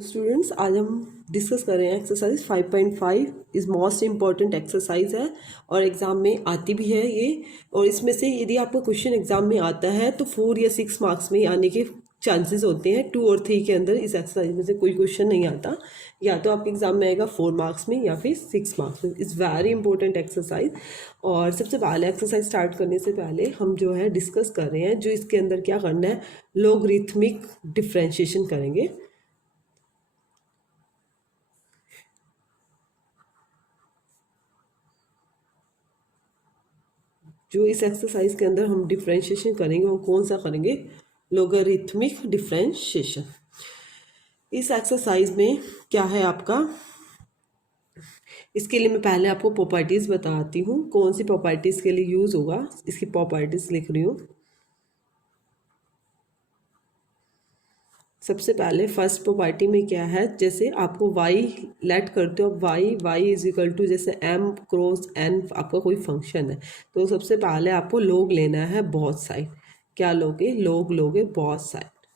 Students, आज हम discuss कर रहे हैं exercise 5.5 is most important exercise है और एग्ज़ाम में आती भी है ये। और इसमें से यदि आपका क्वेश्चन एग्ज़ाम में आता है तो 4 या 6 मार्क्स में आने के चांसेस होते हैं। 2 और 3 के अंदर इस एक्सरसाइज में से कोई क्वेश्चन नहीं आता, या तो आपके एग्ज़ाम में आएगा 4 मार्क्स में या फिर 6 मार्क्स में। Is very important exercise. और सबसे पहले एक्सरसाइज स्टार्ट करने से पहले हम जो है डिस्कस कर रहे हैं जो इसके अंदर क्या करना है, लॉगरिथमिक डिफ्रेंशिएशन करेंगे। जो इस एक्सरसाइज के अंदर हम डिफ्रेंशिएशन करेंगे वो कौन सा करेंगे, लोगरिथमिक डिफ्रेंशिएशन। इस एक्सरसाइज में क्या है आपका, इसके लिए मैं पहले आपको प्रॉपर्टीज़ बताती हूँ कौन सी प्रॉपर्टीज़ के लिए यूज़ होगा। इसकी प्रॉपर्टीज़ लिख रही हूँ। सबसे पहले फर्स्ट प्रॉपर्टी में क्या है, जैसे आपको y लेट करते हो, y इज इक्वल टू जैसे m क्रॉस n आपका कोई फंक्शन है, तो सबसे पहले आपको log लेना है बोथ साइड। क्या लोगे, log लोगे both side,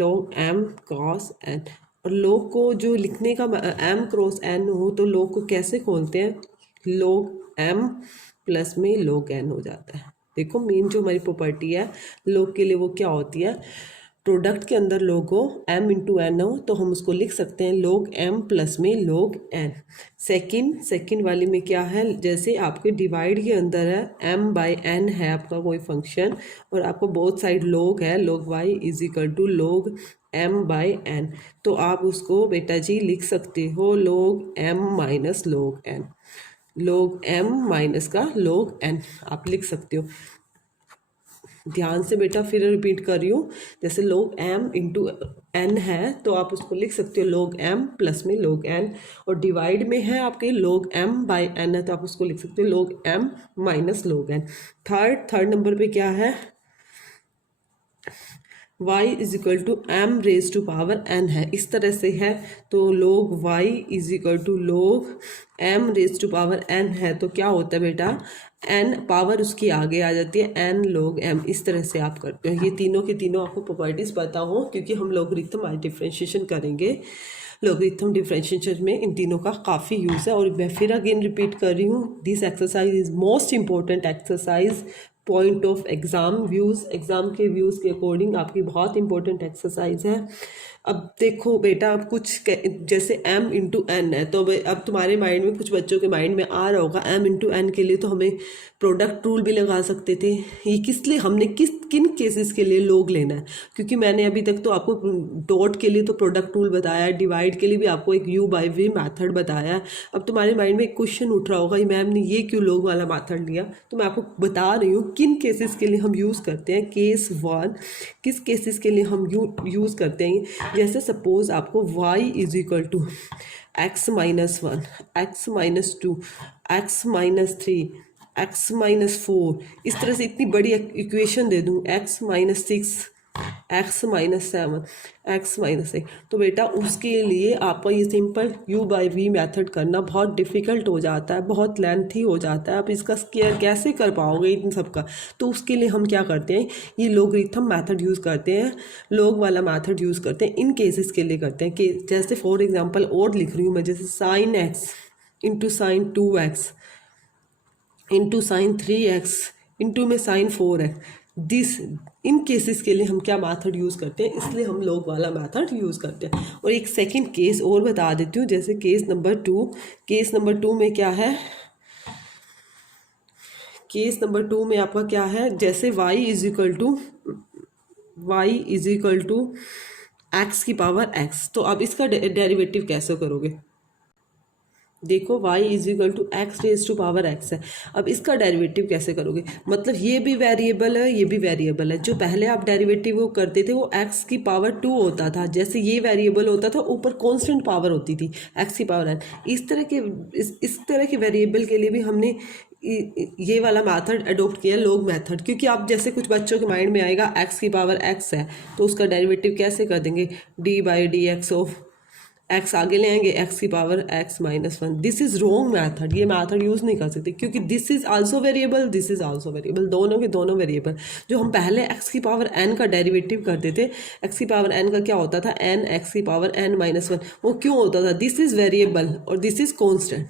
log m cross n। और log को जो लिखने का m क्रॉस n हो तो log को कैसे खोलते हैं, log m प्लस में log n हो जाता है। देखो मेन जो हमारी प्रॉपर्टी है log के लिए वो क्या होती है, प्रोडक्ट के अंदर log हो m इंटू एन हो तो हम उसको लिख सकते हैं log m प्लस में log n। सेकंड वाली में क्या है, जैसे आपके डिवाइड के अंदर है m बाई n है आपका कोई फंक्शन और आपको बोथ साइड log है, log y is equal to log m by n, तो आप उसको बेटा जी लिख सकते हो log m minus log n, log m minus का log n आप लिख सकते हो। ध्यान से बेटा फिर रिपीट कर रही हूँ, जैसे log m इंटू एन है तो आप उसको लिख सकते हो log m प्लस में log n, और डिवाइड में है आपके log m बाई n है तो आप उसको लिख सकते हो log m minus log n। Third number पे क्या है, y is equal to M raise to power n है, इस तरह से है तो log y is equal to log m raise to power n है तो क्या होता है बेटा, n पावर उसकी आगे आ जाती है n log m, इस तरह से आप करते हो। ये तीनों के तीनों आपको प्रॉपर्टीज़ पता हो क्योंकि हम लॉगरिथम डिफरेंशिएशन करेंगे। लॉगरिथम डिफरेंशिएशन में इन तीनों का काफ़ी यूज़ है। और मैं फिर अगेन रिपीट कर रही हूँ, this exercise is most important exercise point of exam views, exam के व्यूज़ के अकॉर्डिंग आपकी बहुत इंपॉर्टेंट एक्सरसाइज है। अब देखो बेटा, अब कुछ जैसे m इंटू एन है तो अब तुम्हारे माइंड में, कुछ बच्चों के माइंड में आ रहा होगा m इंटू एन के लिए तो हमें प्रोडक्ट रूल भी लगा सकते थे। ये किस लिए, हमने किन केसेस के लिए log लेना है, क्योंकि मैंने अभी तक तो आपको डॉट के लिए तो प्रोडक्ट रूल बताया है, डिवाइड के लिए भी आपको एक u बाई v मैथड बताया है। अब तुम्हारे माइंड में एक क्वेश्चन उठ रहा होगा, मैम ने ये क्यों log वाला मैथड लिया, तो मैं आपको बता रही हूँ किन केसेस के लिए हम यूज़ करते हैं। केस 1 किस केसेस के लिए हम यूज़ करते हैं, जैसे सपोज आपको y is equal to x minus 1, x minus 2, x minus 3, x minus 4, इस तरह से इतनी बड़ी इक्वेशन दे दूँ, x minus 6, x minus 7, x minus 8, तो बेटा उसके लिए आपका ये simple u by v method करना बहुत डिफ़िकल्ट हो जाता है, बहुत लेंथी हो जाता है। आप इसका स्केयर कैसे कर पाओगे इन सब का, तो उसके लिए हम क्या करते हैं, ये लॉगरिथम मैथड यूज़ करते हैं, log वाला मैथड यूज़ करते हैं। इन केसेस के लिए करते हैं कि जैसे फॉर एग्जांपल और लिख रही हूँ मैं, जैसे sin x into sine 2x into sine 3x into में sine 4x, this in cases के लिए हम क्या मैथड यूज़ करते हैं, इसलिए हम log वाला मैथड यूज़ करते हैं। और एक सेकंड केस और बता देती हूँ, जैसे केस नंबर 2 में क्या है, केस नंबर 2 में आपका क्या है, जैसे y is equal to X की पावर x, तो अब इसका डेरिवेटिव कैसे करोगे, देखो y is equal to x raise to power x है, अब इसका डेरिवेटिव कैसे करोगे, मतलब ये भी वेरिएबल है ये भी वेरिएबल है, जो पहले आप डेरिवेटिव वो करते थे वो x की पावर 2 होता था, जैसे ये वेरिएबल होता था ऊपर कांस्टेंट पावर होती थी x की पावर n, इस तरह के वेरिएबल के लिए भी हमने ये वाला मैथड अडोप्ट किया, log मैथड। क्योंकि आप जैसे कुछ बच्चों के माइंड में आएगा x की पावर x है तो उसका डेरिवेटिव कैसे कर देंगे, d by D x of x आगे ले आएंगे, एक्स की power x minus one. This is wrong method, ये मैथड यूज़ नहीं कर सकते क्योंकि this is also variable, this is also variable, दोनों के दोनों वेरिएबल। जो हम पहले एक्स की पावर एन का डेरिवेटिव करते थे, एक्स की पावर एन का क्या होता था, एन एक्स की पावर एन माइनस वन, वो क्यों होता था, दिस इज वेरिएबल और दिस इज कॉन्स्टेंट।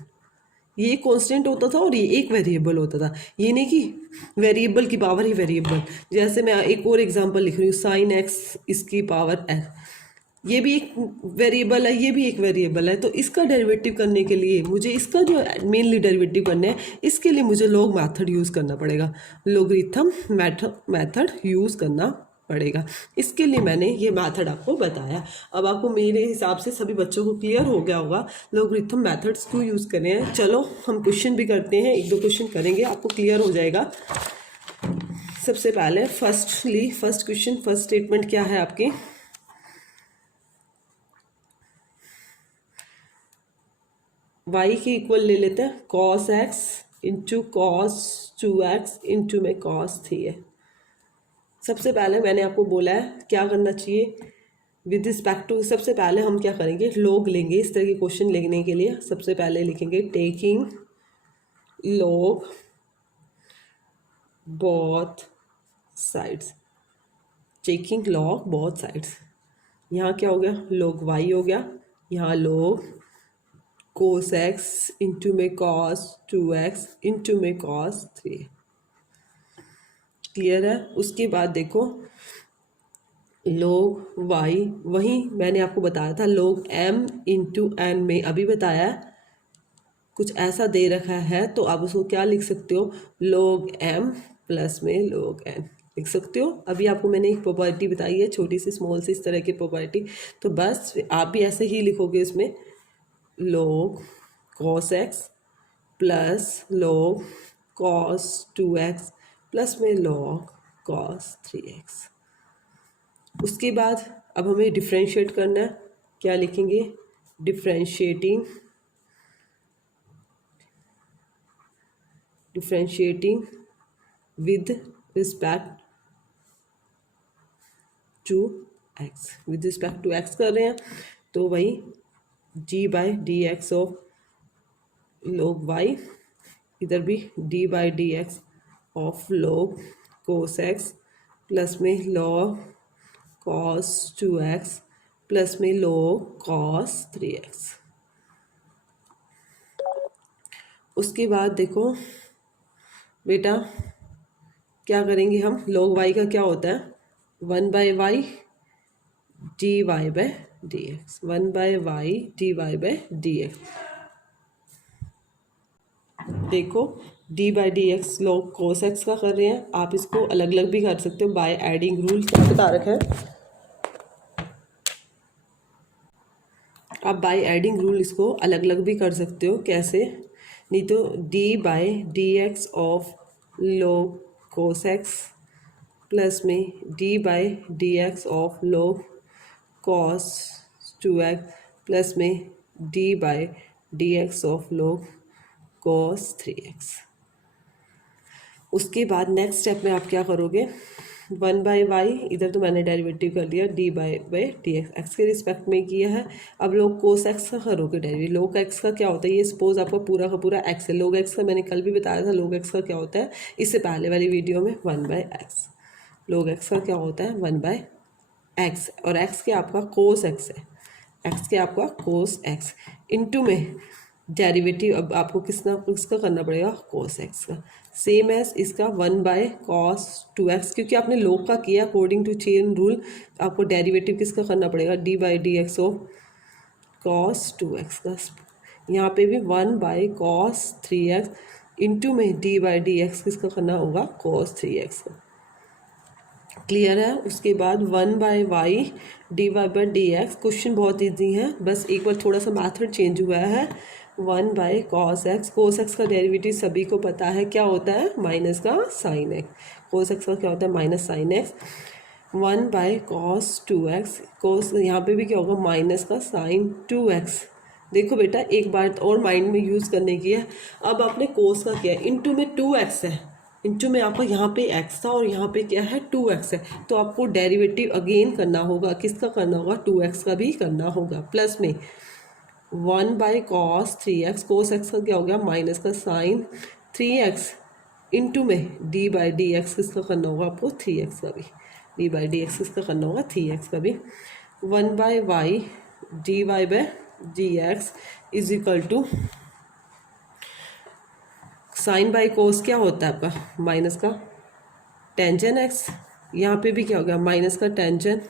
ये कांस्टेंट होता था और ये एक वेरिएबल होता था, ये नहीं कि वेरिएबल की पावर ही वेरिएबल। जैसे मैं एक और एग्जांपल लिख रही हूँ, साइन एक्स इसकी पावर एन, ये भी एक वेरिएबल है, ये भी एक वेरिएबल है। तो इसका डेरिवेटिव करने के लिए मुझे इसका जो मेनली डेरिवेटिव करना है, इसके लिए मुझे लॉग मेथड यूज़ करना पड़ेगा, लॉगरिथम मेथड यूज़ करना पड़ेगा। इसके लिए मैंने ये मेथड आपको बताया। अब आपको मेरे हिसाब से सभी बच्चों को क्लियर हो गया होगा लॉगरिथम मेथड्स क्यों यूज़ करने हैं। चलो हम क्वेश्चन भी करते हैं, एक दो क्वेश्चन करेंगे, आपको क्लियर हो जाएगा। सबसे पहले फर्स्ट क्वेश्चन, फर्स्ट स्टेटमेंट क्या है आपकी, y के इक्वल ले लेते हैं cos x into cos 2x into में cos 3 है। सबसे पहले मैंने आपको बोला है क्या करना चाहिए विद रिस्पेक्ट टू, सबसे पहले हम क्या करेंगे, लॉग लेंगे। इस तरह के क्वेश्चन लिखने के लिए सबसे पहले लिखेंगे taking log both sides, taking log both sides. यहाँ क्या हो गया, लॉग y हो गया, यहाँ लॉग cos x इंटू में cos 2x इंटू में cos 3। क्लियर है। उसके बाद देखो log y, वही मैंने आपको बताया था log m इंटू n में अभी बताया कुछ ऐसा दे रखा है, तो आप उसको क्या लिख सकते हो, log m प्लस में log n लिख सकते हो। अभी आपको मैंने एक प्रॉपर्टी बताई है, छोटी सी स्मॉल सी इस तरह की प्रॉपर्टी, तो बस आप भी ऐसे ही लिखोगे इसमें log cos x plus log cos 2x plus में log cos 3x। उसके बाद अब हमें डिफ्रेंशिएट करना है, क्या लिखेंगे, differentiating with respect to x, with respect to x कर रहे हैं तो वही g by D x of log y, इधर भी d by D x of log cos x plus में log cos 2x प्लस में log cos 3x। उसके बाद देखो बेटा क्या करेंगे हम, log y का क्या होता है 1 by Y D Y by D x, 1 by Y D Y by D X. देखो d by D x log cos x का कर रहे हैं, आप इसको अलग अलग भी कर सकते हो बाय एडिंग रूल, क्या बता रखा है, आप बाय एडिंग रूल इसको अलग अलग भी कर सकते हो। कैसे, नहीं तो d by D x of log cos x plus में d by D x of log cos 2x plus में d by D x of log cos 3x। उसके बाद नेक्स्ट स्टेप में आप क्या करोगे, 1 बाई वाई, इधर तो मैंने डेरिवेटिव कर दिया d by D x, x के रिस्पेक्ट में किया है। अब log cos x का करोगे डेरिवेटिव, log x का क्या होता है, ये सपोज आपका पूरा का पूरा x है, log x का मैंने कल भी बताया था, log x का क्या होता है, इससे पहले वाली वीडियो में 1 बाई एक्स, log x का क्या होता है 1 बाई एक्स, और x के आपका cos x है, x के आपका cos x इंटू में डेरिवेटिव अब आपको किसका करना पड़ेगा, cos x का, सेम एज इसका 1 बाय cos 2x, क्योंकि आपने log का किया अकॉर्डिंग टू चेन रूल, आपको डेरिवेटिव किसका करना पड़ेगा, d by D x of cos 2x का। यहाँ पे भी 1 बाई cos 3x इंटू में d बाई डी एक्स किसका करना होगा, cos 3x का। क्लियर है। उसके बाद 1 by Y D Y by D X, question बहुत ईजी है, बस एक बार थोड़ा सा मैथड चेंज हुआ है। 1 बाई cos x का डेरिवेटिव सभी को पता है क्या होता है, माइनस का साइन एक्स, cos x का क्या होता है minus sine x. 1 by cos 2x, cos यहाँ पे भी क्या होगा माइनस का साइन 2x। देखो बेटा एक बात और माइंड में यूज़ करने की है, अब आपने cos का किया इंटू में 2x है, इंटू में आपका यहाँ पे x था और यहाँ पे क्या है 2x है, तो आपको डेरिवेटिव अगेन करना होगा, किसका करना होगा 2x का भी करना होगा, प्लस में 1/cos 3x, cos x का क्या हो गया माइनस का साइन 3x इंटू में d/dx किसका करना होगा आपको 3x का भी, d/dx किसका करना होगा 3x का भी। 1/y dy/dx is equal to sine by cos क्या होता है आपका माइनस का टेंजन एक्स, यहाँ पे भी क्या हो गया माइनस का टेंजन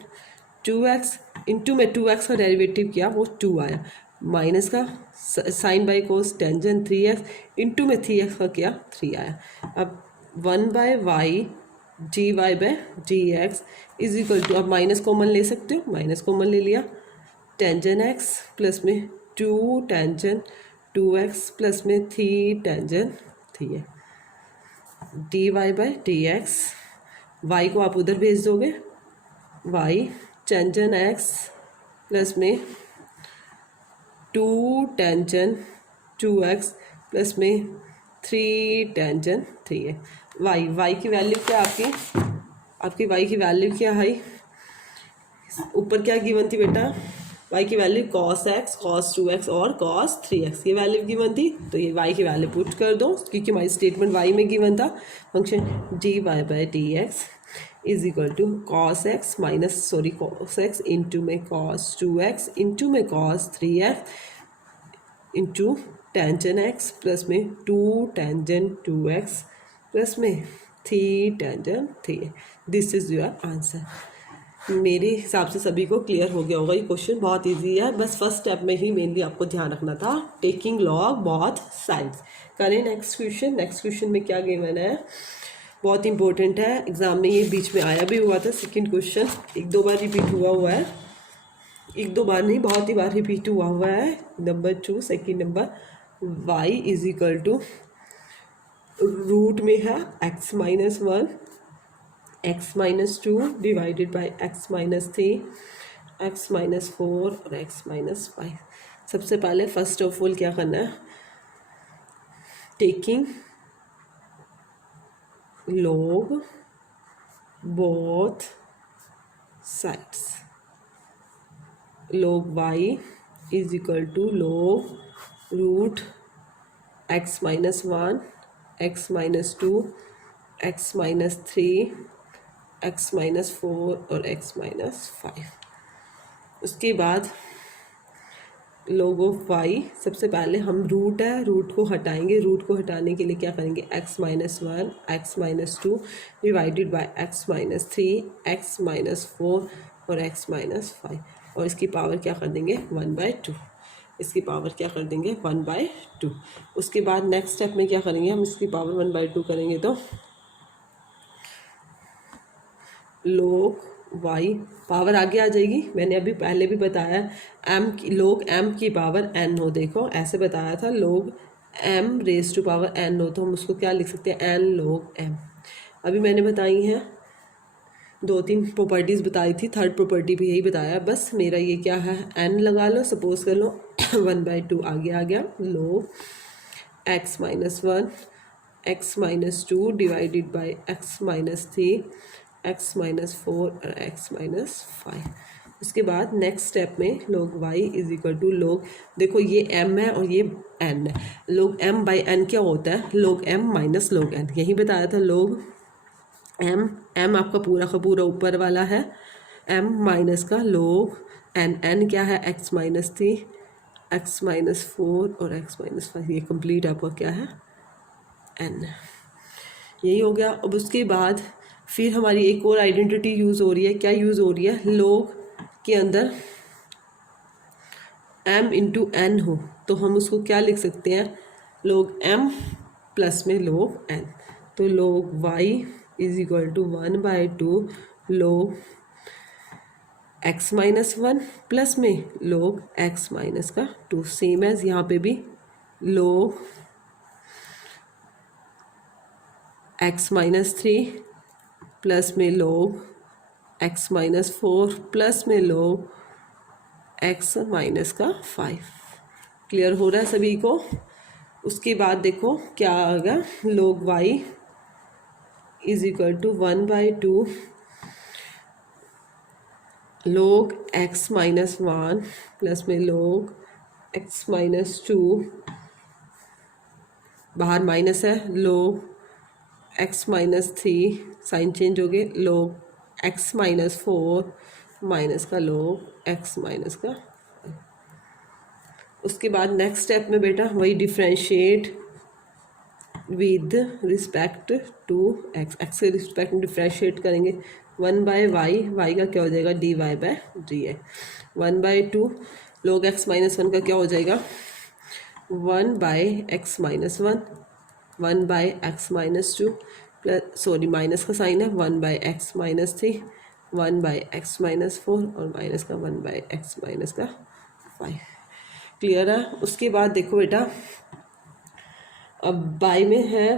2x इंटू में 2x का डेरिवेटिव किया वो 2 आया, माइनस का sine by cos tangent 3x into में 3x का किया 3 आया। अब 1/y dy/dx is equal to, अब माइनस कॉमन ले सकते हो, माइनस कॉमन ले लिया, टेंजन x प्लस में 2 टेंजन 2x प्लस में 3 टेंजन 3 है, dy/dx y को आप उधर भेज दोगे, y टेंजन x प्लस में 2 टेंजन 2x प्लस में 3 टेंजन 3 है। y की वैल्यू क्या आपकी y की वैल्यू क्या है, ऊपर क्या गिवन थी बेटा, y की value cos x cos 2x और cos 3x ये वैल्यू गिवन थी, तो ये y की वैल्यू पुट कर दो क्योंकि हमारी स्टेटमेंट y में गिवन था। Function dy/dx is equal to cos x into में cos 2x इंटू में cos 3x into tangent x plus में 2 टेंजन 2x प्लस में 3 tangent 3। This is your answer. मेरे हिसाब से सभी को क्लियर हो गया होगा, ये क्वेश्चन बहुत इजी है, बस फर्स्ट स्टेप में ही मेनली आपको ध्यान रखना था, टेकिंग लॉग बोथ साइड्स। करें नेक्स्ट क्वेश्चन में क्या गिवन है, बहुत इंपॉर्टेंट है, एग्जाम में ये बीच में आया भी हुआ था, सेकंड क्वेश्चन 1-2 बार रिपीट हुआ है, 1-2 बार नहीं बहुत ही बार रिपीट हुआ है। Number 2 second number, y is equal to root में है x-1 x-2 divided by x-3 x-4 और x-5। सबसे पहले फर्स्ट ऑफ ऑल क्या करना है, taking log both sides, log y is equal to log root x-1 x-2 x-3 x-4 और x-5। उसके बाद log ऑफ y, सबसे पहले हम रूट है, रूट को हटाएंगे, रूट को हटाने के लिए क्या करेंगे x-1 x-2 divided by x-3 x-4 और x-5 और इसकी पावर क्या कर देंगे 1/2, इसकी पावर क्या कर देंगे 1/2। उसके बाद नेक्स्ट स्टेप में क्या करेंगे हम, इसकी पावर 1/2 करेंगे तो log y पावर आगे आ जाएगी, मैंने अभी पहले भी बताया log m की पावर n हो, देखो ऐसे बताया था log m raise to power n हो, तो हम उसको क्या लिख सकते हैं n log m। अभी मैंने बताई हैं 2-3 प्रॉपर्टीज़ बताई थी, थर्ड प्रॉपर्टी भी यही बताया, बस मेरा ये क्या है n लगा लो, सपोज कर लो 1/2 आगे आ गया, log x-1 x-2 divided by x-3 x-4 और x-5। उसके बाद नेक्स्ट स्टेप में log y is equal to log, देखो ये m है और ये n है, log m बाई n क्या होता है log m minus log n, यही बताया था log m आपका पूरा का पूरा ऊपर वाला है, m माइनस का log n क्या है x-3 x-4 और x-5, ये कंप्लीट आपका क्या है n, यही हो गया। अब उसके बाद फिर हमारी एक और आइडेंटिटी यूज़ हो रही है, क्या यूज़ हो रही है, log के अंदर m इंटू n हो तो हम उसको क्या लिख सकते हैं log m प्लस में log n, तो log y is equal to 1/2 log x-1 plus में log x-2, सेम एज यहाँ पे भी log x-3 प्लस में log x-4 प्लस में log x-5। क्लियर हो रहा है सभी को। उसके बाद देखो क्या आ गया, log y is equal to 1/2 log x-1 plus में log एक्स माइनस टू, बाहर माइनस है, log X minus three, sign change हो गए, log X minus four minus का log एक्स माइनस का। उसके बाद नेक्स्ट स्टेप में बेटा वही differentiate with respect to x, x के रिस्पेक्ट में डिफ्रेंशिएट करेंगे। 1/y, वाई का क्या हो जाएगा dy/dx। 1/2 log x minus one का क्या हो जाएगा 1/x minus one, 1/x minus two plus sorry minus का साइन है 1/x minus three, 1/x minus four और माइनस का 1/x माइनस का 5। क्लियर है। उसके बाद देखो बेटा अब बाई में है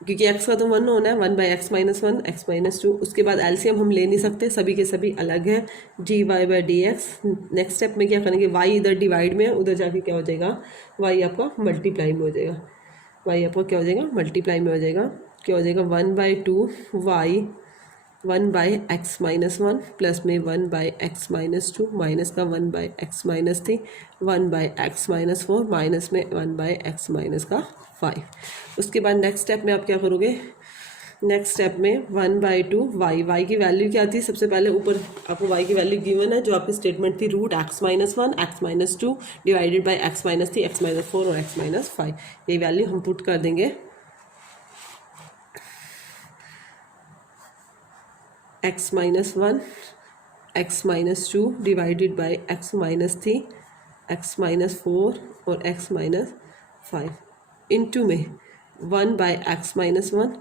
क्योंकि x का तो 1 होना है, 1/x minus one, X minus to. उसके बाद एलसीएम हम ले नहीं सकते, सभी के सभी अलग है, dy/dx। नेक्स्ट स्टेप में क्या करेंगे y इधर डिवाइड में है, उधर जाके क्या हो जाएगा y आपका मल्टीप्लाई में हो जाएगा, y आपका क्या हो जाएगा मल्टीप्लाई में हो जाएगा, क्या हो जाएगा 1/2 y 1/x minus one plus में 1/x माइनस टू माइनस का 1/x minus three, 1/x minus four minus में 1/x माइनस का 5। उसके बाद नेक्स्ट स्टेप में आप क्या करोगे, नेक्स्ट स्टेप में 1/2 y की वैल्यू क्या थी, सबसे पहले ऊपर आपको y की वैल्यू गिवन है जो आपकी स्टेटमेंट थी root x minus one X minus two divided by x minus three X minus four और x माइनस फाइव। ये वैल्यू हम पुट कर देंगे x minus one X minus two divided by x minus three X minus four और x minus five into में 1/x minus one,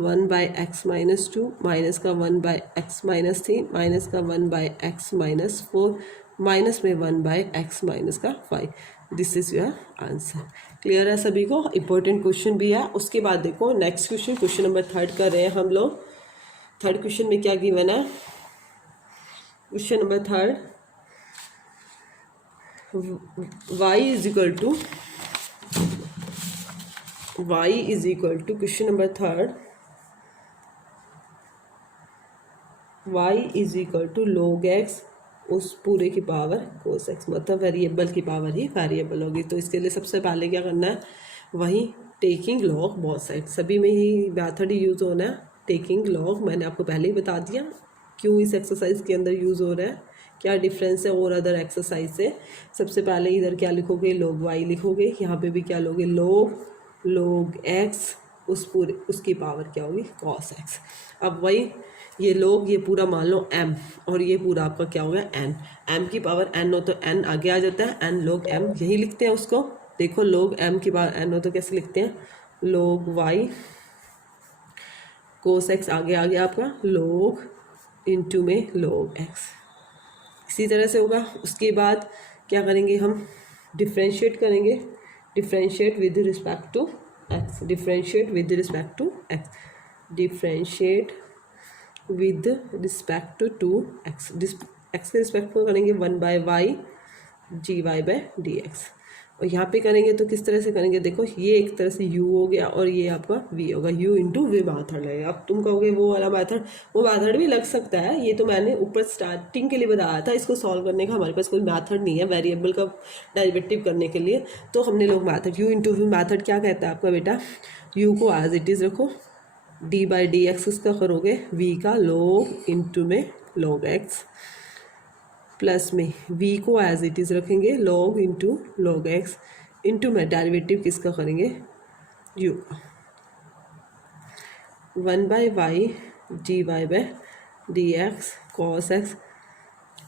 1/x minus two minus का 1/x minus three minus का 1/x minus four minus में 1/x minus का 5। This is your answer. Clear है सभी को। Important question भी है। उसके बाद देखो नेक्स्ट क्वेश्चन, क्वेश्चन नंबर 3 कर रहे हैं हम लोग। थर्ड क्वेश्चन में क्या गिवन है, question number 3 y is equal to question number 3 y is equal to log x उस पूरे की पावर cos x, मतलब वेरिएबल की पावर ही वेरिएबल होगी। तो इसके लिए सबसे पहले क्या करना है, वही टेकिंग लॉग बोथ साइड, सभी में ही मेथड ही यूज़ होना है। टेकिंग लॉग मैंने आपको पहले ही बता दिया क्यों इस एक्सरसाइज के अंदर यूज़ हो रहा है, क्या डिफरेंस है और अदर एक्सरसाइज से। सबसे पहले इधर क्या लिखोगे log y लिखोगे, यहाँ पे भी क्या लोगे log x उस पूरे उसकी पावर क्या होगी cos x। अब वही ये लोग ये पूरा मान लो m और ये पूरा आपका क्या हो गया n, m की पावर n हो तो n आगे आ जाता है, n log m यही लिखते हैं उसको। देखो log m की पावर n हो तो कैसे लिखते हैं log y cos x आगे आ गया आपका log इंटू में log x, इसी तरह से होगा। उसके बाद क्या करेंगे हम डिफ्रेंशिएट करेंगे, differentiate with respect to x, differentiate with respect to x, differentiate with respect to x, x के रिस्पेक्ट में करेंगे 1/y dy/dx। और यहाँ पे करेंगे तो किस तरह से करेंगे, देखो ये एक तरह से u हो गया और ये आपका v होगा, u इंटू वी मैथड लगेगा। अब तुम कहोगे वो वाला मैथड, वो मैथड भी लग सकता है, ये तो मैंने ऊपर स्टार्टिंग के लिए बताया था, इसको सॉल्व करने का हमारे पास कोई मैथड नहीं है वेरिएबल का डेरिवेटिव करने के लिए, तो हमने log method u into we method क्या कहता है आपका बेटा, u को एज इट इज़ रखो, dy/dx उसका करोगे v का log इंटू में log x प्लस में v को एज इट इज़ रखेंगे log into log x into में डेरिवेटिव किसका करेंगे u का 1/y dy/dx cos x,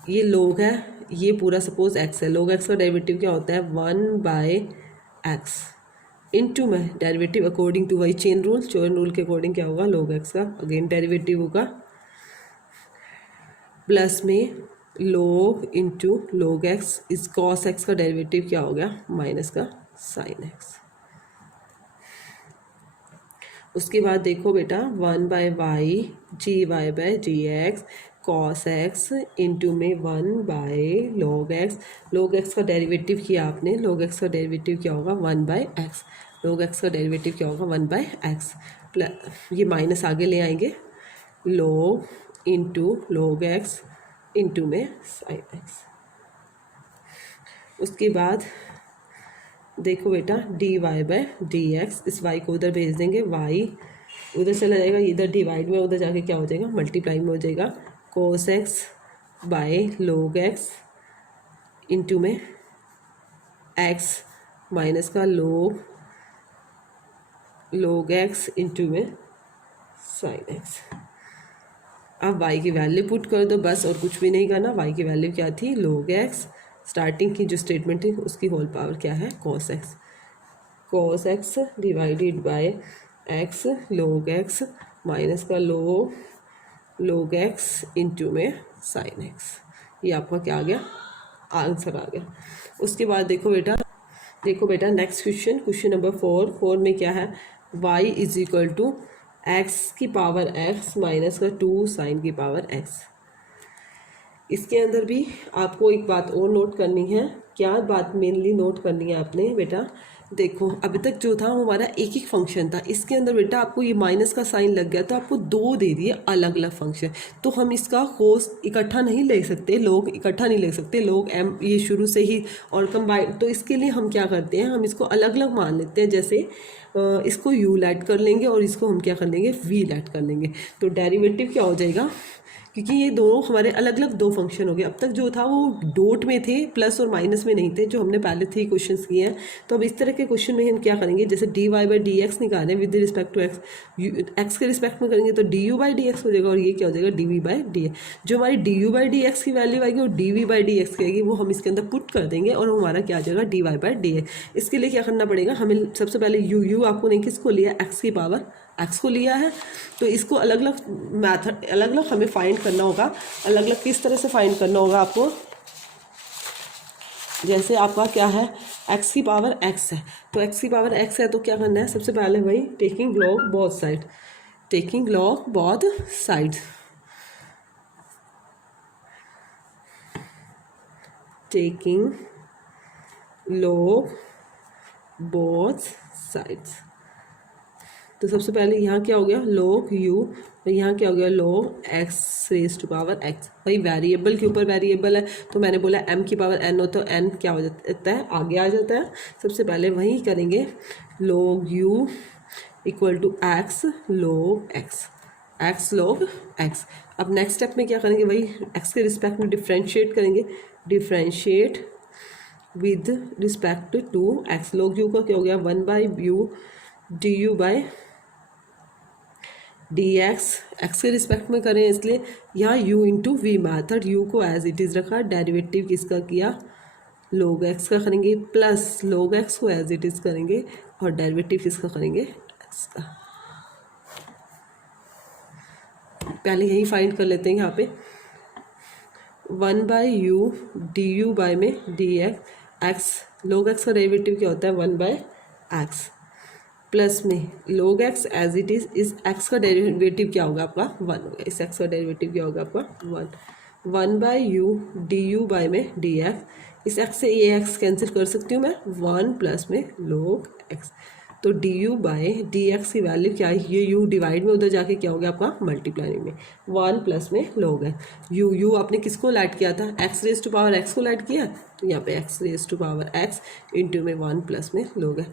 ये log है, ये पूरा सपोज x है, log x का डेरिवेटिव क्या होता है 1/x इंटू में डेरिवेटिव अकॉर्डिंग टू वही चेन रूल के अकॉर्डिंग क्या होगा log x का अगेन डेरिवेटिव होगा प्लस में log इंटू log x इस cos x का डेरिवेटिव क्या हो गया माइनस का sin x। उसके बाद देखो बेटा 1/y dy/dx cos x into में 1/log x, log x का डेरिवेटिव किया आपने, log x का डेरिवेटिव क्या होगा 1/x, log x का डेरिवेटिव क्या होगा 1/x प्लस ये माइनस आगे ले आएंगे log into log x into में sin x। उसके बाद देखो बेटा dy बाय dx, इस y को उधर भेज देंगे, y उधर चला जाएगा, इधर डिवाइड में उधर जाके क्या हो जाएगा, मल्टीप्लाई में हो जाएगा, cos x by log x into में x माइनस का log x इंटू में sin x। अब y की वैल्यू पुट कर दो बस, और कुछ भी नहीं करना। y की वैल्यू क्या थी, log x, स्टार्टिंग की जो स्टेटमेंट थी उसकी होल पावर क्या है, cos x divided by x log x minus का log x इंटू में sin x। ये आपका क्या आ गया, आंसर आ गया। उसके बाद देखो बेटा नेक्स्ट क्वेश्चन नंबर 4 में क्या है, y is equal to x की पावर x माइनस का 2 साइन की पावर x। इसके अंदर भी आपको एक बात और नोट करनी है। क्या बात मेनली नोट करनी है आपने बेटा, देखो अभी तक जो था वो हमारा एक एक फंक्शन था, इसके अंदर बेटा आपको ये माइनस का साइन लग गया तो आपको दो दे दिए अलग अलग फंक्शन, तो हम इसका कोस इकट्ठा नहीं ले सकते, लोग इकट्ठा नहीं ले सकते, लोग एम ये शुरू से ही और कंबाइन, तो इसके लिए हम क्या करते हैं, हम इसको अलग अलग मान लेते हैं। जैसे इसको u लैट कर लेंगे और इसको हम क्या कर लेंगे, v लैट कर लेंगे, तो डेरिवेटिव क्या हो जाएगा, क्योंकि ये दोनों हमारे अलग अलग दो फंक्शन हो गए। अब तक जो था वो डॉट में थे, प्लस और माइनस में नहीं थे, जो हमने पहले 3 क्वेश्चंस किए हैं। तो अब इस तरह के क्वेश्चन में हम क्या करेंगे, जैसे dy बाई डी एक्स निकालें विद रिस्पेक्ट टू एक्स के रिस्पेक्ट में करेंगे तो du बाई डी एक्स हो जाएगा, और ये क्या हो जाएगा, dv बाई डी एक्स। जो हमारी du बाई डी एक्स की वैल्यू आएगी वो dv बाई डी एक्स की आएगी, वो हम इसके अंदर पुट कर देंगे और हमारा क्या आ जाएगा, dy बाई डी एक्स। इसके लिए क्या करना पड़ेगा, हमें सबसे पहले u आपको नहीं किसको लिया, x की पावर x को लिया है, तो इसको अलग अलग मैथड अलग अलग हमें फाइंड करना होगा। अलग अलग किस तरह से फाइंड करना होगा आपको, जैसे आपका क्या है, x की पावर x है, तो x की पावर x है तो क्या करना है, सबसे पहले वही taking log both side, taking log both side, taking log both sides. तो सबसे पहले यहाँ क्या हो गया, log u, और यहाँ क्या हो गया, log x raise to power x। भाई वेरिएबल के ऊपर वेरिएबल है, तो मैंने बोला m की पावर n हो तो n क्या हो जाता है, आगे आ जाता है। सबसे पहले वही करेंगे, log u equal to x log x log x। अब नेक्स्ट स्टेप में क्या करेंगे, वही x के रिस्पेक्ट में डिफ्रेंशिएट करेंगे, differentiate with respect to x। log u का क्या हो गया, 1 by u du by dx, x के रिस्पेक्ट में करें इसलिए यहाँ u into V method, u को एज इट इज़ रखा, डेरिवेटिव किसका किया, log x का करेंगे, प्लस log x को एज इट इज़ करेंगे और डेरिवेटिव किसका करेंगे, x का। पहले यही फाइंड कर लेते हैं यहाँ पे, 1 बाई u du बाई में dx, x log x का डेरिवेटिव क्या होता है, 1 बाई x, प्लस में log x as it is, इस x का डेरिवेटिव क्या होगा आपका, 1 होगा, इस x का डेरिवेटिव क्या होगा आपका 1 बाई u du बाई में dx, इस x से ये x कैंसिल कर सकती हूँ मैं, 1 प्लस में log x, तो du बाई dx की वैल्यू क्या है, ये u डिवाइड में उधर जाके क्या हो गया आपका, मल्टीप्लाई में 1 प्लस में log x। u आपने किसको लैट किया था, x raise to power x को लैट किया, तो यहाँ पे x raise to power x into में 1 प्लस में log x।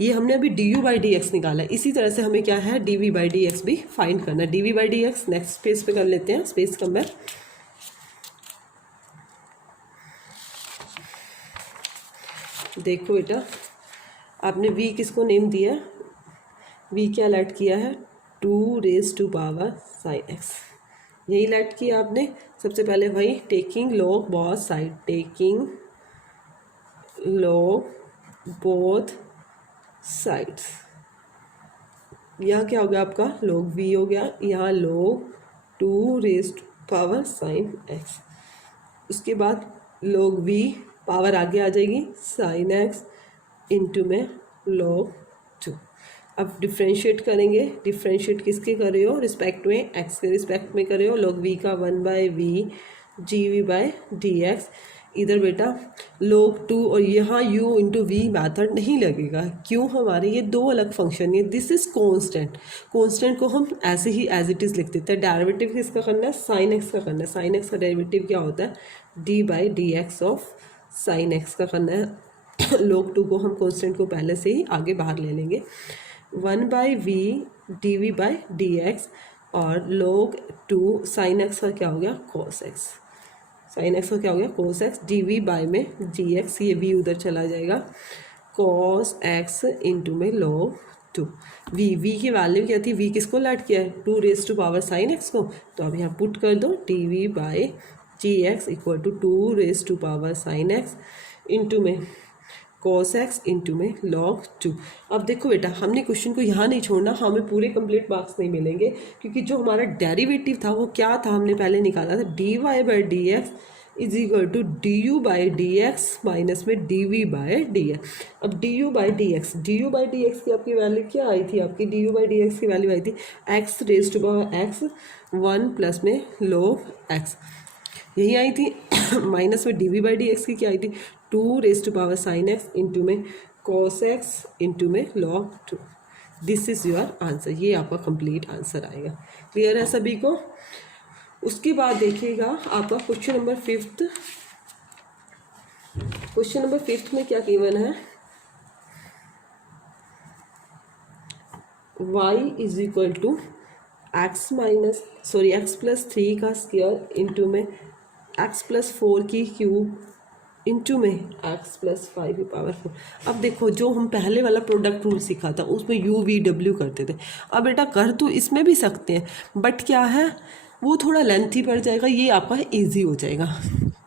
ये हमने अभी du बाई डी एक्स निकाला है, इसी तरह से हमें क्या है, dv बाई डी एक्स भी फाइंड करना है। dv by D x next page पे कर लेते हैं, स्पेस कम्पेयर। देखो बेटा आपने v किसको नेम दिया, v क्या लैट किया है, 2 raise to power sine x, यही लैट किया आपने। सबसे पहले वही taking log both side, taking log both sides, यहाँ क्या हो गया आपका, log v हो गया, यहाँ log 2 raise to power sine x, उसके बाद log v पावर आगे आ जाएगी साइन x इंटू में log 2। अब डिफ्रेंशिएट करेंगे, डिफ्रेंशिएट किसके कर रहे हो, रिस्पेक्ट में x के रिस्पेक्ट में कर रहे हो, log v का 1 by v g v by D x, इधर बेटा log 2 और यहाँ u इंटू वी मैथड नहीं लगेगा, क्यों, हमारे ये दो अलग फंक्शन है, दिस इज कॉन्स्टेंट, कॉन्स्टेंट को हम ऐसे ही एज इट इज़ लिख देते हैं। डेरिवेटिव किसका करना है, साइन एक्स का करना है, साइन एक्स का डेरिवेटिव क्या होता है, d by D x of sine x का करना है। log 2 को हम कांस्टेंट को पहले से ही आगे बाहर ले लेंगे। 1/v dv by D x और log 2 साइन एक्स का क्या हो गया cos x, साइन एक्स का क्या हो गया cos x, dv बाय में gx, ये v उधर चला जाएगा, cos x इंटू में log 2। v की वैल्यू क्या थी, v किसको लैट किया है 2 raise to power sine x को, तो अब यहाँ पुट कर दो dv by gx equal to 2 raise to power sine x into में cos x इंटू में log 2। अब देखो बेटा, हमने क्वेश्चन को यहाँ नहीं छोड़ना, हमें पूरे कंप्लीट मार्क्स नहीं मिलेंगे, क्योंकि जो हमारा डेरिवेटिव था वो क्या था, हमने पहले निकाला था dy by D x is equal to d u by D x minus में d v by D x. अब d u by D x की आपकी वैल्यू क्या आई थी, आपकी d u by D x की वैल्यू आई थी x raise to power x 1 plus में log x, यही आई थी। माइनस में d v by D x की क्या आई थी 2 raise to power sine x into में cos x इंटू में log 2। This is your answer, ये आपका कंप्लीट आंसर आएगा। क्लियर है सभी को। उसके बाद देखिएगा आपका क्वेश्चन नंबर 5। क्वेश्चन नंबर 5 में क्या गिवन है, y is equal to x plus 3 का स्क्वायर इंटू में एक्स प्लस 4 की क्यूब इंटू में एक्स प्लस 5 की पावर 4। अब देखो, जो हम पहले वाला प्रोडक्ट रूल सीखा था उसमें यू वी डब्ल्यू करते थे। अब बेटा कर तो इसमें भी सकते हैं, बट क्या है वो थोड़ा लेंथी पड़ जाएगा, ये आपका इजी हो जाएगा।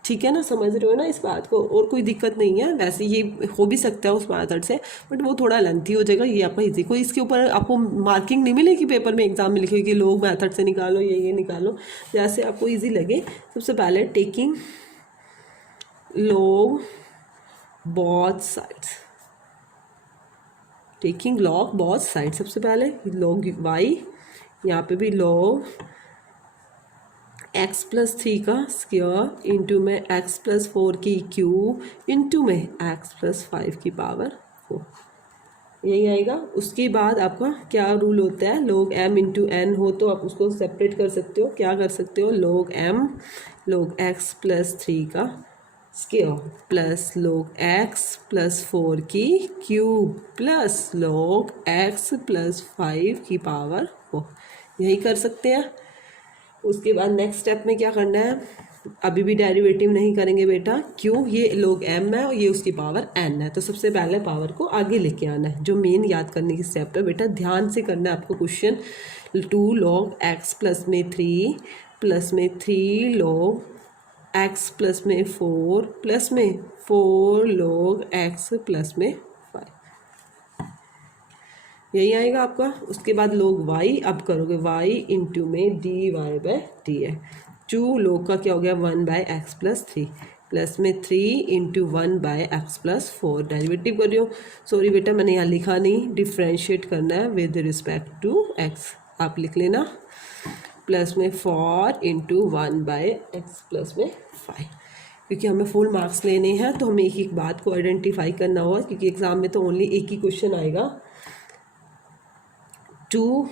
ठीक है ना, समझ रहे हो ना इस बात को, और कोई दिक्कत नहीं है। वैसे ये हो भी सकता है उस मेथड से, बट वो थोड़ा लेंथी हो जाएगा, ये आपका इजी। कोई इसके ऊपर आपको मार्किंग नहीं मिलेगी पेपर में, एग्जाम में लिखे कि लोग मेथड से निकालो, ये निकालो, जैसे आपको ईजी लगे। सबसे पहले taking log both sides, taking log both sides, सबसे पहले log y, यहाँ पे भी log x प्लस 3 का स्क्वायर इंटू में x प्लस 4 की क्यूब इंटू में x प्लस 5 की पावर 4, यही आएगा। उसके बाद आपका क्या रूल होता है, log m इंटू एन हो तो आप उसको सेपरेट कर सकते हो, क्या कर सकते हो, log m log x plus 3 का square plus log x plus 4 की cube plus log x plus 5 की पावर 4, यही कर सकते हैं। उसके बाद नेक्स्ट स्टेप में क्या करना है, अभी भी डेरिवेटिव नहीं करेंगे बेटा, क्यों, ये log m है और ये उसकी पावर n है, तो सबसे पहले पावर को आगे लेके आना है। जो मेन याद करने की स्टेप है बेटा, ध्यान से करना है आपको क्वेश्चन। 2 log x प्लस में 3 प्लस में 3 log x प्लस में 4 प्लस में 4 log x प्लस में 5, यही आएगा आपका। उसके बाद log y, अब करोगे y इंटू में d Y by D x. 2 log का क्या हो गया 1 बाई एक्स प्लस 3 प्लस में 3 into 1 by x plus 4, derivative कर रही हूँ, सॉरी बेटा मैंने यहाँ लिखा नहीं, डिफ्रेंशिएट करना है विद रिस्पेक्ट टू x, आप लिख लेना, प्लस में 4 इंटू 1 बाई एक्स प्लस में 5। क्योंकि हमें फुल मार्क्स लेने हैं तो हमें एक एक बात को आइडेंटिफाई करना होगा, क्योंकि एग्जाम में तो ओनली एक ही क्वेश्चन आएगा। 2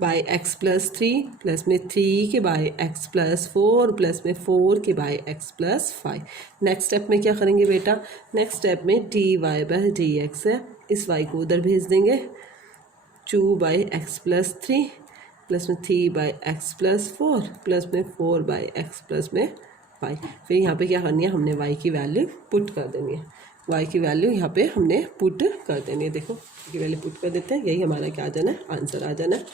बाई एक्स प्लस 3 प्लस में 3 के बाई एक्स प्लस 4 प्लस में 4 के by x plus 5। Next step में क्या करेंगे बेटा, नेक्स्ट स्टेप में d Y by D x है, इस वाई को उधर भेज देंगे। 2 बाई एक्स प्लस 3 प्लस में 3 बाई एक्स प्लस 4 प्लस में 4 बाई एक्स प्लस में 5। फिर यहाँ पे क्या करनी है, हमने y की वैल्यू पुट कर देनी है, y की वैल्यू यहाँ पे हमने पुट कर देनी है। देखो y की वैल्यू पुट कर देते हैं, यही हमारा क्या आ जाना है, आंसर आ जाना है।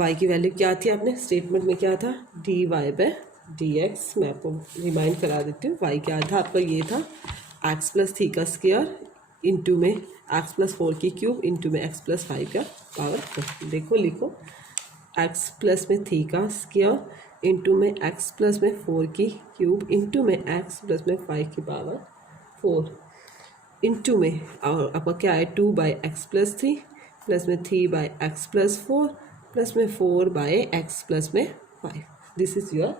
y की वैल्यू क्या थी, आपने स्टेटमेंट में क्या था, d Y by D x. मैं आपको रिमाइंड करा देती हूँ, y क्या था आपका, ये था x प्लस 3 का स्क्वायर इंटू में x प्लस 4 की क्यूब इंटू में x प्लस 5 का पावर 4। देखो लिखो, x प्लस में 3 का स्क्वायर इंटू में x प्लस में 4 की क्यूब इंटू में x प्लस में 5 की पावर 4 इंटू में, और आपका क्या है 2 बाई एक्स प्लस 3 प्लस में 3 बाई एक्स प्लस 4 प्लस में 4 बाई एक्स प्लस में 5। This is your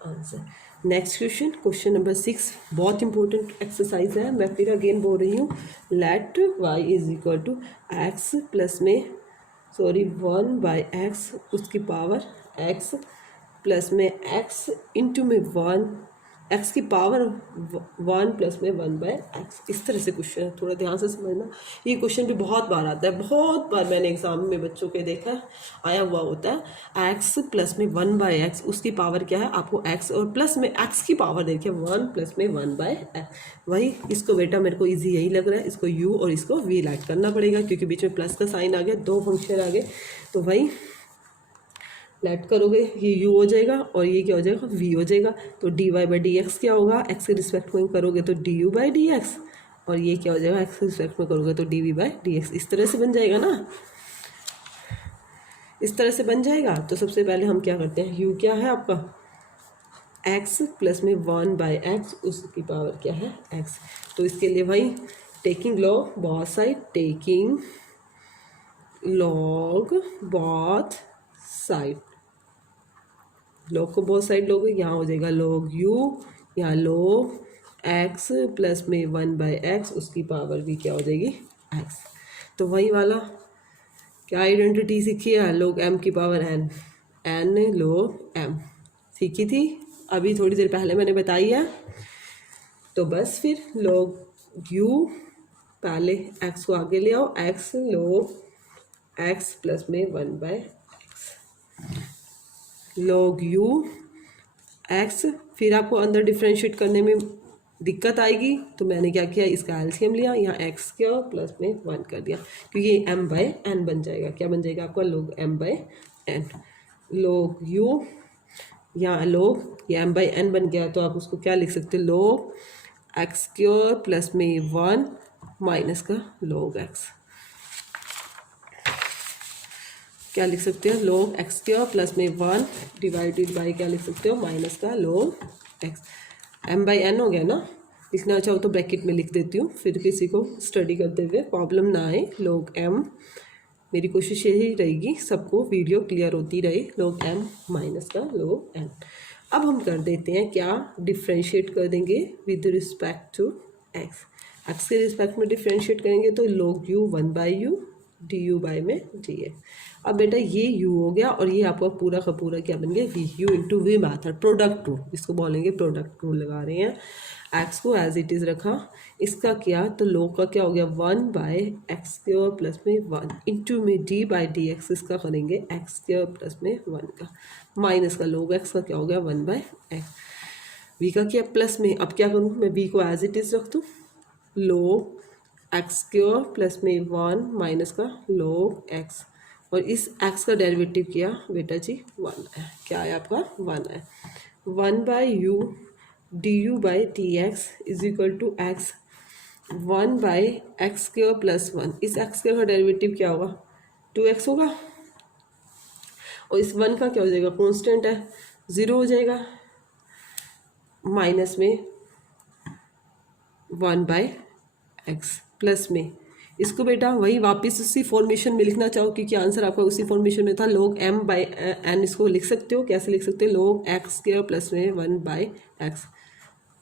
answer. Next question, question number 6, बहुत इंपॉर्टेंट एक्सरसाइज है, मैं फिर अगेन बोल रही हूँ। Let y is equal to x plus में 1 बाई एक्स उसकी पावर x प्लस में x इंटू में 1 एक्स की पावर 1 प्लस में 1 बाय एक्स, इस तरह से क्वेश्चन है, थोड़ा ध्यान से समझना। ये क्वेश्चन भी बहुत बार आता है, बहुत बार मैंने एग्जाम में बच्चों के देखा आया हुआ होता है। एक्स प्लस में 1 बाय एक्स, उसकी पावर क्या है, आपको एक्स और प्लस में एक्स की पावर देखिए 1 प्लस में 1 बाय एक्स। वही इसको बेटा मेरे को ईजी यही लग रहा है, इसको यू और इसको वी लाइट करना पड़ेगा क्योंकि बीच में प्लस का साइन आ गया, दो फंक्शन आ गए, तो वही लेट करोगे ये u हो जाएगा और ये क्या हो जाएगा v हो जाएगा। तो dy बाई डी एक्स क्या होगा, x के रिस्पेक्ट में करोगे तो du बाई डी एक्स, और ये क्या हो जाएगा x के रिस्पेक्ट में करोगे तो dv बाई डी एक्स। इस तरह से बन जाएगा ना, इस तरह से बन जाएगा। तो सबसे पहले हम क्या करते हैं, u क्या है आपका x प्लस में 1 बाई एक्स, उसकी पावर क्या है x। तो इसके लिए भाई taking log both side, taking log both side, log को बहुत साइड लोगे, यहाँ हो जाएगा log u, यहाँ log x प्लस में 1 बाई एक्स, उसकी पावर भी क्या हो जाएगी x। तो वही वाला क्या आइडेंटिटी सीखी है, log m की power n, n log m सीखी थी अभी थोड़ी देर पहले मैंने बताई है। तो बस फिर log u, पहले x को आगे ले आओ, x log x प्लस में 1 बाई log u x, फिर आपको अंदर डिफ्रेंशिएट करने में दिक्कत आएगी, तो मैंने क्या किया, इसका एलसीएम लिया, यहाँ x क्या प्लस में 1 कर दिया, क्योंकि ये m बाई n बन जाएगा। क्या बन जाएगा आपका log m by n, log u, यहाँ log ये m बाई n बन गया, तो आप उसको क्या लिख सकते हो, log x क्योर प्लस में 1 माइनस का log x, क्या लिख सकते हो, log x क्योर प्लस में 1 डिवाइडेड बाई क्या लिख सकते हो, माइनस का log x। m by n हो गया ना, लिखना चाहो तो ब्रैकेट में लिख देती हूँ, फिर किसी को स्टडी करते हुए प्रॉब्लम ना आए। log m, मेरी कोशिश यही रहेगी सबको वीडियो क्लियर होती रहे, log m माइनस का log n। अब हम कर देते हैं क्या, डिफ्रेंशिएट कर देंगे with respect to x, x के रिस्पेक्ट में डिफ्रेंशिएट करेंगे तो log u 1 by u du by में dx। अब बेटा ये u हो गया और ये आपका पूरा का पूरा क्या बन गया, v, u into we method, product rule, इसको बोलेंगे प्रोडक्ट रूल लगा रहे हैं। x को एज इट इज़ रखा, इसका क्या, तो log का क्या हो गया 1 बाई एक्स स्क्वायर प्लस में 1 इंटू में d बाई डी एक्स, इसका करेंगे एक्स स्क्वायर प्लस में 1 का, माइनस का log x का क्या हो गया 1 बाई एक्स, v का क्या प्लस में, अब क्या करूँ मैं, v को एज इट इज़ रख दूँ, log एक्स स्क्वायर प्लस में 1 माइनस का log x, और इस x का डेरिवेटिव किया बेटा जी 1 है, क्या है आपका 1 है, 1 by u d u by t x is equal to x 1 by x square plus 1, इस एक्स स्क्वायर का डेरिवेटिव क्या होगा 2x होगा, और इस 1 का क्या हो जाएगा, कांस्टेंट है 0 हो जाएगा, माइनस में 1 बाई एक्स प्लस में, इसको बेटा वही वापस उसी फॉर्मेशन में लिखना चाहो क्योंकि आंसर आपका उसी फॉर्मेशन में था, log m बाई n, इसको लिख सकते हो, कैसे लिख सकते हो, log x स्क्वायर प्लस में 1 बाई एक्स,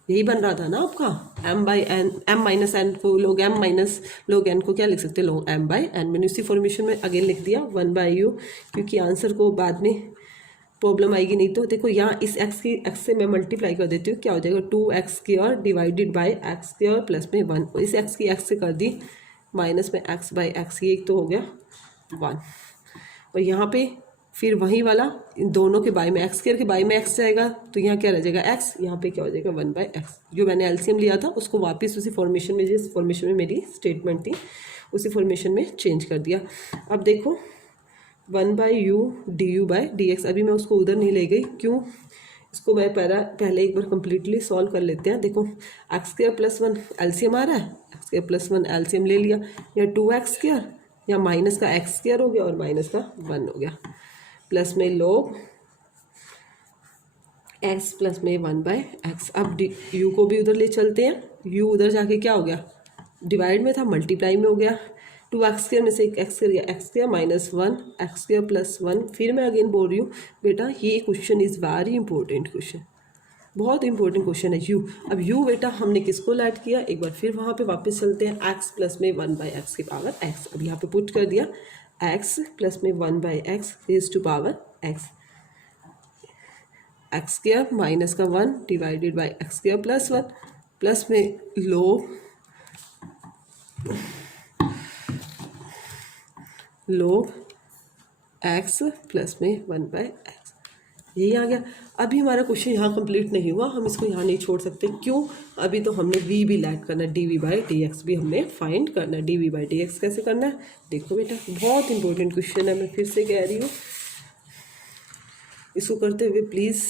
यही बन रहा था ना आपका, m by n, m minus n को log m minus log n को क्या लिख सकते हैं, log m बाई n, मैंने उसी फॉर्मेशन में अगेन लिख दिया 1 बाई u, क्योंकि आंसर को बाद में प्रॉब्लम आएगी नहीं। तो देखो यहाँ इस x से मैं मल्टीप्लाई कर देती हूँ, क्या हो जाएगा 2x square divided by x square plus में 1, इस x की x से कर दी माइनस में x बाई एक्स, ये एक तो हो गया 1, और यहाँ पे फिर वही वाला इन दोनों के बाई में एक्स स्क्वायर के बाई में x जाएगा, तो यहाँ क्या रह जाएगा x, यहाँ पे क्या हो जाएगा 1 बाई एक्स, जो मैंने एलसीएम लिया था उसको वापस उसी फॉर्मेशन में, जिस फॉर्मेशन में मेरी स्टेटमेंट थी उसी फॉर्मेशन में चेंज कर दिया। अब देखो 1 by u d u by D x, अभी मैं उसको उधर नहीं ले गई, क्यों, इसको मैं पहले एक बार कंप्लीटली सॉल्व कर लेते हैं। देखो एक्स स्क्वायर प्लस 1 एलसीएम आ रहा है, एक्स स्क्वायर प्लस 1 एलसीएम ले लिया, या 2x स्क्वायर या माइनस का एक्स स्क्वायर हो गया और माइनस का 1 हो गया, प्लस में log x प्लस में 1 बाई एक्स। अब u को भी उधर ले चलते हैं, u उधर जाके क्या हो गया, डिवाइड में था मल्टीप्लाई में हो गया, 2x स्क्वायर में से एक x स्क्वायर गया, x square minus 1 x square plus 1। फिर मैं अगेन बोल रही हूँ बेटा ये question is very important question, बहुत इंपॉर्टेंट क्वेश्चन है u। अब u बेटा हमने किसको ऐड किया, एक बार फिर वहाँ पे वापस चलते हैं, x प्लस में 1 बाई एक्स की पावर x, अब यहाँ पे पुट कर दिया x प्लस में 1 by x raise to power x, x square minus का 1 divided by x square plus 1 plus में log एक्स प्लस में 1/x, यही आ गया। अभी हमारा क्वेश्चन यहाँ कंप्लीट नहीं हुआ, हम इसको यहाँ नहीं छोड़ सकते। क्यों? अभी तो हमने v भी लैट करना है, dv/dx भी हमने फाइंड करना है। dv/dx कैसे करना है देखो बेटा, बहुत इंपॉर्टेंट क्वेश्चन है, मैं फिर से कह रही हूँ। इसको करते हुए प्लीज़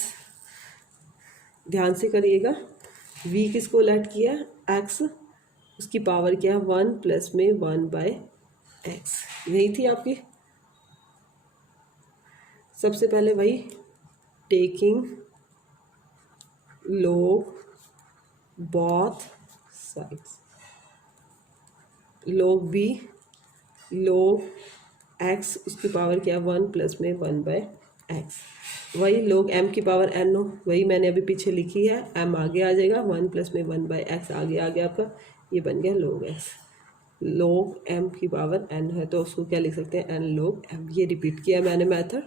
ध्यान से करिएगा। v किसको लैट किया है? x, उसकी पावर क्या है? 1 प्लस में 1/x, यही थी आपकी। सबसे पहले वही taking log both sides, log b log x, उसकी पावर क्या है? 1 प्लस में 1/x। वही log m की पावर n हो, वही मैंने अभी पीछे लिखी है, m आगे आ जाएगा, 1 प्लस में 1/x आगे आ गया आपका, ये बन गया log x। log m की पावर n है तो उसको क्या लिख सकते हैं? n log m। ये रिपीट किया मैंने मेथड।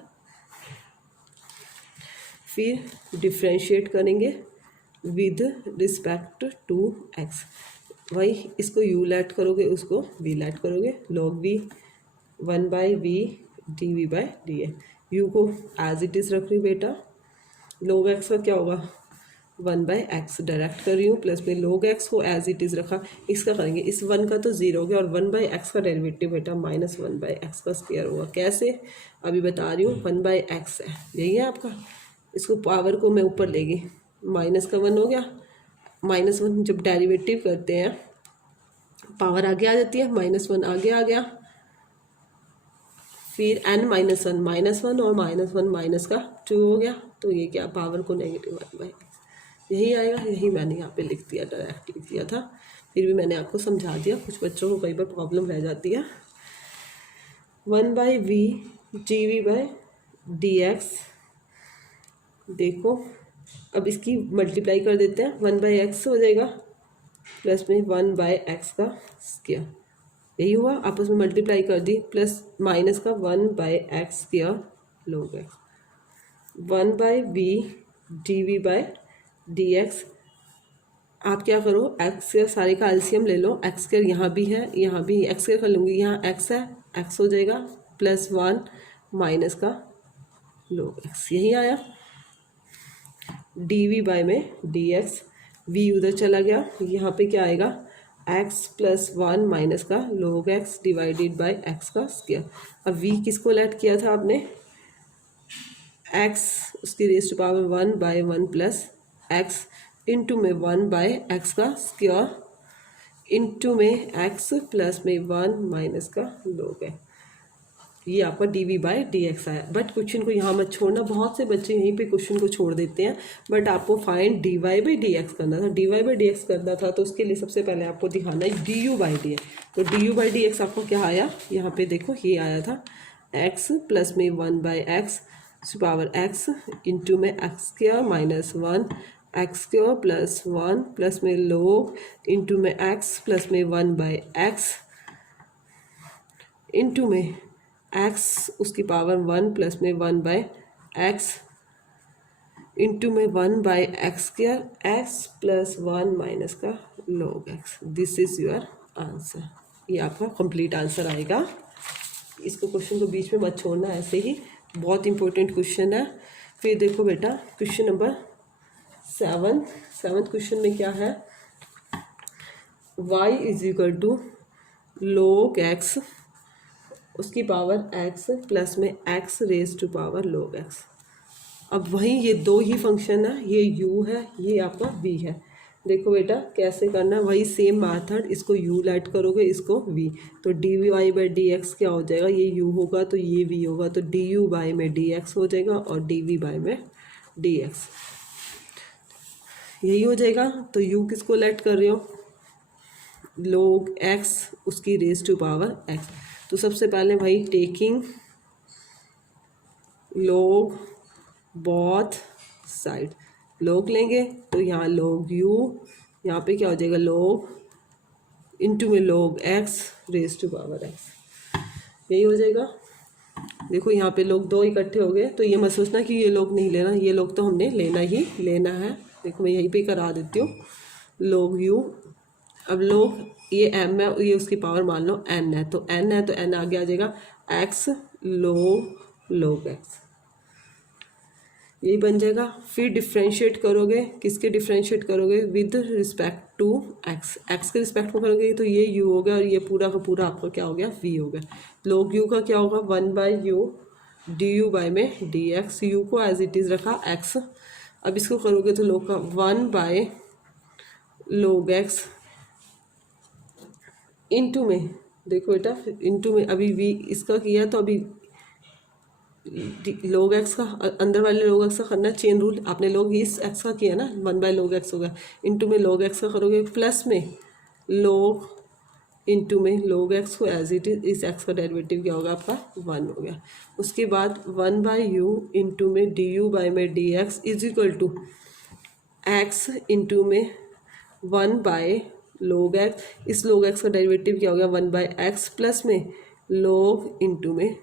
फिर डिफ्रेंशिएट करेंगे विद रिस्पेक्ट टू x, वही इसको u लैट करोगे, उसको v लैट करोगे, log v 1/v dv/dx। u को एज इट इज़ रख रही हूँ बेटा, log x का क्या होगा? 1/x डायरेक्ट कर रही हूँ, प्लस में log x को एज इट इज़ रखा। इसका करेंगे, इस 1 का तो 0 हो गया, और 1/x का डेरिवेटिव बेटा माइनस 1/x का स्क्वायर होगा। कैसे? अभी बता रही हूँ, 1/x है, यही है आपका। इसको पावर को मैं ऊपर लेगी, माइनस का 1 हो गया, -1 जब डेरिवेटिव करते हैं पावर आगे आ जाती है, -1 आगे आ गया। फिर n -1 -1 और -1 माइनस का 2 हो गया, तो ये क्या? पावर को नेगेटिव 1/x, यही आएगा। यही मैंने यहाँ पे लिख दिया, डायरेक्ट लिख दिया था, फिर भी मैंने आपको समझा दिया। कुछ बच्चों को कई बार प्रॉब्लम रह जाती है। 1/v dv/dx, देखो अब इसकी मल्टीप्लाई कर देते हैं, 1/x हो जाएगा, प्लस में 1/x का स्क्वायर, यही हुआ। आपस में मल्टीप्लाई कर दी, प्लस माइनस का 1/x square log x। 1/v dv/dx, आप क्या करो, x के सारे का एलसीएम ले लो। x स्क्वायर यहाँ भी है, यहाँ भी x स्क्वायर कर लूँगी, यहाँ x है, x हो जाएगा, प्लस 1 माइनस का log x, यही आया। dv/ में dx, v उधर चला गया, यहाँ पे क्या आएगा? x प्लस 1 माइनस का log x divided by x का स्क्वायर। अब v किसको लैट किया था आपने? x, उसकी raise to power 1/1 plus x, into में 1/x का स्क्वायर, इंटू में x प्लस में 1 माइनस का log है। ये आपका dv/dx आया। बट क्वेश्चन को यहाँ मत छोड़ना, बहुत से बच्चे यहीं पे क्वेश्चन को छोड़ देते हैं। बट आपको फाइंड dy/dx करना था, dy/dx करना था, तो उसके लिए सबसे पहले आपको दिखाना है du/dx। तो du/dx आपको क्या आया? यहाँ पे देखो, ये आया था x प्लस में 1/x पावर x, इंटू में x square minus 1 x square plus 1 plus में log, इंटू में x प्लस में 1/x, इंटू में x उसकी पावर 1 प्लस में 1/x, इंटू में 1/x square, x plus 1 minus का log x। This is your answer. ये आपका कंप्लीट आंसर आएगा। इसको क्वेश्चन को बीच में मत छोड़ना, ऐसे ही बहुत इंपॉर्टेंट क्वेश्चन है। फिर देखो बेटा, क्वेश्चन नंबर 7 क्वेश्चन में क्या है? y is equal to log x, उसकी पावर x प्लस में x raise to power log x। अब वहीं ये दो ही फंक्शन है, ये u है, ये आपका v है। देखो बेटा कैसे करना है, वही सेम मेथड, इसको u लैट करोगे, इसको v, तो dy/dx क्या हो जाएगा? ये u होगा तो ये v होगा, तो du/ में dx हो जाएगा और dv/ में dx, यही हो जाएगा। तो u किसको लैट कर रहे हो? log x, उसकी रेज टू पावर x। तो सबसे पहले भाई taking log both side, log लेंगे तो यहाँ log u, यहाँ पे क्या हो जाएगा? log, इंटू में log x raise to power x, यही हो जाएगा। देखो यहाँ पे लोग दो इकट्ठे हो गए, तो ये मत सोचना कि ये लोग नहीं लेना, ये लोग तो हमने लेना ही लेना है। देखो मैं यहीं पे करा देती हूँ, लोग यू। अब लोग ये एम है, ये उसकी पावर मान लो एन है, तो एन है तो एन आगे आ जाएगा एक्स लोग एक्स, यही बन जाएगा। फिर डिफ्रेंशिएट करोगे, किसके डिफ्रेंशिएट करोगे, with respect to x, x के रिस्पेक्ट में करोगे तो ये यू हो गया, और ये पूरा का पूरा आपका क्या हो गया, वी हो गया। लॉग यू का क्या होगा, 1/u डी यू बाई में डी एक्स, यू को एज इट इज़ रखा एक्स। अब इसको करोगे तो लॉग का 1/log एक्स इंटू में, देखो बेटा इंटू में, अभी वी इसका किया तो अभी log एक्स का अंदर वाले log एक्स का करना चेन रूल, आपने log इस एक्स का किया ना, 1/log एक्स होगा, इंटू में log एक्स का करोगे, प्लस में log इंटू में log एक्स को एज इट इज, इस एक्स का डेरिवेटिव क्या होगा आपका 1 हो गया। उसके बाद 1/u इंटू में डी यू बाई में d x is equal to x into में 1/log एक्स, इस log एक्स का डेरिवेटिव क्या हो गया 1/x प्लस में log इंटू में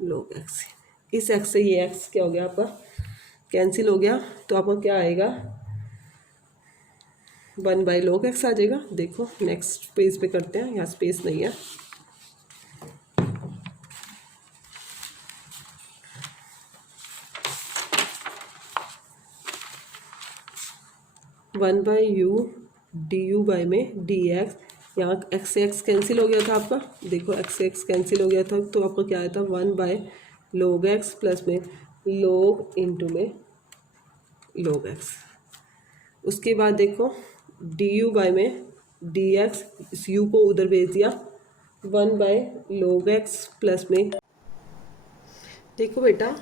log एक्स, इस एक्स से ये एक्स क्या हो गया आपका कैंसिल हो गया, तो आपका क्या आएगा 1/log एक्स आ जाएगा। देखो नेक्स्ट पेज पे करते हैं, यहाँ स्पेस नहीं है। One by u d u by में डी एक्स, यहाँ एक्स से एक्स कैंसिल हो गया था आपका, देखो एक्स से एक्स कैंसिल हो गया था, तो आपका क्या आया था 1/log एक्स प्लस में log इंटू में log एक्स। उसके बाद देखो डी यू बाई में डी एक्स, इस यू को उधर भेज दिया 1/log एक्स प्लस में, देखो बेटा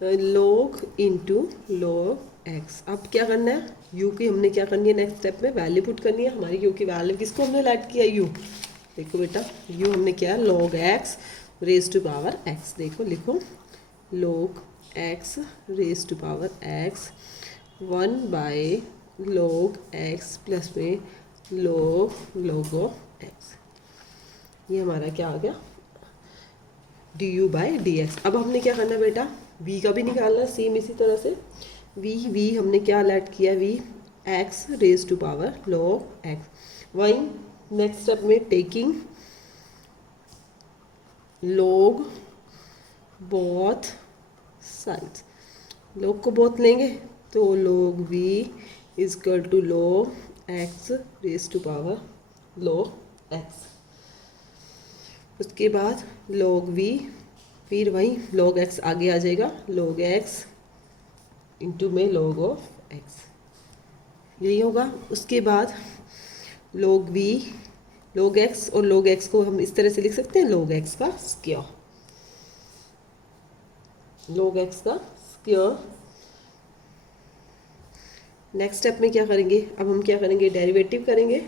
log इंटू log एक्स। अब क्या करना है, u की हमने क्या करनी है नेक्स्ट स्टेप में वैल्यू पुट करनी है, हमारी u की वैल्यू किसको हमने ऐड किया u, देखो बेटा u हमने क्या log x raise to power x, देखो लिखो log x raise to power x 1/log x plus में log x, ये हमारा क्या आ गया d u by D x. अब हमने क्या करना है बेटा, v का भी निकालना सेम इसी तरह से, v हमने क्या ऐड किया, v x raise to power log x। वही नेक्स्ट स्टेप में taking log both sides, log को बोथ लेंगे तो log v is equal to log x raise to power log x। उसके बाद log v, फिर वही log x आगे आ जाएगा log x इंटू में log ऑफ x, यही होगा। उसके बाद log v log x, और log x को हम इस तरह से लिख सकते हैं log x का स्क्वायर, log x का स्क्वायर। नेक्स्ट स्टेप में क्या करेंगे, अब हम क्या करेंगे डेरिवेटिव करेंगे,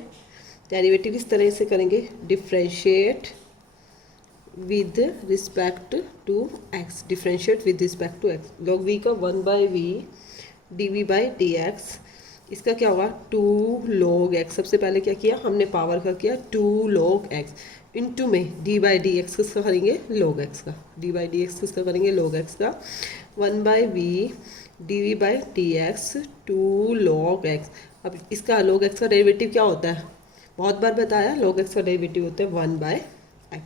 डेरिवेटिव इस तरह से करेंगे differentiate with respect to x, differentiate with respect to x, log v का 1/v d v by D x, इसका क्या होगा 2 log x, सबसे पहले क्या किया हमने पावर का किया 2 log x इंटू में डी बाई डी एक्स किसका करेंगे log x का, डी बाई डी एक्स किसका करेंगे log x का 1/v d v by D x 2 log x। अब इसका log x का डेरिवेटिव क्या होता है, बहुत बार बताया log x का डेरिवेटिव होता है 1/x,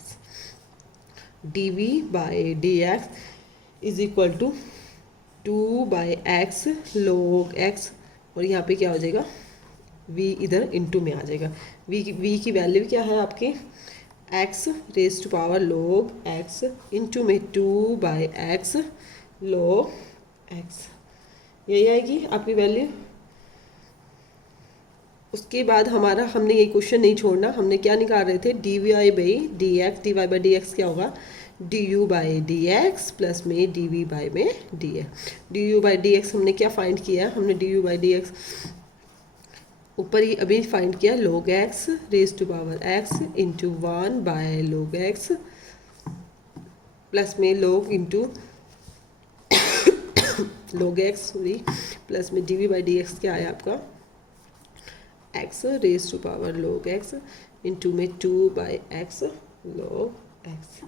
d v by D x is equal to 2/x log x, और यहाँ पे क्या हो जाएगा v इधर इंटू में आ जाएगा, v की वैल्यू क्या है आपकी x raise to power log x into में 2/x log x, यही आएगी आपकी वैल्यू। उसके बाद हमारा हमने ये क्वेश्चन नहीं छोड़ना, हमने क्या निकाल रहे थे d Y by D x, d Y by D x क्या होगा d u by D x plus में डी वी बाई में d x, d u by D x हमने क्या फाइंड किया, हमने d u by D x ऊपर ही अभी फाइंड किया log x raise to power x into 1/log x plus में log into log x sorry plus में d v by D x क्या आया आपका x raise to power log x into में 2/x log x,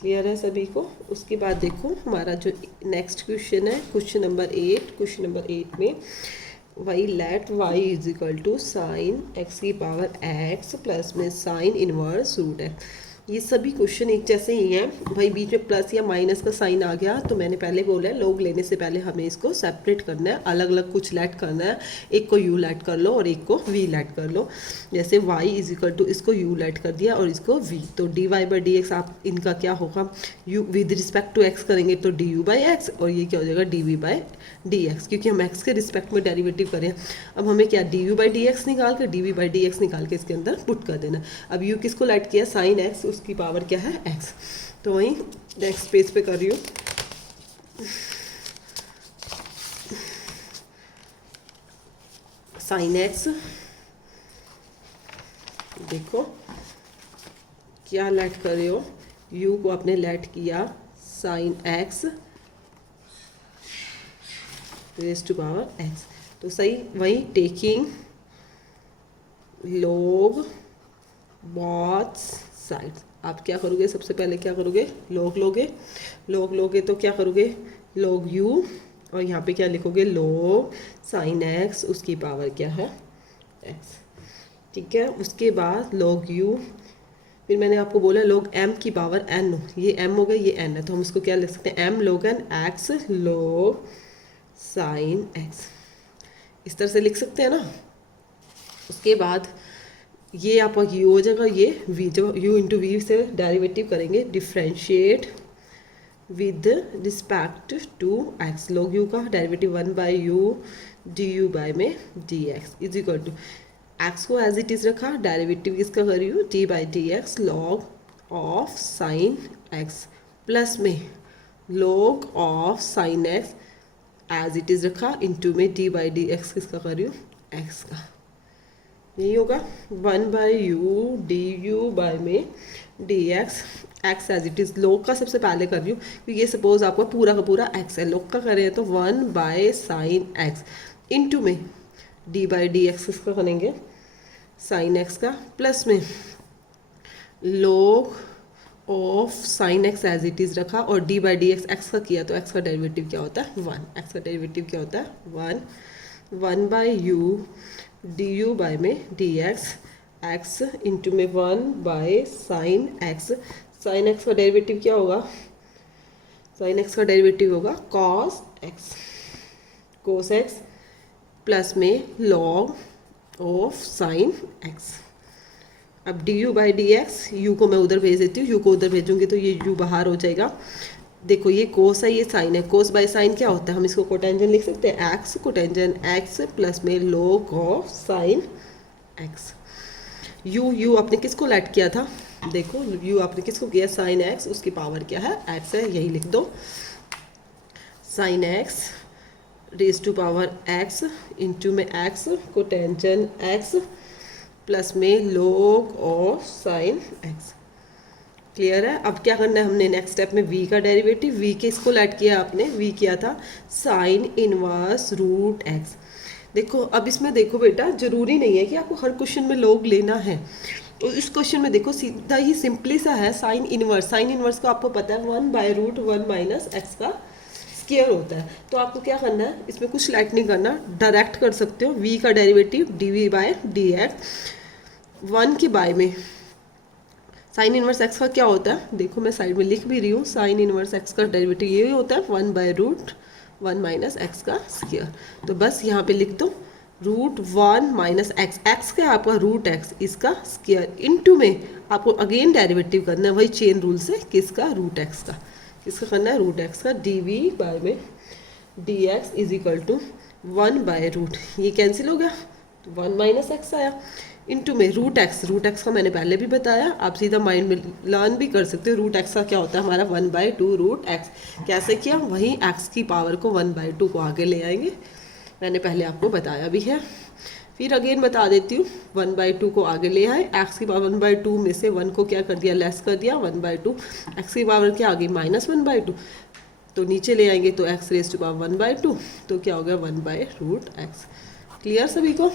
क्लियर है सभी को। उसके बाद देखो हमारा जो नेक्स्ट क्वेश्चन है, क्वेश्चन नंबर 8। क्वेश्चन नंबर 8 में वही let y is equal to sine x की पावर एक्स प्लस में साइन इनवर्स रूट है। ये सभी क्वेश्चन एक जैसे ही हैं भाई, बीच में प्लस या माइनस का साइन आ गया तो मैंने पहले बोला है लोग लेने से पहले हमें इसको सेपरेट करना है, अलग अलग कुछ लेट करना है। एक को यू लेट कर लो और एक को वी लेट कर लो। जैसे y इज इक्वल टू इसको u लेट कर दिया और इसको v, तो dy बाई डी एक्स आप इनका क्या होगा, u with respect to x करेंगे तो du बाई एक्स, और ये क्या हो जाएगा dv बाई डी एक्स, क्योंकि हम x के रिस्पेक्ट में डेरिवेटिव करें। अब हमें क्या du बाई डी एक्स निकाल के dv बाई डी एक्स निकाल के इसके अंदर पुट कर देना। अब u किसको लेट किया, साइन x, उसकी पावर क्या है x। तो वहीं नेक्स्ट पेज पे कर रही हूँ। साइन x, देखो क्या लेट कर रहे हो, u को आपने लेट किया sine x raise to power x, तो सही वही टेकिंग log both sides। आप क्या करोगे, सबसे पहले क्या करोगे, log लोगे तो क्या करोगे log u, और यहाँ पे क्या लिखोगे log साइन x, उसकी पावर क्या है x। ठीक है, उसके बाद log u, फिर मैंने आपको बोला log m की पावर n, ये m हो गया ये n है, तो हम इसको क्या लिख सकते हैं m log n x log sine x, इस तरह से लिख सकते हैं ना। उसके बाद ये आपका u हो जाएगा, ये v, जो u इंटू वी से डेरिवेटिव करेंगे, differentiate with respect to x, log u का derivative 1 by u d u by में d x is equal to x को एज इट इज़ रखा, डेरिवेटिव किसका कर रही हूँ d by D x log of sine x plus में log of sine x as it is रखा, into में d बाई डी एक्स किसका कर रही हूँ x का, यही होगा 1 by u d u by में d x, x as it is log का सबसे पहले कर रही हूँ क्योंकि ये सपोज आपका पूरा का पूरा एक्स है, लोग का करें तो 1 बाई साइन एक्स इंटू में डी बाई डी एक्स किसका करेंगे साइन एक्स का, प्लस में log of sine x as it is रखा और डी बाई डी एक्स का किया, तो एक्स का डेरिवेटिव क्या होता है 1, एक्स का डेरिवेटिव क्या होता है 1 by u d u by में डी एक्स, एक्स इंटू में 1 by sine x, sine x का डेरिवेटिव क्या होगा, साइन एक्स का डेरिवेटिव होगा कॉस एक्स प्लस में लॉग ऑफ साइन एक्स। अब d u by D x, u को मैं उधर भेज देती हूँ, यू को उधर भेजूंगी तो ये यू बाहर हो जाएगा। देखो ये कोस है ये साइन है, कोस बाय साइन क्या होता है, हम इसको कोटेंजेंट लिख सकते हैं, एक्स कोटेंजेंट एक्स प्लस में log of sine x. You आपने किसको लेट किया था, देखो यू आपने किसको किया साइन एक्स, उसकी पावर क्या है एक्स है, यही लिख दो sine x raise to power x into में एक्स कोटेंजेंट एक्स प्लस में log of sine x. Clear है। अब क्या करना है हमने नेक्स्ट स्टेप में v का डेरिवेटिव, v के इसको लेट किया आपने, v किया था साइन इनवर्स रूट x। देखो अब इसमें देखो बेटा जरूरी नहीं है कि आपको हर क्वेश्चन में log लेना है, तो इस क्वेश्चन में देखो सीधा ही सिंपली सा है साइन इनवर्स को आपको पता है 1 बाई रूट 1 माइनस एक्स का स्क्वायर होता है। तो आपको क्या करना है, इसमें कुछ लेट नहीं करना, डायरेक्ट कर सकते हो v का derivative dv by d x 1 के बाय में साइन इनवर्स एक्स का क्या होता है, देखो मैं साइड में लिख भी रही हूँ, साइन इनवर्स एक्स का डेरिवेटिव ये होता है 1 बाई रूट 1 माइनस एक्स का स्क्वायर। तो बस यहाँ पे लिख दो रूट 1 माइनस एक्स, एक्स क्या आपका रूट एक्स, इसका स्क्वायर इनटू में आपको अगेन डेरिवेटिव करना है वही चेन रूल से, किसका रूट एक्स का, किसका करना है रूट एक्स का, डी वी बाय में d x is equal to 1 by root, ये कैंसिल हो गया तो 1 माइनस एक्स आया इंटू में रूट एक्स का मैंने पहले भी बताया, आप सीधा माइंड में लर्न भी कर सकते हो। रूट एक्स का क्या होता है हमारा 1 बाई 2 रूट एक्स, कैसे किया, वहीं एक्स की पावर को 1 बाई 2 को आगे ले आएंगे, मैंने पहले आपको बताया भी है। फिर अगेन बता देती हूँ 1 बाई 2 को आगे ले आए, एक्स की पावर 1 बाई 2 में से 1 को क्या कर दिया लेस कर दिया 1 बाई 2, एक्स की पावर क्या आ गई माइनस 1 बाई 2, तो नीचे ले आएंगे तो x raise to power 1 by 2, तो क्या हो गया 1 बाई रूट एक्स। क्लियर सभी को।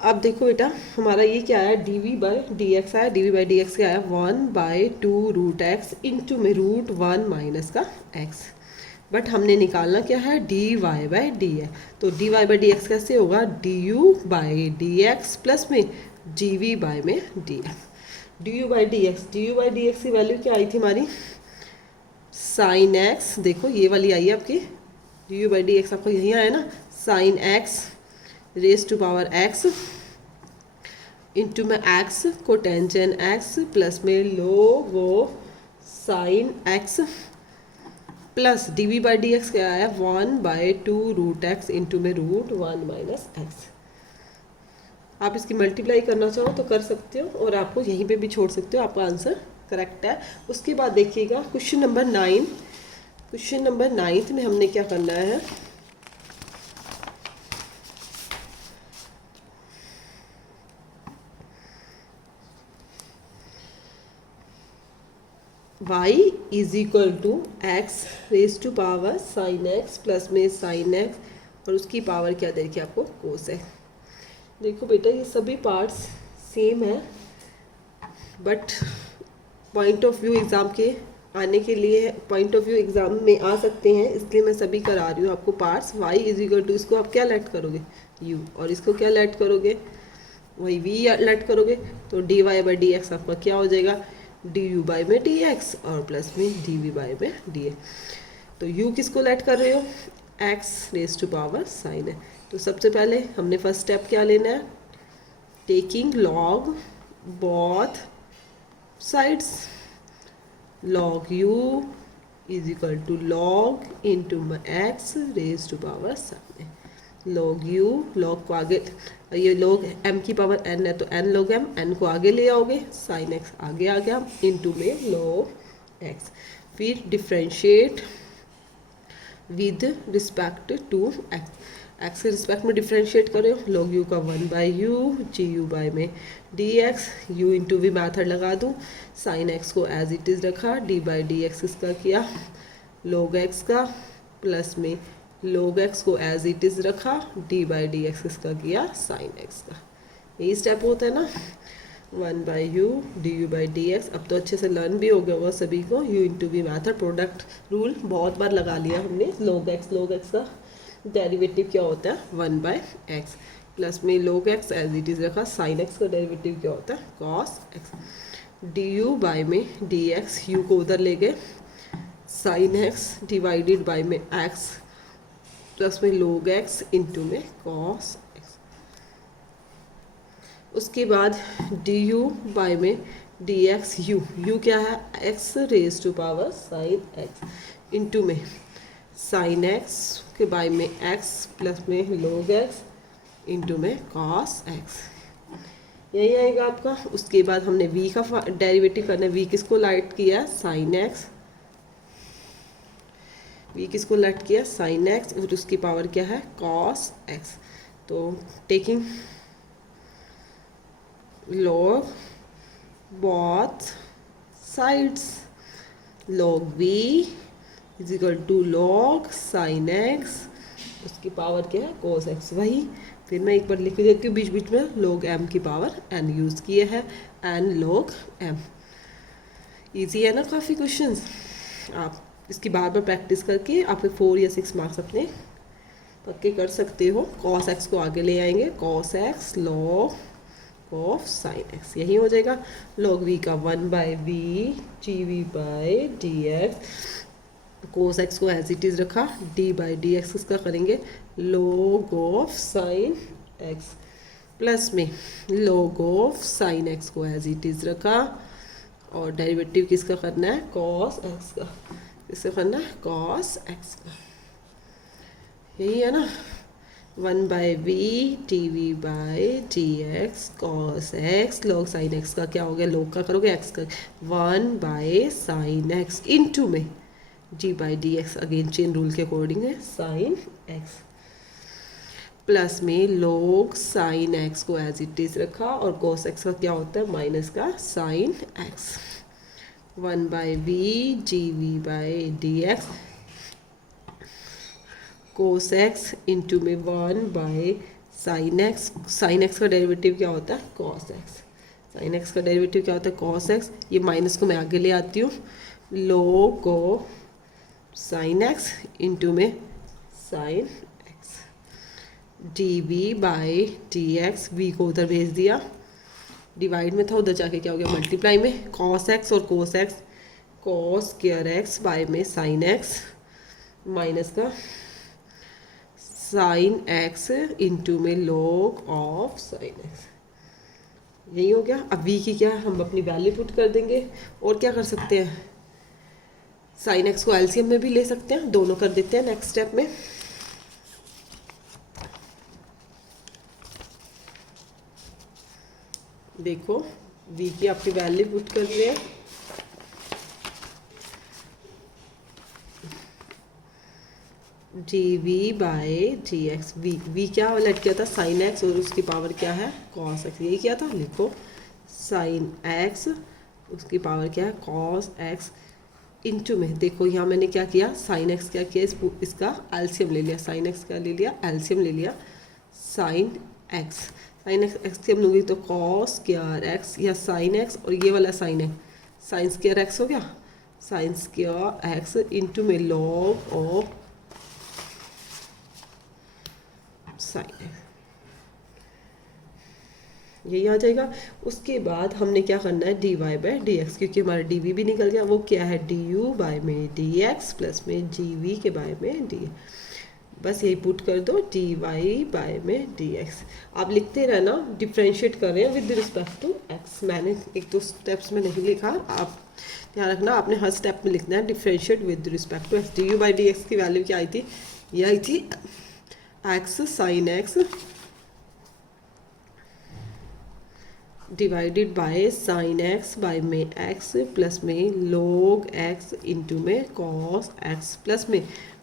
अब देखो बेटा, हमारा ये क्या आया, d v by D x आया। D v by D x क्या आया, 1/2 रूट एक्स इंटू में √1 माइनस का एक्स। बट हमने निकालना क्या है, डी वाई बाई डी है। तो d Y by D x कैसे होगा, d u by D x plus में डी वी बाई में d x. D u by D x, d u by D x की वैल्यू क्या आई थी हमारी, साइन एक्स। देखो ये वाली आई है आपकी, d u by D x आपको यहीं आया ना, sine x raise to power x into में एक्स को टेंजन एक्स प्लस में log sine x plus d v by D x क्या आया, 1/2 रूट एक्स इंटू में √1 माइनस एक्स। आप इसकी मल्टीप्लाई करना चाहो तो कर सकते हो, और आपको यहीं पे भी छोड़ सकते हो, आपका आंसर करेक्ट है। उसके बाद देखिएगा क्वेश्चन नंबर 9। क्वेश्चन नंबर 9 में हमने क्या करना है, y is equal to x raise to power sine x plus में साइन एक्स और उसकी पावर क्या दे रखी है आपको, कोस एक्स। देखो बेटा ये सभी पार्ट्स सेम है, but point of view exam के आने के लिए, पॉइंट ऑफ व्यू एग्ज़ाम में आ सकते हैं, इसलिए मैं सभी करा रही हूँ आपको parts. y is equal to, इसको आप क्या लेट करोगे, u, और इसको क्या लेट करोगे, वही v लेट करोगे। तो d Y by D x आपका क्या हो जाएगा, डी यू बाई में डी एक्स और प्लस में डी वी बाई में डी एक्स। तो u किसको लेट कर रहे हो, x raise to power sine है। तो सबसे पहले हमने फर्स्ट स्टेप क्या लेना है, taking log both sides, log u is equal to log into x raise to power sine है। log u, log को आगे, ये log m की पावर n है तो n log m, n को आगे ले आओगे, sin x आगे आ गया इंटू में log x। फिर differentiate with respect to x, x के रिस्पेक्ट में डिफ्रेंशिएट करो, log u का 1/u जी यू बाई में d x, u into we method लगा दूँ, sin x को एज इट इज़ रखा, d बाई डी एक्स इसका किया log x का प्लस में log x को एज इट इज़ रखा, d बाई डी एक्स इसका किया sin x का। यही स्टेप होता है ना, 1/u D u by D x. अब तो अच्छे से लर्न भी हो गया होगा सभी को, u into we method product rule बहुत बार लगा लिया हमने। log x का डेरिवेटिव क्या होता है, 1/x प्लस में log x as it is रखा, sin x का डेरिवेटिव क्या होता है, cos x। D u by में डी एक्स, यू को उधर ले गए, sin x डिवाइडेड बाई में x प्लस में log x इंटू में cos x। उसके बाद डी यू बाई में डी एक्स, यू क्या है, x raise to power sine x into में साइन x के बाई में x प्लस में log x इंटू में cos x। यही आएगा आपका। उसके बाद हमने v का डेरिवेटिव करना है, v किसको लाइट किया, साइन x, v किसको लेट किया, साइन एक्स, और उसकी पावर क्या है, कॉस एक्स। तो taking log both sides, log v is equal to log sine x, उसकी पावर क्या है, cos x। वही फिर मैं एक बार लिख देती हूँ बीच बीच में, log m की पावर n यूज़ किए हैं, n log m। ईजी है ना काफ़ी क्वेश्चंस, आप इसकी बार बार प्रैक्टिस करके आपके 4 या 6 मार्क्स अपने पक्के कर सकते हो। cos x को आगे ले आएंगे, cos x log of sin x, यही हो जाएगा। log v का 1/v d v by D x, cos x को एज इट इज़ रखा, d बाई डी एक्स इसका करेंगे log of sin x plus में log ऑफ sin x को एज इट इज़ रखा, और डेरिवेटिव किसका करना है, cos x का, इससे करना है cos x का। यही है ना, 1/v d v by D x cos x, log sine x का क्या हो गया, log का करोगे x का, 1/sin x इंटू में d by D x, again chain rule के अकॉर्डिंग है, sin x प्लस में log साइन x को एज इट इज़ रखा, और cos x का क्या होता है, माइनस का sin x, 1/v d v by D x cos x into में 1/sin साइन एक्स का डेरिवेटिव क्या होता है कॉस एक्स, साइन एक्स का डेरिवेटिव क्या होता है कॉस एक्स, ये माइनस को मैं आगे ले आती हूँ, log को साइन एक्स इंटू में sine x, d v by D x, v को उधर भेज दिया, डिवाइड में था उधर जाके क्या हो गया मल्टीप्लाई में, कॉस एक्स और cos x, cos square x by में साइन एक्स माइनस का साइन एक्स इंटू में लॉग ऑफ साइन एक्स, यही हो गया। अब वी की क्या हम अपनी वैल्यू पुट कर देंगे, और क्या कर सकते हैं साइन एक्स को एलसीएम में भी ले सकते हैं, दोनों कर देते हैं नेक्स्ट स्टेप में। देखो वी की आपकी वैल्यू पुट कर रहे हैं, d v by D x, v क्या वाला किया था साइन एक्स और उसकी पावर क्या है कॉस एक्स, यही क्या था, लिखो साइन एक्स उसकी पावर क्या है कॉस एक्स इंटू में, देखो यहाँ मैंने क्या किया साइन एक्स क्या किया इसका एलसीएम ले लिया, साइन एक्स का ले लिया एलसीएम ले लिया, sine x sine x LCM लूँगी तो कॉस स्क्वायर एक्स या साइन एक्स और ये वाला साइन है साइन स्क्वायर एक्स हो गया, साइन स्क्वायर एक्स इंटू में लॉग ऑफ साइन एक्स, यही आ जाएगा। उसके बाद हमने क्या करना है d Y by D x, क्योंकि हमारा डी वी भी निकल गया, वो क्या है डी यू बाय में डी एक्स प्लस में जी वी के बाय में डी, बस यही पुट कर दो डी वाई बाय में डी एक्स। आप लिखते रहना, डिफ्रेंशिएट कर रहे हैं विद रिस्पेक्ट टू एक्स, मैंने एक दो स्टेप्स में नहीं लिखा, आप ध्यान रखना आपने हर स्टेप में लिखना है differentiate with respect to x. D u by D x की वैल्यू क्या आई थी, ये आई थी x sine x divided by sine x by में एक्स प्लस में log एक्स इंटू में कॉस एक्स प्लस में,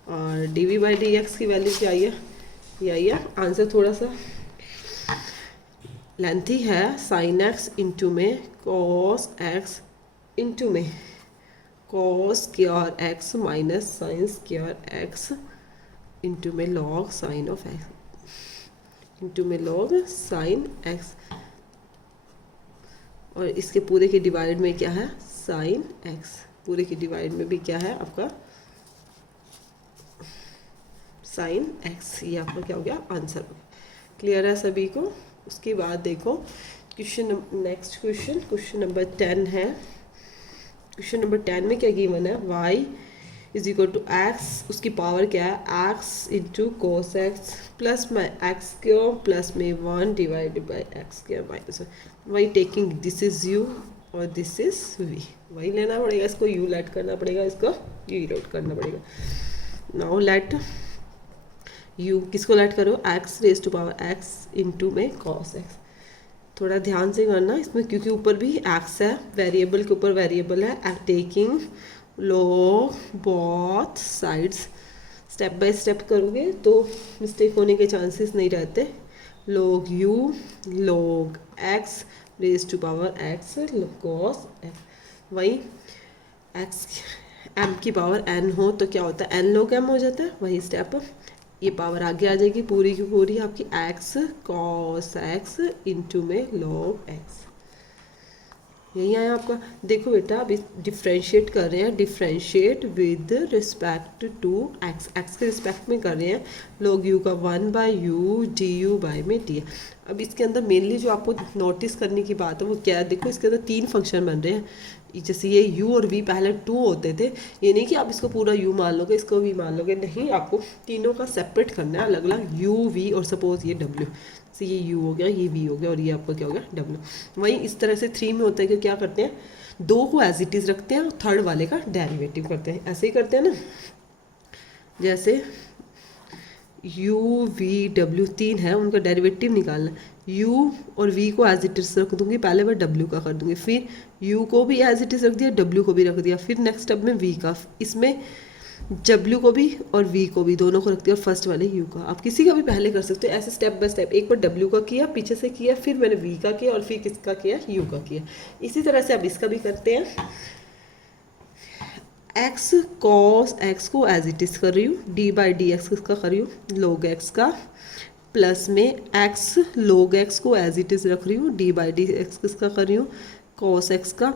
और d v by D x की वैल्यू क्या आई है, ये आई है। आंसर थोड़ा सा लेंथी है, साइन एक्स इंटू में कॉस एक्स इंटू में cos square x minus sine square x into में log sine of x into में log साइन एक्स, और इसके पूरे के डिवाइड में क्या है साइन एक्स, पूरे के डिवाइड में भी क्या है आपका साइन एक्स, ये आपका क्या हो गया आंसर हो गया। क्लियर है सभी को। उसके बाद देखो क्वेश्चन, नेक्स्ट क्वेश्चन नंबर 10 है। क्वेश्चन नंबर 10 में क्या गिवन है, y is equal to x, उसकी पावर क्या है x into cos x plus में एक्स स्क्वायर प्लस में 1 divided by x square minus 1, वही टेकिंग दिस इज यू और दिस इज वी, वही लेना पड़ेगा, इसको यू लेट करना पड़ेगा, इसको यू लेट करना पड़ेगा। नाउ लेट यू किसको लेट करो x raise to power x into में कॉस एक्स, थोड़ा ध्यान से करना इसमें क्योंकि ऊपर भी एक्स है, वेरिएबल के ऊपर वेरिएबल है, taking log both sides, step by step करोगे तो मिस्टेक होने के चांसेस नहीं रहते। log u log x raise to power x cos x, वही x m की पावर n हो तो क्या होता है n log m हो जाता है, वही स्टेप ये पावर आगे आ जाएगी पूरी की पूरी आपकी x cos x इंटू में log x, यही आया आपका। देखो बेटा अभी डिफ्रेंशिएट कर रहे हैं, differentiate with respect to x, x के रिस्पेक्ट में कर रहे हैं, log u का 1 by u d u by में डी। अब इसके अंदर मेनली जो आपको नोटिस करने की बात है वो क्या है, देखो इसके अंदर 3 फंक्शन बन रहे हैं, जैसे ये u और v पहले 2 होते थे, ये नहीं कि आप इसको पूरा u मान लोगे इसको v मान लोगे, नहीं, आपको तीनों का सेपरेट करना है अलग अलग, u v और सपोज ये w, से ये u हो गया ये v हो गया और ये आपका क्या हो गया w। वहीं इस तरह से 3 में होता है कि क्या करते हैं 2 को एज इट इज़ रखते हैं और थर्ड वाले का डेरिवेटिव करते हैं, ऐसे ही करते हैं ना, जैसे u v w 3 है उनका डेरिवेटिव निकालना, u और v को एज इट इज़ रख दूंगी, पहले मैं w का कर दूंगी, फिर u को भी एज इट इज़ रख दिया, w को भी रख दिया, फिर नेक्स्ट स्टेप में v का, इसमें w को भी और v को भी दोनों को रख दिया और फर्स्ट वाले u का, आप किसी का भी पहले कर सकते हो ऐसे स्टेप बाय स्टेप, एक बार w का किया पीछे से किया, फिर मैंने v का किया और फिर किसका किया u का किया, इसी तरह से अब इसका भी करते हैं। x cos x को एज इट इज़ कर रही हूँ, d बाई डी एक्स किसका कर रही हूँ log x का प्लस में एक्स log x को एज इट इज़ रख रही हूँ, डी बाई डी एक्स किसका कर रही हूँ, cos x का,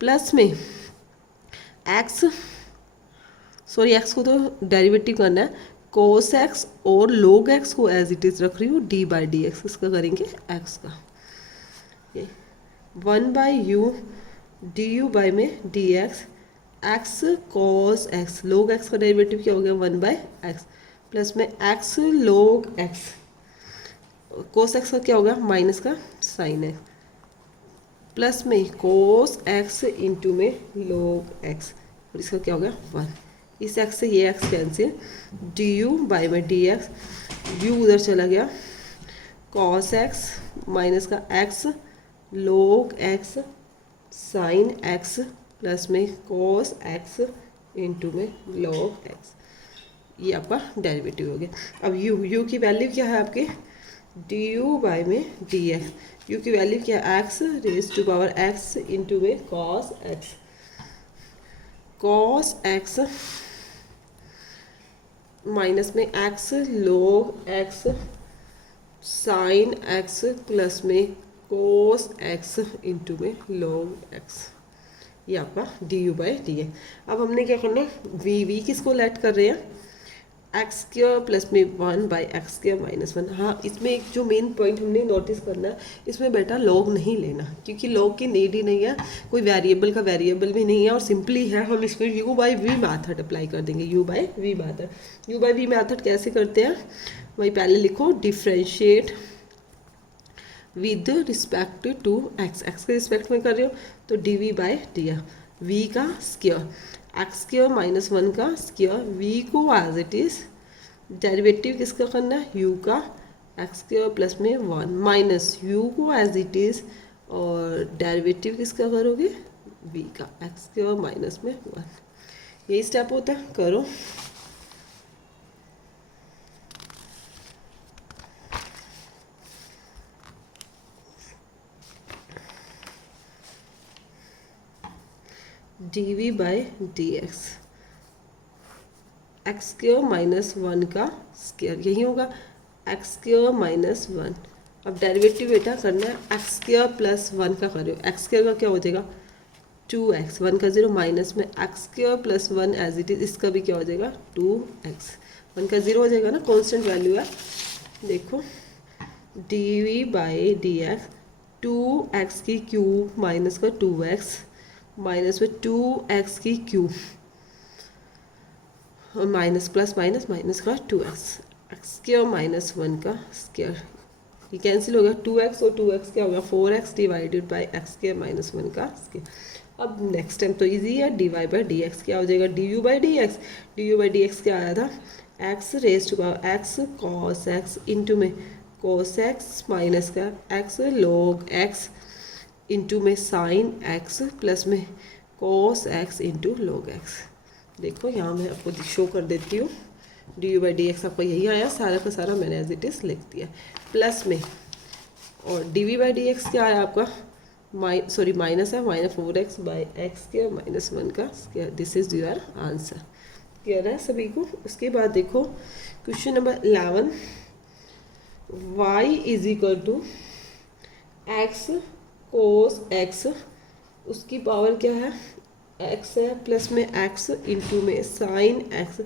प्लस में एक्स एक्स को तो डेरिवेटिव करना है, cos x और log x को एज इट इज़ रख रही हूँ, डी बाई डी एक्स किसका करेंगे, x का। ये 1/u du बाई में dx, x cos x, log x का डेरिवेटिव क्या हो गया 1/x, प्लस में x log x, cos x का क्या होगा माइनस का साइन x, प्लस में cos x इंटू में log x, और इसका क्या हो गया 1, इस x से ये x कैंसिल, du बाई में dx, u उधर चला गया, cos x माइनस का x log x sine x, plus में cos x इंटू में log x, ये आपका डेरिवेटिव हो गया। अब u की वैल्यू क्या है आपके, du बाई में dx, u की वैल्यू क्या है x raise to power x into में cos x माइनस में x log x sine x, plus में cos x इंटू में log x, ये आपका du बाई डी है। अब हमने क्या करना है, v किसको लेट कर रहे हैं, एक्स स्क्वायर प्लस में 1/x स्क्वायर माइनस 1। हाँ, इसमें एक जो मेन पॉइंट हमने नोटिस करना है, इसमें बेटा लॉग नहीं लेना, क्योंकि लॉग की नीड ही नहीं है, कोई वेरिएबल का वेरिएबल भी नहीं है, और सिंपली है हम इसमें u by v method apply कर देंगे, u by v method. u by v method कैसे करते हैं, वही पहले लिखो, differentiate with respect to x, x के रिस्पेक्ट में कर रहे हो तो डी बाई डी, वी का स्क्वायर, एक्स स्क्वायर माइनस 1 का स्क्वायर, वी को एज इट इज डेरिवेटिव किसका करना है, u का एक्स स्क्वायर प्लस में 1 माइनस u को एज इट इज, और डेरिवेटिव किसका करोगे, v का एक्स स्क्वायर माइनस में 1, यही स्टेप होता है, करो। D by D x, x square minus 1 का स्क्वायर, यही होगा एक्स स्क्वायर माइनस 1। अब डेरिवेटिव बेटा करना है एक्स स्क्वायर प्लस 1 का करो, एक्स स्क्वायर का क्या हो जाएगा 2x, 1 का 0 माइनस में x square plus 1 as it is, इसका भी क्या हो जाएगा 2x, 1 का 0 हो जाएगा ना, कांस्टेंट वैल्यू है। देखो D by D x, 2x की क्यूब माइनस का 2x माइनस में 2x की क्यूब, और माइनस प्लस माइनस माइनस का 2x, एक्स स्क्वायर माइनस 1 का स्क्वायर, ये कैंसिल हो गया, 2x और 2x क्या होगा 4x divided by x square minus 1 का स्क्वायर। अब नेक्स्ट टाइम तो इजी है, d Y by D x क्या हो जाएगा, d u by D x, d u by D x क्या आया था, x raise to power x cos x into में कॉस एक्स माइनस का एक्स लॉग एक्स इंटू में साइन एक्स प्लस में cos x into log x. देखो यहाँ मैं आपको शो कर देती हूँ, D u by D x आपका यही आया, सारा का सारा मैंने एज इट इज़ लिख दिया, प्लस में और d v by D x क्या आया आपका माइनस है, minus 4x by x square minus 1 का square, this is your answer. Clear है सभी को। उसके बाद देखो question number 11, y is equal to x cos x, उसकी पावर क्या है x है, प्लस में x इंटू में साइन x,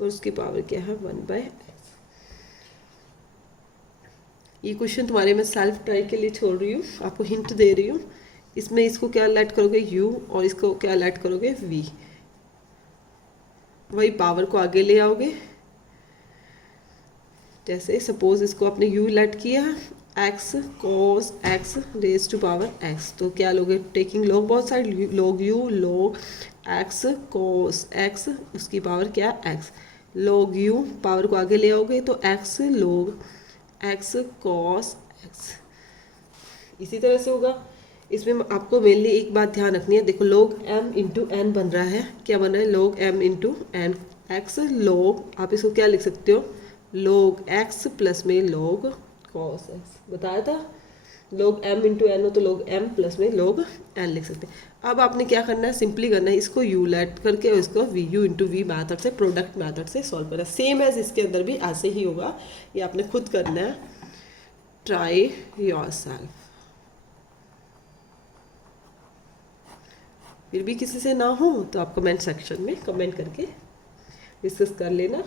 और उसकी पावर क्या है 1/x। ये क्वेश्चन तुम्हारे मैं सेल्फ ट्राई के लिए छोड़ रही हूँ, आपको हिंट दे रही हूँ। इसमें इसको क्या लेट करोगे u, और इसको क्या लेट करोगे v, वही पावर को आगे ले आओगे। जैसे सपोज इसको आपने u लेट किया है, x cos x raise to power x, तो क्या लोगे taking log both side, log u log x cos x, उसकी पावर क्या x, लॉग u पावर को आगे ले आओगे तो x log x cos x। इसी तरह से होगा। इसमें आपको मेनली एक बात ध्यान रखनी है, देखो लॉग m इंटू एन बन रहा है, क्या बन रहा है log m into n, x log, आप इसको क्या लिख सकते हो लॉग x प्लस में लॉग cos x, बताया था log m इंटू एन हो तो log m प्लस में log n लिख सकते हैं। अब आपने क्या करना है, सिंपली करना है, इसको u लेट करके और इसको v u into we method से, प्रोडक्ट मैथड से सॉल्व करना है। सेम एज इसके अंदर भी ऐसे ही होगा, ये आपने खुद करना है। Try your self. फिर भी किसी से ना हो तो आप कमेंट सेक्शन में कमेंट करके डिस्कस कर लेना,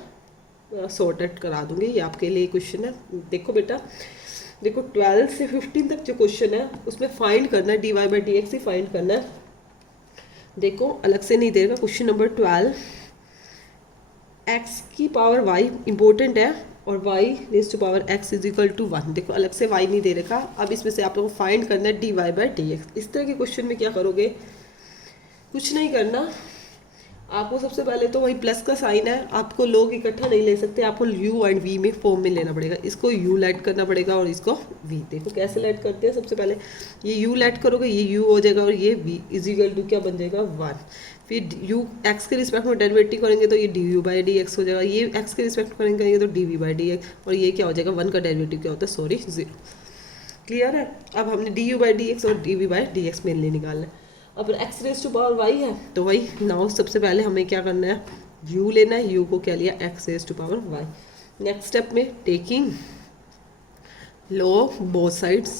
सॉर्ट आउट करा दूंगी। ये आपके लिए क्वेश्चन है। देखो बेटा, देखो 12 से 15 तक जो क्वेश्चन है उसमें फाइंड करना है, d Y by D x ही फाइंड करना है। देखो अलग से नहीं देगा। क्वेश्चन नंबर 12, एक्स की पावर वाई इंपॉर्टेंट है और y raise to power x is equal to 1। देखो अलग से वाई नहीं दे रखा। अब इसमें से आप लोगों को फाइंड करना है d Y by D x. इस तरह के क्वेश्चन में क्या करोगे, कुछ नहीं करना आपको। सबसे पहले तो वही प्लस का साइन है, आपको लोग इकट्ठा नहीं ले सकते, आपको यू एंड वी में फॉर्म में लेना पड़ेगा। इसको यू लेट करना पड़ेगा और इसको वी। देखो कैसे लेट करते हैं। सबसे पहले ये यू लेट करोगे, ये यू हो जाएगा और ये वी इज इक्वल टू क्या बन जाएगा 1। फिर यू एक्स के रिस्पेक्ट में डेरिवेटिव करेंगे तो ये d u by D x हो जाएगा। ये एक्स के रिस्पेक्ट में करेंगे तो d v by D x, और ये क्या हो जाएगा 1 का डेरिवेटिव क्या होता है, सॉरी 0। क्लियर है। अब हमने d u by D x और d v by D x mainly निकालना है। अब x raise to power y है तो वही नाउ सबसे पहले हमें क्या करना है, यू लेना है। यू को क्या लिया, x raise to power y. Next step में taking log both sides,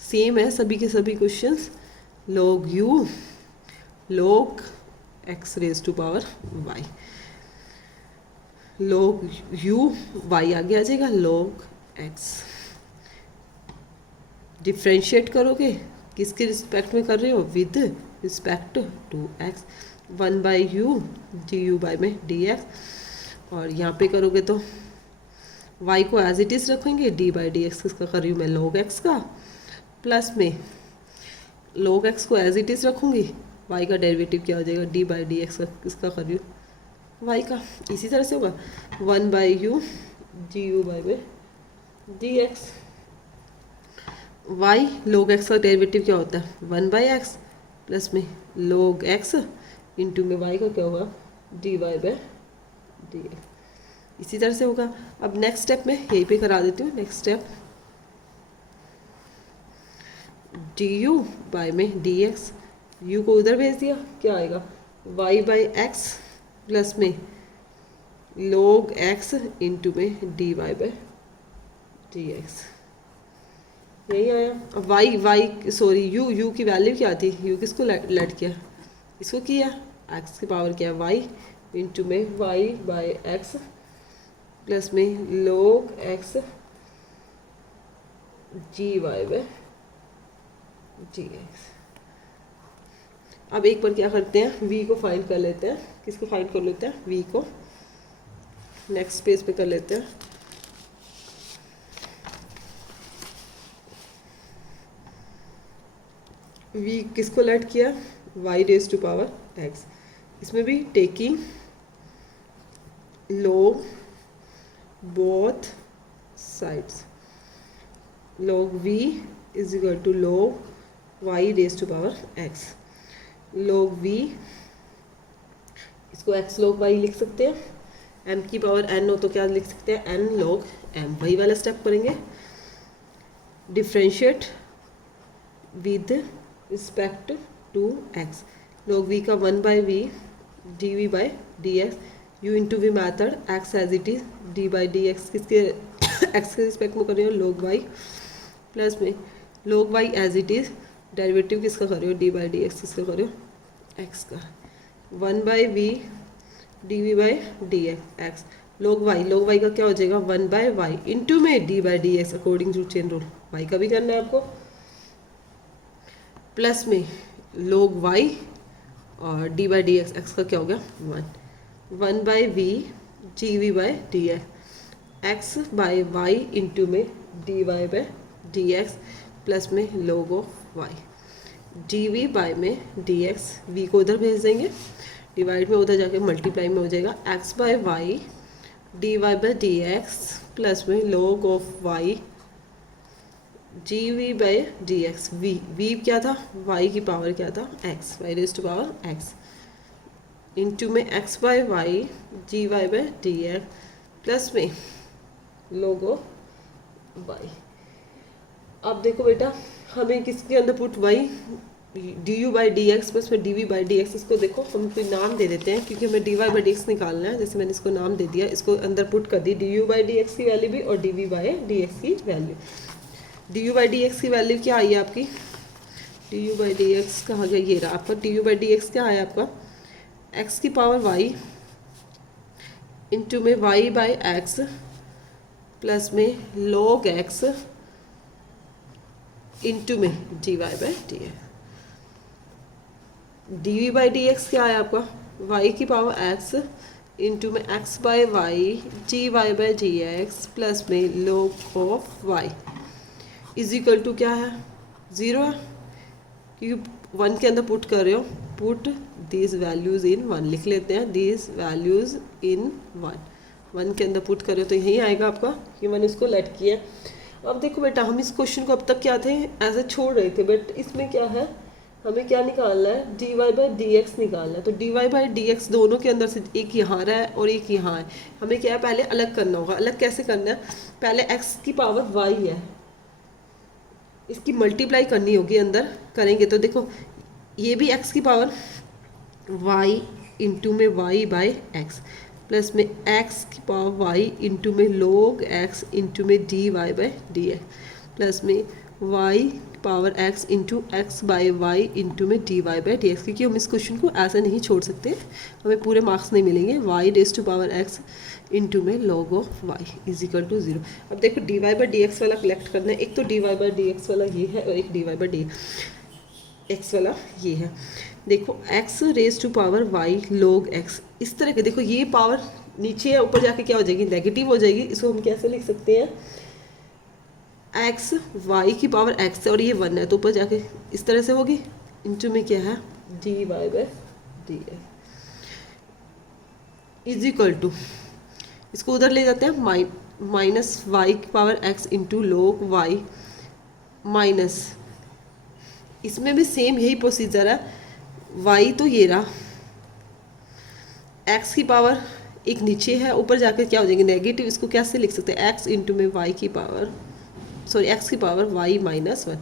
same है सभी के सभी questions. Log u log x raise to power y, log u y आगे आ जाएगा, लॉग एक्स। डिफ्रेंशिएट करोगे, किसके रिस्पेक्ट में कर रहे हो, with respect to x. 1 by u d u by में डी एक्स, और यहाँ पे करोगे तो y को एज इट इज़ रखेंगे, डी बाई डी एक्स किसका कर रही हूँ मैं, log x का, प्लस में log x को एज इट इज़ रखूँगी, y का डेरिवेटिव क्या हो जाएगा, डी बाई डी एक्स का किसका कर रही हूँ, y का। इसी तरह से होगा 1 by u d u by में d x. Y log x का डेरिवेटिव क्या होता है 1 बाई एक्स, प्लस में log x इंटू में y का क्या होगा, d Y by D x. इसी तरह से होगा। अब नेक्स्ट स्टेप में यहीं पे करा देती हूँ। Next step d u by में डी एक्स, यू को उधर भेज दिया, क्या आएगा y बाई एक्स प्लस में log x इंटू में d Y by D x. यही आया। अब वाई सॉरी यू की वैल्यू क्या थी, यू किसको लेट किया, इसको किया, एक्स की पावर क्या है वाई इंटू में वाई बाई एक्स प्लस में log x ji y by ji x. अब एक बार क्या करते हैं, v को फाइंड कर लेते हैं। किसको फाइंड कर लेते हैं, v को। नेक्स्ट पेज पे कर लेते हैं। v किसको लेट किया, y raise to power x। इसमें भी taking log both sides, log v is equal to log y raise to power x। log v इसको x log y लिख सकते हैं। m की पावर n हो तो क्या लिख सकते हैं, n log m। वही वाला स्टेप करेंगे। Differentiate with respect to x, log v का 1 by v d v by D x, u into we method, x as it is, d by D x किसके एक्स के respect में कर रही हो, log y प्लस में log y as it is, derivative किसका कर रही हो, डी बाई डी एक्स किसका कर रही हो, एक्स का। 1 by v d v by D x, log y का क्या हो जाएगा 1 बाई वाई इंटू में d by D x according to chain rule. y का भी करना है आपको, प्लस में log y और d by D x, x का क्या हो गया 1 by v g v by D x by y into में d Y by D x plus में log of y, d v by में डी एक्स, वी को उधर भेज देंगे, डिवाइड में उधर जाके मल्टीप्लाई में हो जाएगा x by Y D Y by D x plus में log of y g v by D x. V क्या था, वाई की पावर क्या था x, y raise to power x into में x by y ji y by D x plus में log of y. अब देखो बेटा, हमें किसके अंदर put y d u by D x plus में d v by D x, इसको देखो हम कोई नाम दे देते हैं क्योंकि हमें d Y by D x निकालना है। जैसे मैंने इसको नाम दे दिया, इसको अंदर पुट कर दी, d u by D x की वैल्यू भी और d v by D x की value. D u by D x की वैल्यू क्या आई है आपकी, d u by D x कहाँ गया, ये रहा आपका। D u by D x क्या है आपका, एक्स की पावर वाई इंटू में वाई बाई एक्स प्लस में log एक्स इंटू में d Y by D x. D v by D x क्या है आपका, y की पावर x इंटू में x by Y D Y by D x plus में log of y is equal to क्या है, 0 है क्योंकि 1 के अंदर पुट कर रहे हो। पुट दीज वैल्यूज़ इन 1 लिख लेते हैं, दीज वैल्यूज़ इन 1 के अंदर पुट कर रहे हो तो यही आएगा आपका कि मैंने इसको लेट किया। अब देखो बेटा, हम इस क्वेश्चन को अब तक क्या थे ऐसे छोड़ रहे थे, बट इसमें क्या है, हमें क्या निकालना है, d Y by D x निकालना है। तो d Y by D x दोनों के अंदर से एक यहाँ रहा है और एक यहाँ है, हमें क्या है पहले अलग करना होगा। अलग कैसे करना है, पहले एक्स की पावर वाई है, इसकी मल्टीप्लाई करनी होगी, अंदर करेंगे तो देखो ये भी एक्स की पावर वाई इंटू में वाई बाई एक्स प्लस में एक्स की पावर वाई इंटू में log एक्स इंटू में d Y by D x plus में y power x into x by y into में d Y by D x. क्योंकि हम इस क्वेश्चन को ऐसा नहीं छोड़ सकते, हमें पूरे मार्क्स नहीं मिलेंगे। Y raise to power x into में log of y is equal to 0। अब देखो d Y by D x वाला कलेक्ट करना है, एक तो d Y by D x वाला ये है और एक d Y by D x वाला ये है। देखो x raise to power y log x, इस तरह के देखो ये पावर नीचे या ऊपर जाके क्या हो जाएगी, नेगेटिव हो जाएगी। इसको हम कैसे लिख सकते हैं, x y की पावर x है और ये 1 है तो ऊपर जाके इस तरह से होगी, इंटू में क्या है d Y by D x is equal to, इसको उधर ले जाते हैं माइनस वाई की power x into log y minus, इसमें भी सेम यही प्रोसीजर है। y तो ये रहा, x की पावर एक नीचे है, ऊपर जाकर क्या हो जाएंगे नेगेटिव। इसको कैसे लिख सकते हैं, x इंटू में y की पावर x की पावर y माइनस 1,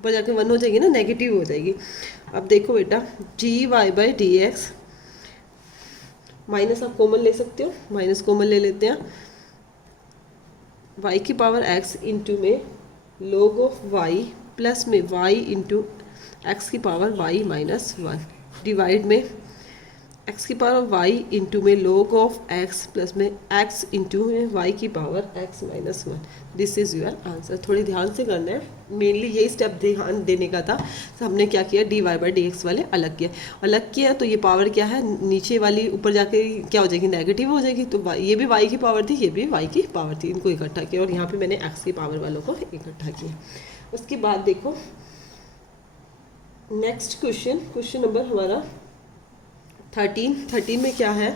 ऊपर जाकर 1 हो जाएगी ना, नेगेटिव हो जाएगी। अब देखो बेटा d Y by D x minus आप कॉमन ले सकते हो, माइनस कॉमन ले लेते हैं, y की पावर x इंटू में log ऑफ y प्लस में y इंटू एक्स की पावर y माइनस 1 डिवाइड में x की पावर y इंटू में log ऑफ x प्लस में x इंटू में y की power x minus 1। This is your answer. थोड़ी ध्यान से करना है, मेनली यही स्टेप ध्यान देने का था। तो हमने क्या किया, d Y by D x वाले अलग किया तो ये पावर क्या है नीचे वाली ऊपर जाके क्या हो जाएगी नेगेटिव हो जाएगी। तो ये भी y की पावर थी, ये भी y की पावर थी, इनको इकट्ठा किया और यहाँ पर मैंने x की पावर वालों को इकट्ठा किया। उसके बाद देखो नेक्स्ट क्वेश्चन नंबर हमारा 13 में क्या है,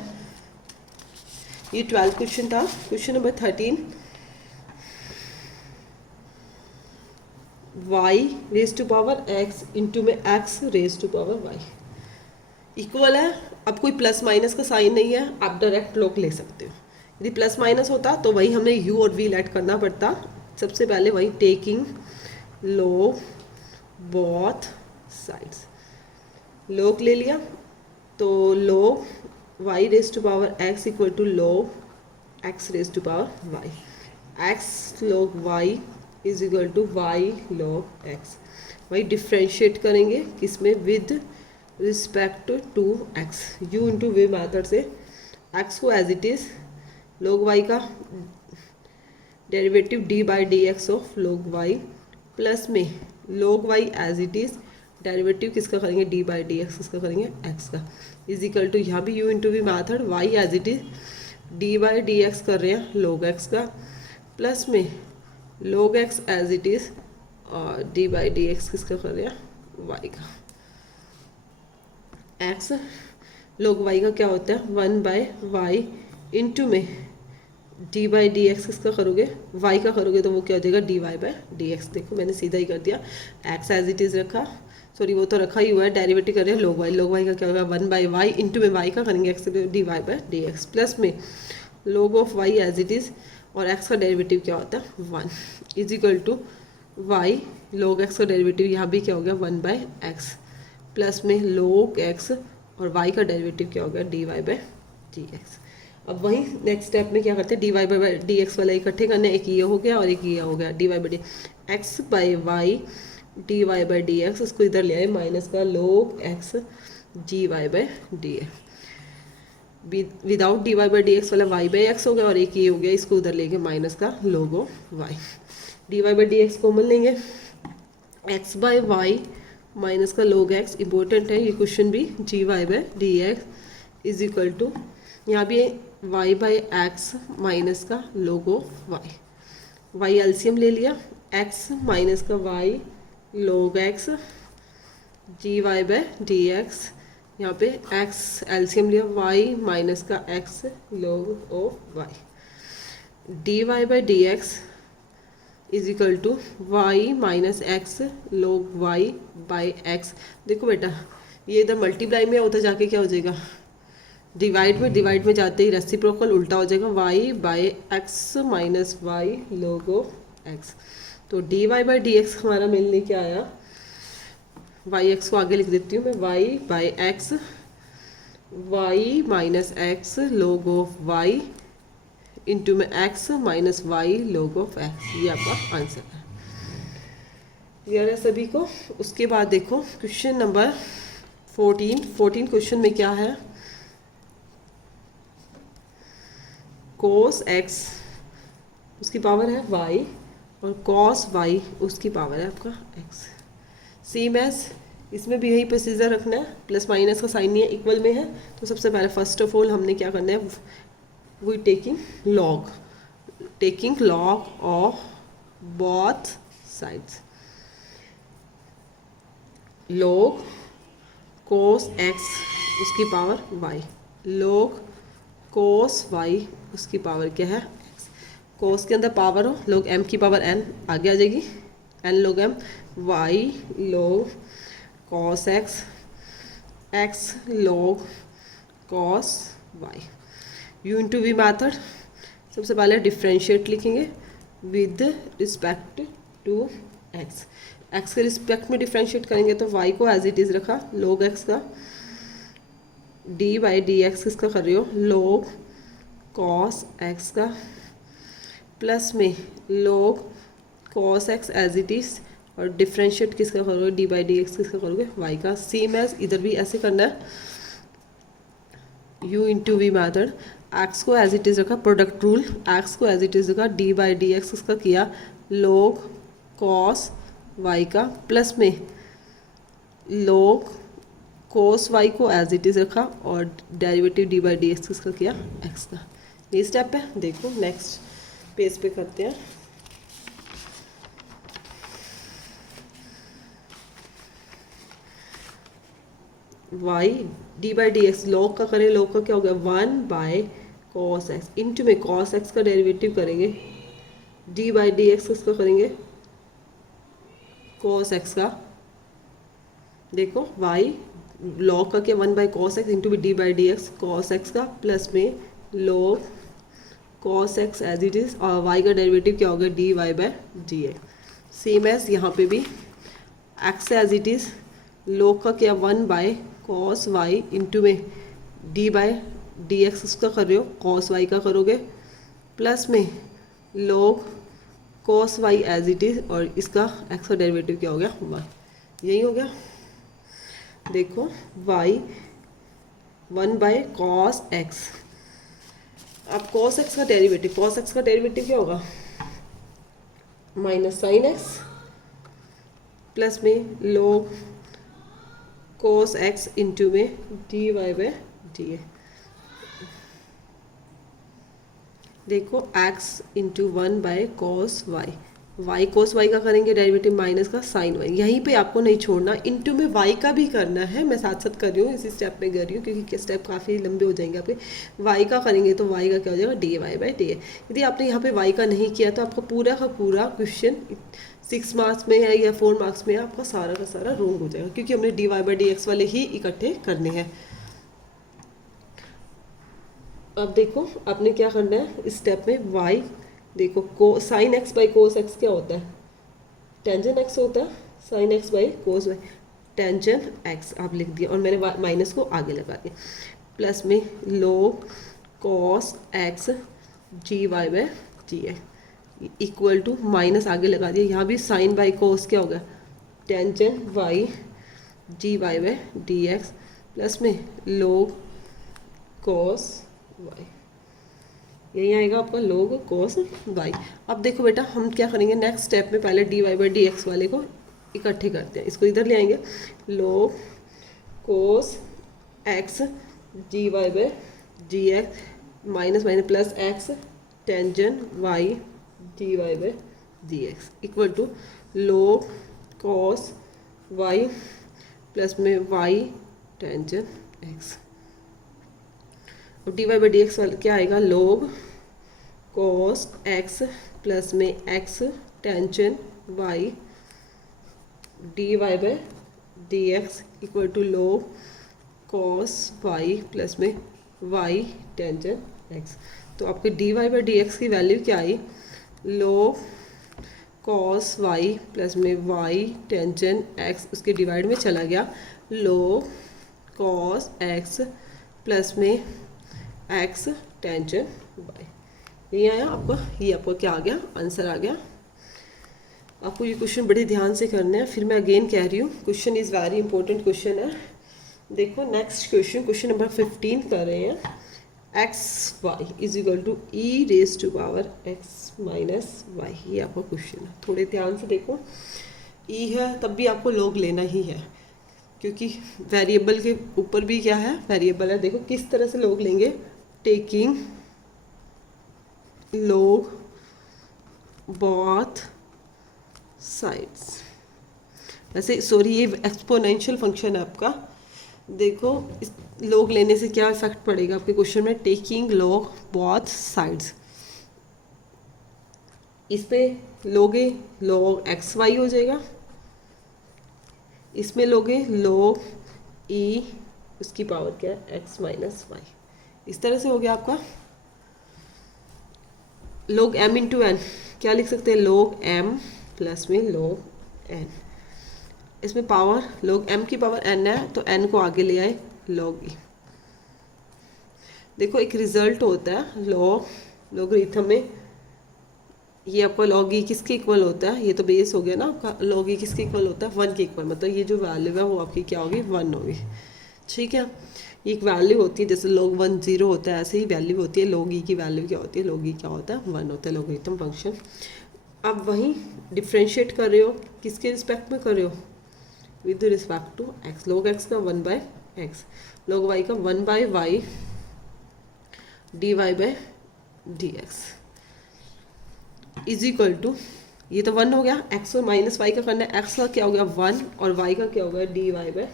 ये 12 क्वेश्चन था। Question number 13, y raise to power x into में x raise to power y equal है। अब कोई प्लस माइनस का साइन नहीं है, आप डायरेक्ट लोग ले सकते हो। यदि प्लस माइनस होता तो वही हमें u और v लेट करना पड़ता। सबसे पहले वही taking log both sides, log ले लिया तो log y raise to power x equal to log x raise to power y, x log y is equal to y log x। वही डिफ्रेंशिएट करेंगे किसमें, with respect to x, u into we method से x को as it is log y का derivative d by D x of log y plus में log y as it is derivative किसका करेंगे, d by D x किसका करेंगे x का, is equal to यहाँ भी u into we method y as it is d by D x कर रहे हैं log x का प्लस में log x as it is और d बाई डी एक्स किसका कर रहे हैं y का। x log y का क्या होता है 1 बाई वाई इंटू में d बाई डी एक्स किसका करोगे y का करोगे तो वो क्या हो जाएगा dy बाई डी एक्स। देखो मैंने सीधा ही कर दिया, x एज इट इज़ रखा, सॉरी वो तो रखा ही हुआ है, डेरिवेटिव कर रहे हैं log y का क्या होगा 1 बाई वाई इंटू में y का करेंगे x dy by D x plus में log of y as it is और x का डेरिवेटिव क्या होता है 1 is equal to y log x का डेरिवेटिव यहाँ भी क्या हो गया 1/x प्लस में log x और y का डेरिवेटिव क्या हो गया dy/dx। अब वहीं नेक्स्ट स्टेप में क्या करते हैं dy/dx वाला इकट्ठे करने, एक ये हो गया और एक ये हो गया dy/d x/y dy/dx, उसको इधर ले आए माइनस का log x dy/dx, without dy/dx वाला y/x हो गया और एक ये हो गया, इसको उधर लेके माइनस का log y, dy/dx कॉमन लेंगे x/y माइनस का log x, इंपॉर्टेंट है ये क्वेश्चन भी, dy/dx इज इक्वल टू यहाँ भी y/x माइनस का log y एलसीएम ले लिया, x माइनस का y log x dy/dx, यहाँ पे x एलसीएम लिया y माइनस का x log y, dy/dx is equal to y minus x log y by x. देखो बेटा ये इधर मल्टीप्लाई में उधर जाके क्या हो जाएगा, डिवाइड में जाते ही रेसिप्रोकल उल्टा हो जाएगा, y by x minus y log x। तो dy/dx हमारा मिलने क्या आया, yx को आगे लिख देती हूँ मैं, y by x y minus x log y into में x minus y log x, ये आपका आंसर है। क्लियर है सभी को। उसके बाद देखो क्वेश्चन नंबर 14 क्वेश्चन में क्या है, cos x उसकी पावर है y और cos y उसकी पावर है आपका x। सेम एज इसमें भी यही प्रोसीजर रखना है, प्लस माइनस का साइन नहीं है, इक्वल में है। तो सबसे पहले फर्स्ट ऑफ ऑल हमने क्या करना है, we taking log of both sides, log cos x उसकी power y log cos y उसकी पावर क्या है x। cos के अंदर पावर हो, log m की पावर n आगे आ जाएगी, n log m, y log cos x x log cos y। u into we method, सबसे पहले डिफ्रेंशिएट लिखेंगे with respect to x, x के रिस्पेक्ट में डिफ्रेंशिएट करेंगे तो y को एज इट इज़ रखा log x का, dy/dx किसका कर रही हो log cos x का, प्लस में log cos x as it is, और डिफ्रेंशिएट किसका करोगे dy/dx किसका करोगे y का। सेम एज इधर भी ऐसे करना है, u into we method, x को एज इट इज़ रखा, प्रोडक्ट रूल, x को एज इट इज़ रखा, dy/dx उसका किया log cos y का, प्लस में log cos y को एज इट इज़ रखा और डेरिवेटिव dy/dx उसका किया x का। ये स्टेप है। देखो नेक्स्ट पेज पे करते हैं, y dy/dx log का करें, log का क्या हो गया 1/cos x, इंटू में cos x का डेरिवेटिव करेंगे, dy/dx किसका करेंगे cos x का। देखो y log का क्या 1/cos x इंटू में dy/dx cos x का, प्लस में log cos x as it is, और y का डेरिवेटिव क्या हो गया dy/dx। सेम एज यहाँ पे भी x as it is, log का क्या 1/cos y इंटू में dy/dx उसका कर रहे हो cos y का करोगे, प्लस में log cos y as it is, और इसका x का डेरिवेटिव क्या हो गया y, यही हो गया। देखो y 1/cos x, अब cos x का डेरिवेटिव क्या होगा माइनस साइन x, प्लस में log cos x इंटू में dy/dx। देखो x into 1/cos y, y cos y का करेंगे डेरिवेटिव माइनस का साइन y, यहीं पे आपको नहीं छोड़ना, इंटू में y का भी करना है, मैं साथ साथ कर रही हूँ, इसी स्टेप में कर रही हूँ क्योंकि स्टेप काफ़ी लंबे हो जाएंगे आपके। y का करेंगे तो y का क्या हो जाएगा dy/dx। यदि आपने यहाँ पे y का नहीं किया तो आपका पूरा का पूरा क्वेश्चन 6 मार्क्स में है या 4 मार्क्स में है, आपका सारा का सारा रॉन्ग हो जाएगा, क्योंकि हमने dy/dx वाले ही इकट्ठे करने हैं। अब देखो आपने क्या करना है इस स्टेप में, y देखो sine x by cos x क्या होता है टेंजन एक्स होता है sine x by cos y, tangent x आप लिख दिया और मैंने माइनस को आगे लगा दिया, प्लस में log cos x ji y by ji x equal to minus आगे लगा दिया, यहाँ भी साइन बाई कोस क्या होगा tangent y ji y by D x plus में log cos वाई, यही आएगा आपका log cos वाई। अब देखो बेटा हम क्या करेंगे नेक्स्ट स्टेप में, पहले d Y by D x वाले को इकट्ठे करते हैं, इसको इधर ले आएंगे log cos x ji y by ji x minus minus plus x tangent y ji y by ji x equal to log cos y plus में वाई टेंजन एक्स, और d Y by D x वाला क्या आएगा log cos x plus में x tangent y D Y by D x equal to log cos y plus में y tangent x. तो आपके d Y by D x की value क्या आई log cos y plus में y tangent x, उसके divide में चला गया log cos एक्स प्लस में एक्स टेंजन वाई, ये आया आपका, ये आपका क्या आ गया आंसर आ गया। आपको ये क्वेश्चन बड़े ध्यान से करना है, फिर मैं अगेन कह रही हूँ question is very important question है। देखो नेक्स्ट क्वेश्चन, क्वेश्चन नंबर 15 कर रहे हैं, x y is equal to e raise to power x minus y, ये आपका क्वेश्चन है, थोड़े ध्यान से देखो। ई है तब भी आपको log लेना ही है क्योंकि वेरिएबल के ऊपर भी क्या है वेरिएबल है। देखो किस तरह से log लेंगे, टेकिंग log बोथ साइड्स, वैसे सॉरी ये एक्सपोनेंशियल फंक्शन है आपका। देखो इस log लेने से क्या इफेक्ट पड़ेगा आपके क्वेश्चन में, टेकिंग log बोथ साइड्स, इस पे लोगे log एक्स वाई हो जाएगा, इसमें लोगे log ई उसकी पावर क्या है एक्स माइनस वाई, इस तरह से हो गया आपका। log m इंटू एन क्या लिख सकते हैं log m प्लस में log n, इसमें पावर log m की पावर n है तो n को आगे ले आए log e। देखो एक रिजल्ट होता है लॉगरिथम में, ये आपका log e किसके इक्वल होता है, ये तो बेस हो गया ना आपका, log e किसके इक्वल होता है 1 के इक्वल, मतलब ये जो वैल्यू है वो आपकी क्या होगी 1 होगी, ठीक है। ये एक वैल्यू होती है जैसे log 1 0 होता है, ऐसे ही वैल्यू होती है log e की वैल्यू क्या होती है, log e क्या होता है 1 होता है लॉगरिथम फंक्शन। अब वहीं डिफ्रेंशिएट कर रहे हो, किसके रिस्पेक्ट में कर रहे हो with respect to x, log x का 1 बाय एक्स, log y का 1 by y D y by d x is equal to, ये तो 1 हो गया, x और माइनस वाई का करना है, x का क्या हो गया 1 और y का क्या हो गया d y by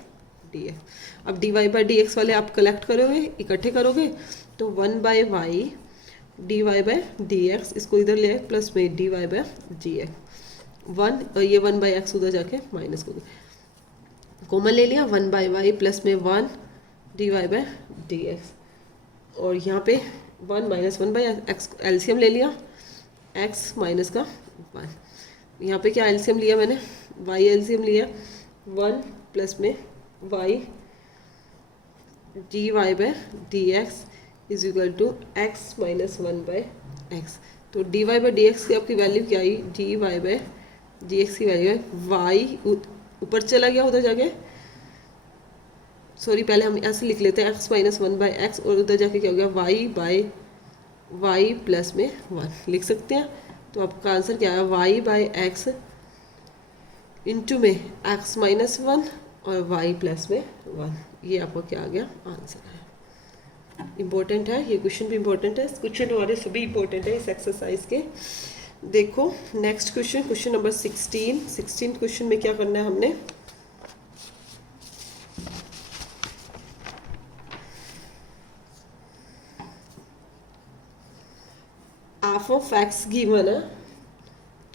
d x. अब d y by d x वाले आप कलेक्ट करोगे इकट्ठे करोगे तो 1 by y D y by d x, इसको इधर ले प्लस में d y by d x 1 और ये 1 बाय एक्स उधर जाके माइनस हो गया, कॉमन ले लिया 1 बाय वाई प्लस में 1 d y by d x, और यहाँ पे 1 माइनस 1 बाय एक्स एलसीएम ले लिया x माइनस का 1, यहाँ पे क्या एलसीएम लिया मैंने y एलसीएम लिया 1 प्लस में y d y by d x is equal to x minus 1 by x. तो d Y by D x की आपकी वैल्यू क्या आई, d y by d x की वैल्यू है वाई ऊपर चला गया उधर जाके, सॉरी पहले हम ऐसे लिख लेते हैं एक्स माइनस 1 बाय एक्स, और उधर जाके क्या हो गया वाई बाय वाई प्लस में 1 लिख सकते हैं। तो आपका आंसर क्या है वाई बाय एक्स इंटू में एक्स माइनस 1 और वाई प्लस में 1, ये आपका क्या आ गया आंसर है। इम्पोर्टेंट है ये क्वेश्चन भी इम्पोर्टेंट है, इस क्वेश्चन हमारे सभी इम्पोर्टेंट है इस एक्सरसाइज के। देखो next question, question number 16 question में क्या करना है हमने, हाफ ऑफ एक्स गिवन है,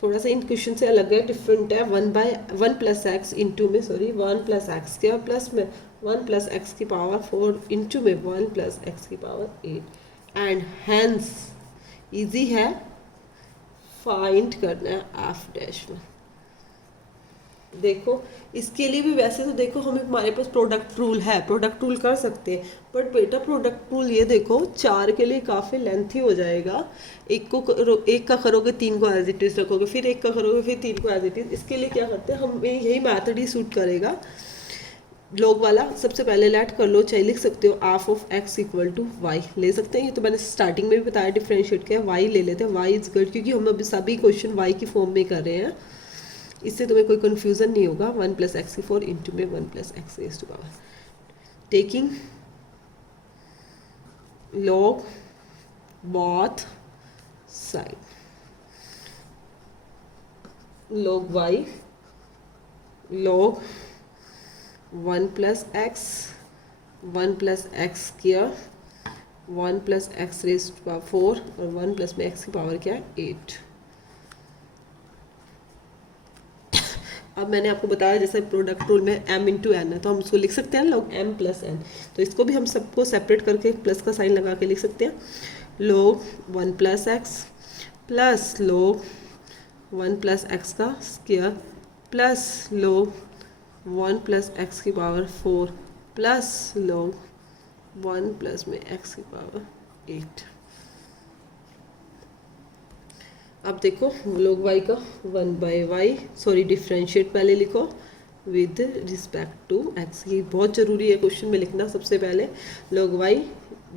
थोड़ा सा इन क्वेश्चन से अलग है, डिफरेंट है, 1 प्लस एक्स इंटू में 1 प्लस एक्स के प्लस में 1 प्लस एक्स की पावर 4 इंटू में 1 प्लस एक्स की पावर 8 एंड हैंस इजी है, फाइंड करना है एफ डैश में। देखो इसके लिए भी वैसे तो देखो हमें हमारे पास प्रोडक्ट रूल है, प्रोडक्ट रूल कर सकते हैं, बट बेटा प्रोडक्ट रूल ये देखो 4 के लिए काफ़ी लेंथी हो जाएगा। एक का करोगे 3 को एज इट इज़ रखोगे, फिर एक का करोगे फिर 3 को एज इट इज़। इसके लिए क्या करते हैं, हमें यही मैथड ही सूट करेगा लॉग वाला। सबसे पहले लेट कर लो, चाहे लिख सकते हो half of x equal to y ले सकते हैं। ये तो मैंने स्टार्टिंग में भी बताया डिफ्रेंशिएट किया, वाई ले लेते हैं, वाई इज गुड, क्योंकि हम अभी सभी क्वेश्चन वाई की फॉर्म में कर रहे हैं, इससे तुम्हें कोई कन्फ्यूजन नहीं होगा। 1 प्लस एक्स की 4 इंटू में 1 plus x raise to power taking log both side, log y log 1 plus x 1 plus x किया 1 plus x raise to power 4 और 1 प्लस में एक्स की पावर क्या है 8। अब मैंने आपको बताया जैसे प्रोडक्ट रूल में m इंटू एन है, तो हम उसको लिख सकते हैं log m प्लस एन। तो इसको भी हम सबको सेपरेट करके प्लस का साइन लगा के लिख सकते हैं, log 1 plus x plus log 1 plus x का square plus log 1 plus x की पावर 4 प्लस log 1 प्लस में एक्स की पावर 8। अब देखो log y का 1 बाई वाई, सॉरी डिफ्रेंशिएट पहले लिखो विद रिस्पेक्ट टू x। ये बहुत ज़रूरी है क्वेश्चन में लिखना। सबसे पहले log y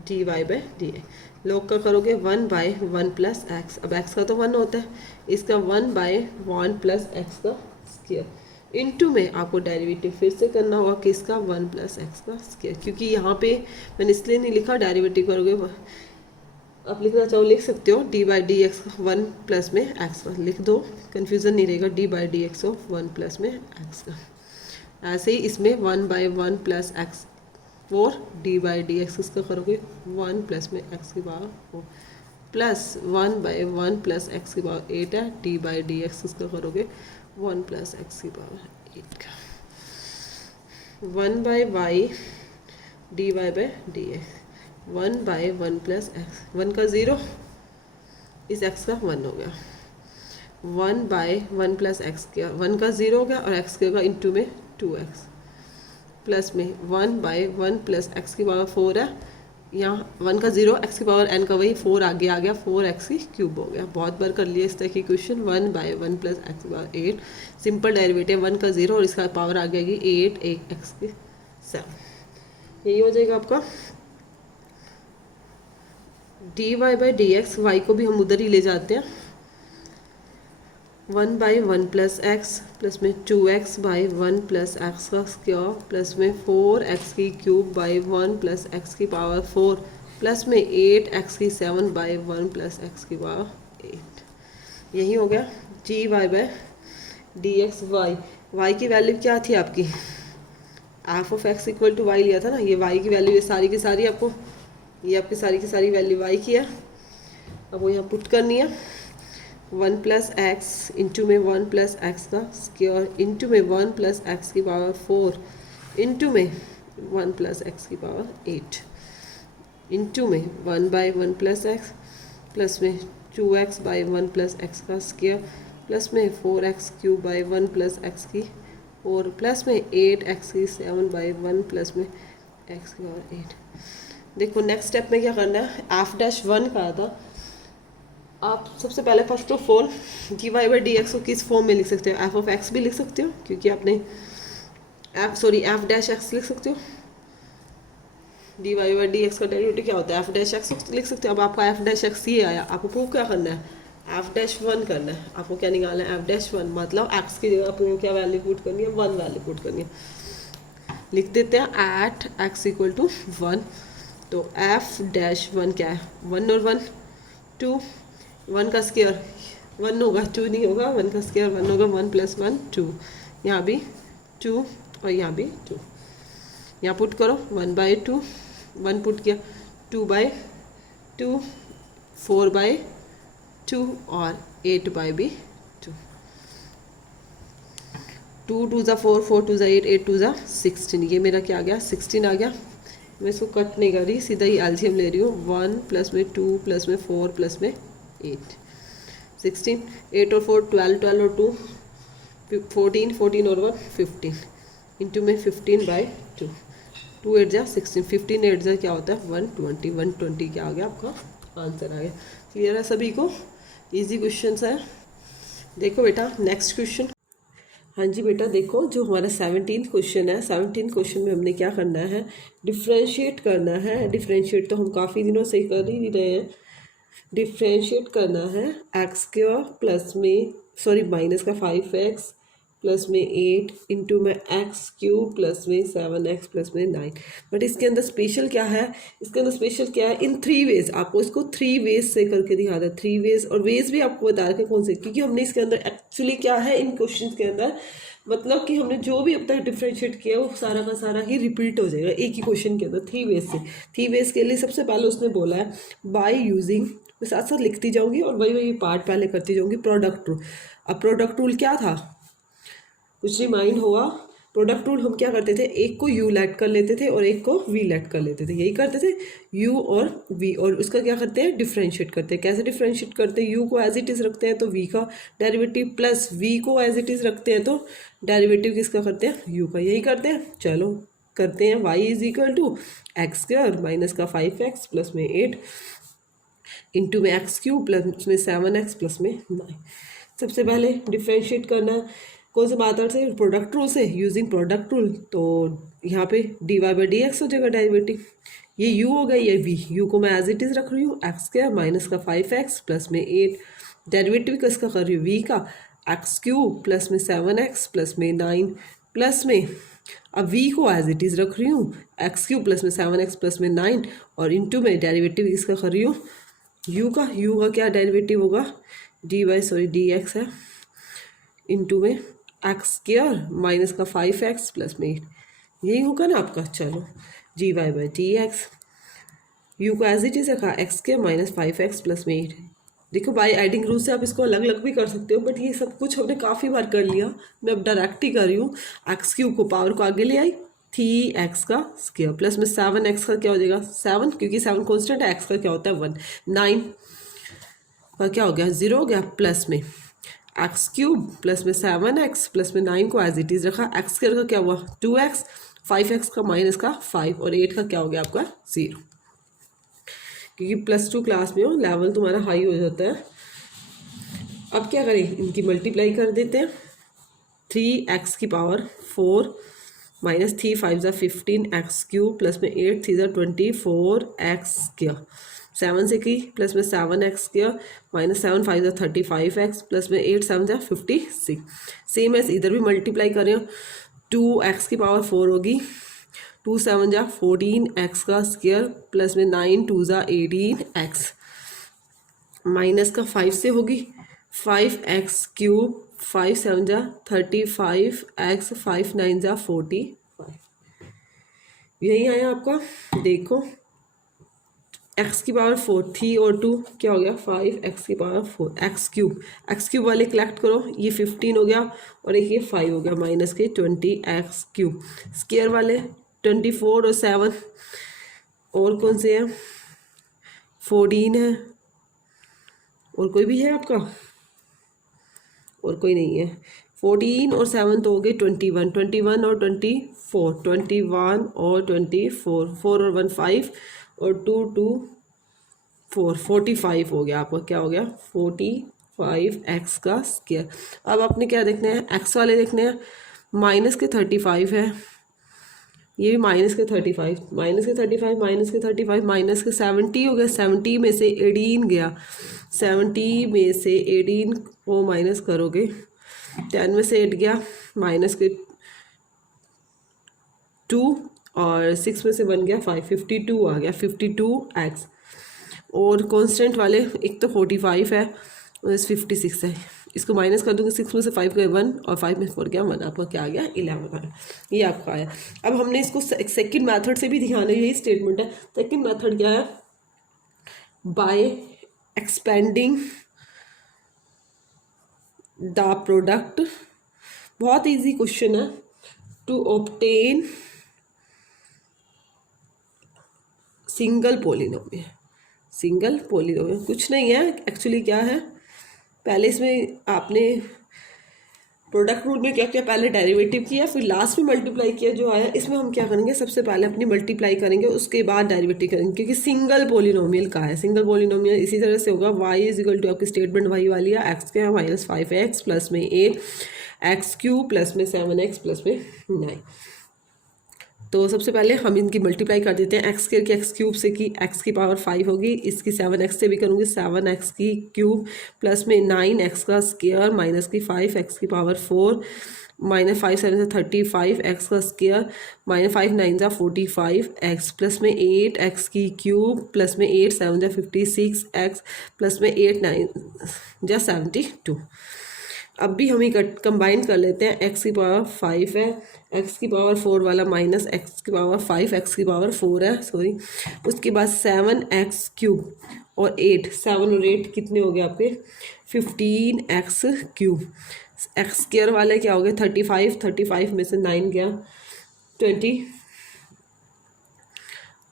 dy by D A, log का करोगे 1 बाई 1 प्लस एक्स, अब x का तो 1 होता है, इसका 1 बाई 1 प्लस एक्स का स्क्वायर इनटू में आपको डेरिवेटिव फिर से करना होगा कि इसका 1 प्लस एक्स का स्क्वायर, क्योंकि यहाँ पे मैंने इसलिए नहीं लिखा डेरिवेटिव करोगे, आप लिखना चाहो लिख सकते हो D by D x 1 plus में एक्स का लिख दो, कन्फ्यूज़न नहीं रहेगा, D by D x of 1 plus में एक्स का। ऐसे ही इसमें 1 by 1 plus x 4 D by D x इसका करोगे 1 प्लस में एक्स की power 4 plus 1 by 1 plus x की पावर 8 है, डी बाई डी एक्स इसका करोगे 1 प्लस एक्स की पावर 8 का। 1 by Y D Y by D x 1 by 1 plus x, 1 का 0 इस एक्स का 1 हो गया, 1 बाई 1 प्लस एक्स किया 1 का 0 हो गया और एक्स के होगा इंटू में 2x प्लस में 1 बाई 1 प्लस एक्स की पावर 4 है, यहाँ 1 का 0 एक्स की पावर n का वही 4 आगे आ गया, 4x की क्यूब हो गया। बहुत बार कर लिया इस तरह की क्वेश्चन। 1 बाई 1 प्लस एक्स की पावर 8, सिंपल डेरिवेटिव 1 का 0 और इसका पावर आ जाएगी 8 एक एक्स की 7। यही हो जाएगा आपका d Y by D x, y को भी हम उधर ही ले जाते हैं, 1 बाई 1 प्लस एक्स प्लस में 2x बाई 1 प्लस एक्स का स्क्वायर प्लस में 4x की क्यूब बाई 1 प्लस एक्स की पावर 4 प्लस में 8x की 7 बाई 1 प्लस एक्स की पावर 8। यही हो गया g y by D x. Y की वैल्यू क्या थी आपकी, half of x equal to y लिया था ना, ये वाई की वैल्यू ये सारी की सारी आपको, ये आपकी सारी की सारी वैल्यू वाई की है, अब वो यहाँ पुट करनी है। 1 प्लस एक्स इंटू में 1 प्लस एक्स का स्क्वायर इंटू में 1 प्लस एक्स की पावर 4 इंटू में 1 प्लस एक्स की पावर 8 इंटू में 1 बाई 1 प्लस एक्स प्लस में 2x बाई 1 प्लस एक्स का स्क्वायर प्लस में 4x cube by 1 plus x की 4 प्लस में 8x की 7 बाई 1 प्लस में एक्स की पावर 8। देखो नेक्स्ट स्टेप में क्या करना है, एफ डैश 1 कहा था। आप सबसे पहले first of all d Y by D x को किस फॉर्म में लिख सकते हो, एफ ऑफ एक्स भी लिख सकते हो क्योंकि आपने एफ डैश एक्स लिख सकते हो, d Y by D x का डेरिवेटिव क्या होता है एफ डैश एक्स लिख सकते हो। अब आपका एफ डैश एक्स ये आया, आपको प्रूव क्या करना है, एफ डैश 1 करना है। आपको क्या निकालना है, एफ डैश 1 मतलब एक्स की जगह आपको क्या वैल्यू पुट करनी है, 1 वैल्यू पुट करनी है। लिख देते हैं एट एक्स इक्वल टू 1, तो एफ डैश 1 क्या है, 1 और 1 2, 1 का स्क्वायर 1 होगा 2 नहीं होगा, 1 का स्क्वायर 1 होगा, 1 प्लस 1 2, यहाँ भी 2 और यहाँ भी 2, यहाँ पुट करो 1 बाई 2, 1 पुट किया 2 बाई 2, 4 बाई 2 और 8 बाई भी 2, 2 2 ज़ा 4, 4 2 ज़ा 8, 8 2 ज़ा 16, ये मेरा क्या आ गया 16 आ गया। मैं इसको कट नहीं कर रही, सीधा ही एलसीएम ले रही हूँ, 1 प्लस में 2 प्लस में 4 प्लस में 8 16, 8 और 4 12, 12 और 2 14, 14 और 1 15 इंटू में 15/2, 2 8 जा 16, 15 8 जा क्या होता है 120, 120 क्या आ गया आपका आंसर आ गया। क्लियर है सभी को? इजी क्वेश्चन है। देखो बेटा नेक्स्ट क्वेश्चन। हाँ जी बेटा देखो, जो हमारा 17th क्वेश्चन है, 17th क्वेश्चन में हमने क्या करना है, डिफ्रेंशिएट करना है। डिफ्रेंशिएट तो हम काफ़ी दिनों से कर ही रहे हैं। डिफ्रेंशिएट करना है एक्स स्क्वायर प्लस में सॉरी माइनस का 5x प्लस में 8 इंटू में एक्स क्यूब प्लस में 7x प्लस में 9। बट इसके अंदर स्पेशल क्या है, इसके अंदर स्पेशल क्या है, इन 3 वेज आपको इसको 3 वेज से करके दिखा था। 3 वेज और वेज भी आपको बता रखे कौन से, क्योंकि हमने इसके अंदर एक्चुअली क्या है इन क्वेश्चन के अंदर, मतलब कि हमने जो भी अब तक डिफ्रेंशिएट किया वो सारा का सारा ही रिपीट हो जाएगा एक ही क्वेश्चन के अंदर 3 वेज से। 3 वेज के लिए सबसे पहले उसने बोला है बाय यूजिंग, मैं साथ साथ लिखती जाऊंगी और वही वही पार्ट पहले करती जाऊंगी, प्रोडक्ट रूल। अब प्रोडक्ट रूल क्या था, कुछ रिमाइंड होगा। प्रोडक्ट रूल हम क्या करते थे, एक को u लेट कर लेते थे और एक को v लेट कर लेते थे, यही करते थे u और v, और उसका क्या करते हैं डिफ्रेंशिएट करते हैं। कैसे डिफ्रेंशिएट करते हैं, u को एज इट इज़ रखते हैं तो v का डेरिवेटिव प्लस v को एज इट इज़ रखते हैं तो डेरिवेटिव किसका करते हैं u का, यही करते हैं। चलो करते हैं, y is equal to x square minus का 5x प्लस में 8 इंटू में एक्स क्यूब प्लस में 7x प्लस में 9। सबसे पहले डिफ्रेंशिएट करना कौन से मात्र से, प्रोडक्ट रूल से, यूजिंग प्रोडक्ट रूल। तो यहाँ पे dy/dx हो जाएगा डेरिवेटिव, ये u हो गया, ये v, u को मैं एज इट इज़ रख रही हूँ एक्स स्क्वायर माइनस का 5x प्लस में 8, डेरिवेटिव किसका कर रही हूँ v का, एक्स क्यूब प्लस में 7x प्लस में 9 प्लस में, अब v को एज इट इज़ रख रही हूँ एक्स क्यूब प्लस में 7x प्लस में 9 और इंटू में डेरिवेटिव किसका कर रही हूँ u का क्या डेरिवेटिव होगा dx है इंटू में एक्स स्क्वायर माइनस का 5x प्लस में 8, यही होगा ना आपका। चलो dy/dx, u को एज इट इज़ रखा x square minus 5x plus में 8। देखो बाय एडिंग रूल से आप इसको अलग अलग भी कर सकते हो, बट ये सब कुछ हमने काफ़ी बार कर लिया, मैं अब डायरेक्ट ही कर रही हूँ। एक्स क्यूब को पावर को आगे ले आई 3x का स्क्वायर प्लस में 7x का क्या हो जाएगा 7, क्योंकि 7 कॉन्स्टेंट है, x का क्या होता है 1, 9 का क्या हो गया 0 हो गया, प्लस में एक्स क्यूब प्लस में 7x प्लस में 9 को एज इट इज़ रखा, एक्स स्क्वायर का क्या हुआ 2x, 5x का माइनस का 5 और 8 का क्या हो गया आपका 0, क्योंकि +2 क्लास में हो लेवल तुम्हारा हाई हो जाता है। अब क्या करें, इनकी मल्टीप्लाई कर देते हैं, 3x की पावर 4 माइनस 3 5 ज़ा 15 एक्स क्यूब प्लस में 8 3 ज़ा 24 एक्स स्क्वायर, 7 से की प्लस में 7x स्क्वायर माइनस 7 5 ज़ा 35x प्लस में 8 7 ज़ा 56। सेम एज इधर भी मल्टीप्लाई करें, 2x की पावर 4 होगी, 2 7 ज़ा 14x का स्क्वायर प्लस में 9 2 ज़ा 18x माइनस का 5 से होगी 5x क्यूब, 5 7 ज़ा 35x 5 9 ज़ा 45, यही आया आपका। देखो x की पावर 4, 3 और 2 क्या हो गया 5, x की पावर 4, एक्स क्यूब वाले कलेक्ट करो, ये 15 हो गया और एक ये 5 हो गया माइनस के 20 एक्स क्यूब, स्क्वायर वाले 24 और 7 और कौन से हैं 14 है, और कोई भी है आपका, और कोई नहीं है। 14 और 7 तो हो गए 21, 21 और 24, 21 और 24, 4 और 1 5 और 2 2 4, 45 हो गया आपका, क्या हो गया 45 एक्स का स्क्वायर। अब आपने क्या देखना है, एक्स वाले देखने हैं, माइनस के 35 है, ये भी माइनस के 35, माइनस के 35 माइनस के 35 माइनस के 70 हो गया, 70 में से 18 गया, 70 में से 18 को माइनस करोगे 10 में से 8 गया माइनस के 2 और 6 में से बन गया 5, 52 आ गया 52x। और कांस्टेंट वाले एक तो 45 है और 56 है, इसको माइनस कर दूंगी, 6 में से 5 गए 1 और 5 में 4 गया 1, आपका क्या आ गया 11 आ गया, ये आपका आया। अब हमने इसको सेकंड मेथड से भी दिखाना, यही स्टेटमेंट है। सेकंड मेथड क्या है, बाय एक्सपेंडिंग द प्रोडक्ट, बहुत इजी क्वेश्चन है, to obtain single polynomial. Single polynomial कुछ नहीं है एक्चुअली, क्या है पहले इसमें आपने प्रोडक्ट रूल में क्या किया, पहले डेरिवेटिव किया फिर लास्ट में मल्टीप्लाई किया जो आया। इसमें हम क्या करेंगे, सबसे पहले अपनी मल्टीप्लाई करेंगे उसके बाद डेरिवेटिव करेंगे, क्योंकि सिंगल पोलिनोमियल का है। सिंगल पोलिनोमियल इसी तरह से होगा, y इज इक्वल टू आपकी स्टेटमेंट वाई वाली है, एक्स क्या है -5x प्लस में 8 एक्स क्यूब प्लस में 7x प्लस में 9। तो सबसे पहले हम इनकी मल्टीप्लाई कर देते हैं। एक्स स्क्वायर की एक्स क्यूब से की एक्स की पावर 5 होगी, इसकी 7x से भी करूँगी 7x की क्यूब प्लस में 9x का स्क्वायर माइनस की 5x की पावर 4 -5 7 से 35 x का स्क्वायर -5 9 जा 45 x प्लस में 8 x की क्यूब प्लस में 8 7 जा 56 x प्लस में 8 9 जा 72। अब भी हम ही कंबाइन कर लेते हैं। एक्स की पावर 5 है, एक्स की पावर 4 वाला माइनस एक्स की पावर 5 एक्स की पावर 4 है सॉरी, उसके बाद 7x क्यूब और 8 7 और 8 कितने हो गए आपके 15x क्यूब। एक्स स्क्वायर वाले क्या हो गए 35 में से 9 गया 20,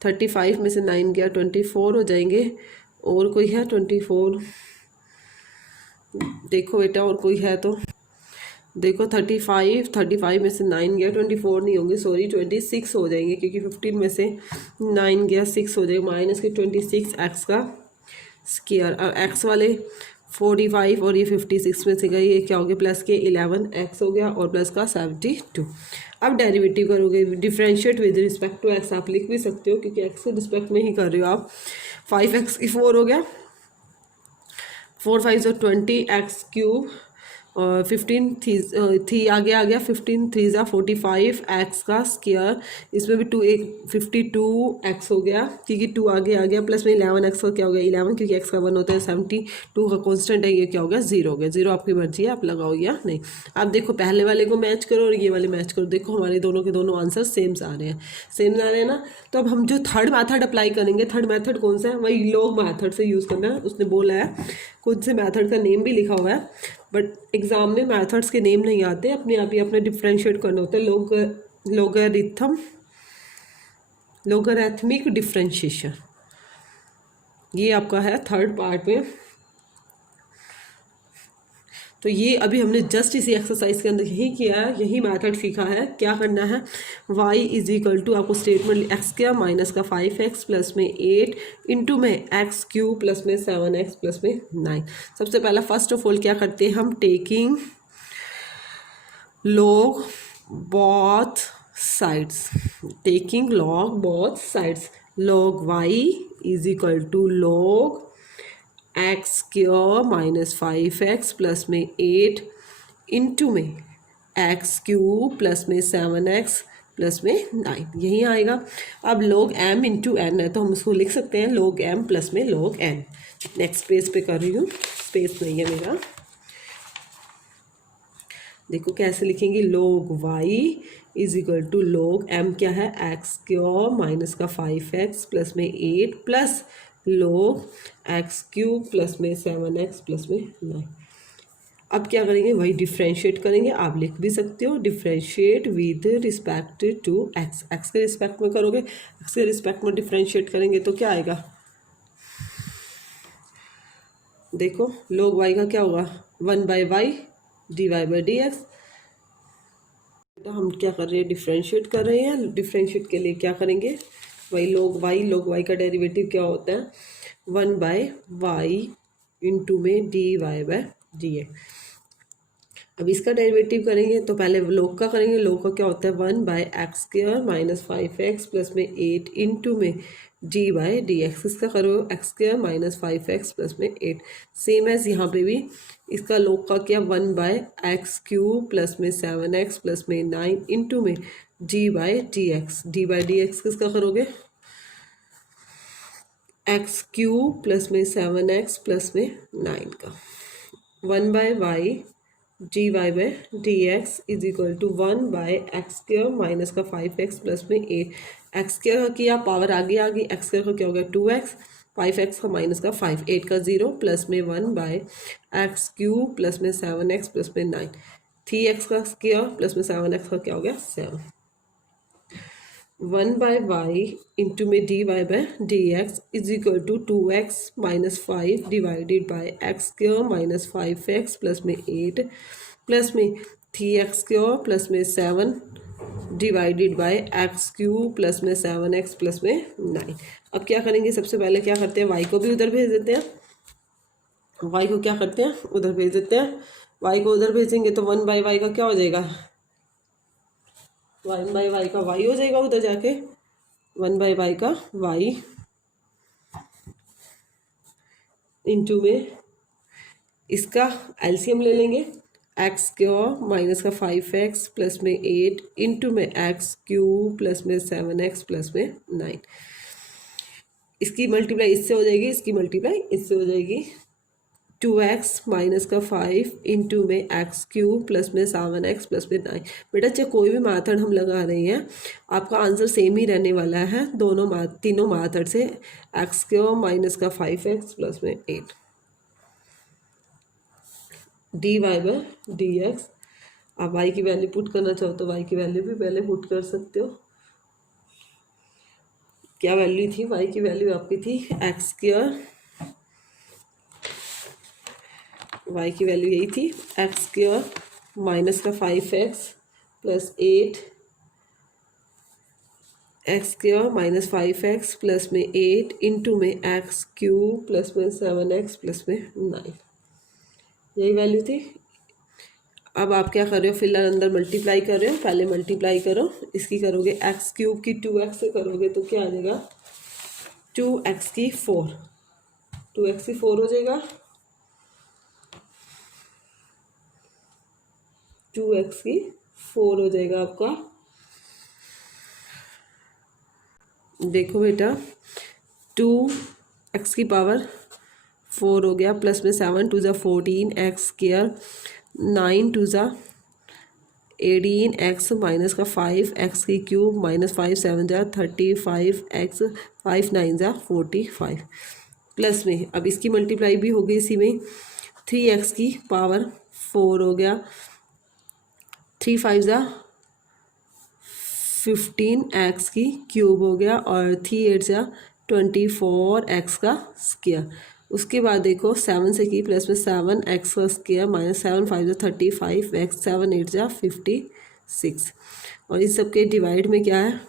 35 में से 9 गया 24 हो जाएंगे। और कोई है 24, देखो बेटा और कोई है तो देखो 35 में से 9 गया 24 नहीं होंगे सॉरी 26 हो जाएंगे, क्योंकि 15 में से 9 गया 6 हो जाएगा माइनस के 26 एक्स का स्क्वायर। अब एक्स वाले 45 और ये 56 में से गए, ये क्या हो गया प्लस के 11 एक्स हो गया और प्लस का 72। अब डेरिवेटिव करोगे differentiate with respect to x, आप लिख भी सकते हो क्योंकि एक्स के रिस्पेक्ट में ही कर रहे हो आप। 5x की 4 हो गया 4 5 जो 20 एक्स क्यूब और 15 थी आगे आ गया 15 3 जा 45 एक्स का स्क्वायर, इसमें भी 52 एक्स हो गया क्योंकि 2 आगे आ गया प्लस में 11 एक्स का क्या हो गया 11, क्योंकि एक्स का 1 होता है 72 का कांस्टेंट है, ये क्या हो गया 0 हो गया। 0 आपकी मर्जी है आप लगाओ या नहीं। अब देखो पहले वाले को मैच करो और ये वाले मैच करो, देखो हमारे दोनों के दोनों आंसर सेम आ रहे हैं ना। तो अब हम जो थर्ड मैथड अप्लाई करेंगे, थर्ड मैथड कौन सा है, वही लोग मैथड से यूज़ करना है। उसने बोला है खुद से मैथड का नेम भी लिखा हुआ है, बट एग्जाम में मैथड्स के नेम नहीं आते, अपने आप ही अपने डिफ्रेंशिएट करना होता है। लोगरिथमिक डिफ्रेंशिएशन, ये आपका है थर्ड पार्ट में। तो ये अभी हमने जस्ट इसी एक्सरसाइज के अंदर यही किया है, यही मेथड सीखा है। क्या करना है, y इज इक्वल टू आपको स्टेटमेंट एक्स स्क्वायर माइनस का 5x प्लस में 8 इंटू में एक्स क्यूब प्लस में 7x प्लस में 9। सबसे पहला फर्स्ट ऑफ ऑल क्या करते हैं हम, taking log both sides, taking log both sides, log y is equal to log x square minus 5x plus में 8 इंटू में एक्स क्यूब प्लस में 7x प्लस में 9, यही आएगा। अब log m इंटू एन है तो हम उसको लिख सकते हैं log m प्लस में log n। नेक्स्ट पेज पे कर रही हूँ, स्पेस नहीं है मेरा। देखो कैसे लिखेंगे, log y is equal to log m क्या है एक्स स्क्वायर माइनस का 5x प्लस में 8 plus log x cube plus में 7x प्लस में 9। अब क्या करेंगे, वही डिफ्रेंशिएट करेंगे, आप लिख भी सकते हो differentiate with respect to x. X के रिस्पेक्ट में करोगे, एक्स के रिस्पेक्ट में डिफ्रेंशिएट करेंगे तो क्या आएगा, देखो log y का क्या होगा 1/y dy by D x. तो हम क्या कर रहे हैं, डिफ्रेंशिएट कर रहे हैं। डिफ्रेंशिएट के लिए क्या करेंगे, वही log y का डेरिवेटिव क्या होता है 1/y इंटू में dy बाई डी एक्स। अब इसका डेरिवेटिव करेंगे तो पहले log का करेंगे, log का क्या होता है 1/x square minus 5x plus में 8 इंटू में डी बाई डी एक्स। इसका करो x square minus 5x plus में 8, सेम एज यहाँ पे भी इसका log का क्या 1/x क्यूब प्लस में 7x प्लस में 9 इंटू में d by D x. D by D x किसका करोगे एक्स क्यूब प्लस में 7x प्लस में 9 का 1/y d Y by D x is equal to 1/x square minus का 5x plus में 8। एक्स स्क्वायर का किया पावर आगे आ गई, एक्स स्क्वायर का क्या हो गया 2x, 5x का माइनस का 5, 8 का 0 प्लस में 1/x क्यूब प्लस में 7x प्लस में 9, 3x का स्क्वायर प्लस में 7x का क्या हो गया 7। 1/y इंटू में d Y by D x is equal to 2x minus 5 divided by x square minus 5x plus में 8 प्लस में 3x² प्लस में 7 डिवाइडेड बाय x³ प्लस में 7x प्लस में 9। अब क्या करेंगे, सबसे पहले क्या करते हैं, y को भी उधर भेज देते हैं। y को क्या करते हैं, उधर भेज देते हैं। y को उधर भेजेंगे तो 1/y का क्या हो जाएगा, 1/y का y हो जाएगा उधर जाके, 1/y का y इंटू में इसका एलसीएम ले लेंगे, x² माइनस का 5x प्लस में 8 इंटू में x³ प्लस में 7x प्लस में 9। इसकी मल्टीप्लाई इससे हो जाएगी, इसकी मल्टीप्लाई इससे हो जाएगी। 2x माइनस का 5 इंटू में x³ प्लस में 7x प्लस में 9। बेटा चाहे कोई भी मैथड हम लगा रहे हैं, आपका आंसर सेम ही रहने वाला है दोनों तीनों मैथड से। x³ माइनस का 5x प्लस में 8 dy/dx। आप y की वैल्यू पुट करना चाहो तो y की वैल्यू भी पहले पुट कर सकते हो। क्या वैल्यू थी, y की वैल्यू आपकी थी x², y की वैल्यू यही थी x² माइनस का 5x plus 8, x² minus 5x plus में 8 इंटू में x³ प्लस में 7x प्लस में 9, यही वैल्यू थी। अब आप क्या कर रहे हो, फिलहाल अंदर मल्टीप्लाई कर रहे हो, पहले मल्टीप्लाई करो, इसकी करोगे x³ की 2x से करोगे तो क्या आ जाएगा, 2x की 4, 2x की 4 हो जाएगा, 2x की 4 हो जाएगा आपका। देखो बेटा 2x की पावर 4 हो गया, प्लस में 7 2 ज़ा 14 x², 9 2 ज़ा 18 x माइनस का 5 x³ माइनस 5 7 ज़ा 35 x 5 9 ज़ा 45 प्लस में, अब इसकी मल्टीप्लाई भी हो गई इसी में, 3x की पावर 4 हो गया, 3 5 ज़ा 15 x की क्यूब हो गया और 3 8 ज़ा 24 x का स्क्वायर। उसके बाद देखो 7 से की प्लस में 7 x का स्क्वायर माइनस 7 5 ज़ा 35 x 7 8 ज़ा 56 और इस सब के डिवाइड में क्या है,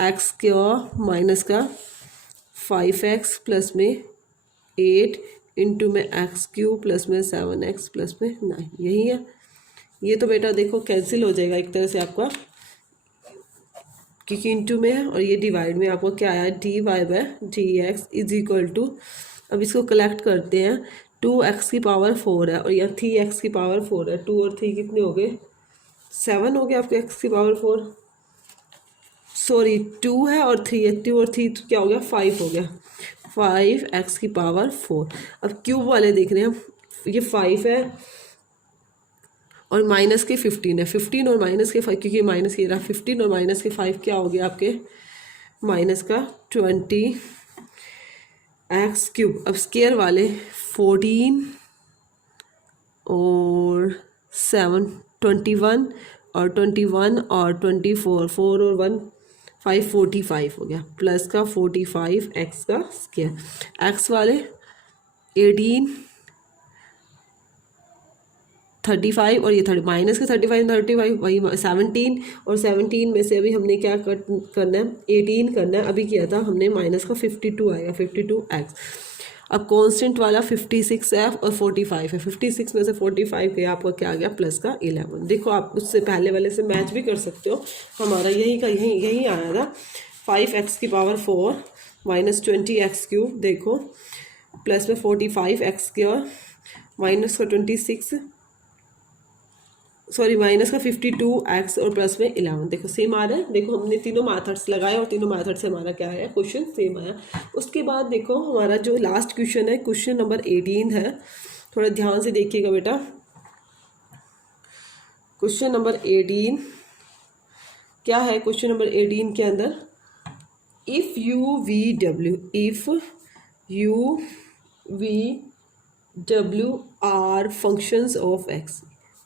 x² माइनस का 5x प्लस में 8 इंटू में x³ प्लस में 7x प्लस में 9, यही है। ये तो बेटा देखो कैंसिल हो जाएगा एक तरह से आपका, क्योंकि इंटू में है और ये डिवाइड में आपको क्या आया, dy/dx इज इक्वल टू, अब इसको कलेक्ट करते हैं, 2x की पावर 4 है और यहाँ 3x की पावर 4 है, 2 और 3 कितने हो गए, 7 हो गए आपके x की पावर 4, सॉरी 2 है और 3 है, 2 और 3 तो क्या हो गया, 5 हो गया, 5x की पावर 4। अब क्यूब वाले देख रहे हैं हम, ये 5 है और माइनस के 15 है, 15 और माइनस के 5, क्योंकि माइनस ये रहा 15 और माइनस के 5 क्या हो गया आपके, माइनस का 20 x³ अब स्क्वायर वाले 14 और 7 21 और 21 और 24 4 और 1 5 45 हो गया, प्लस का 45 x का स्क्वायर, x वाले 18 35 और ये 30 माइनस के 35 35 वही 17 और 17 में से अभी हमने क्या कट करना है, 18 करना है, अभी किया था हमने माइनस का 52 आएगा 52x। अब कांस्टेंट वाला 56 है और 45 है, 56 में से 45 गया आपका क्या आ गया, प्लस का 11। देखो आप उससे पहले वाले से मैच भी कर सकते हो, हमारा यही आया था, 5x की पावर 4 माइनस 20x³ देखो प्लस में 45x² माइनस का 26 सॉरी माइनस का 52x और प्लस में 11, देखो सेम आ रहा है। देखो हमने तीनों मैथड्स लगाए और तीनों मैथड से हमारा क्या आया, क्वेश्चन सेम आया। उसके बाद देखो हमारा जो लास्ट क्वेश्चन है, क्वेश्चन नंबर 18 है, थोड़ा ध्यान से देखिएगा बेटा। क्वेश्चन नंबर 18 क्या है, क्वेश्चन नंबर 18 के अंदर if u v w are functions of x,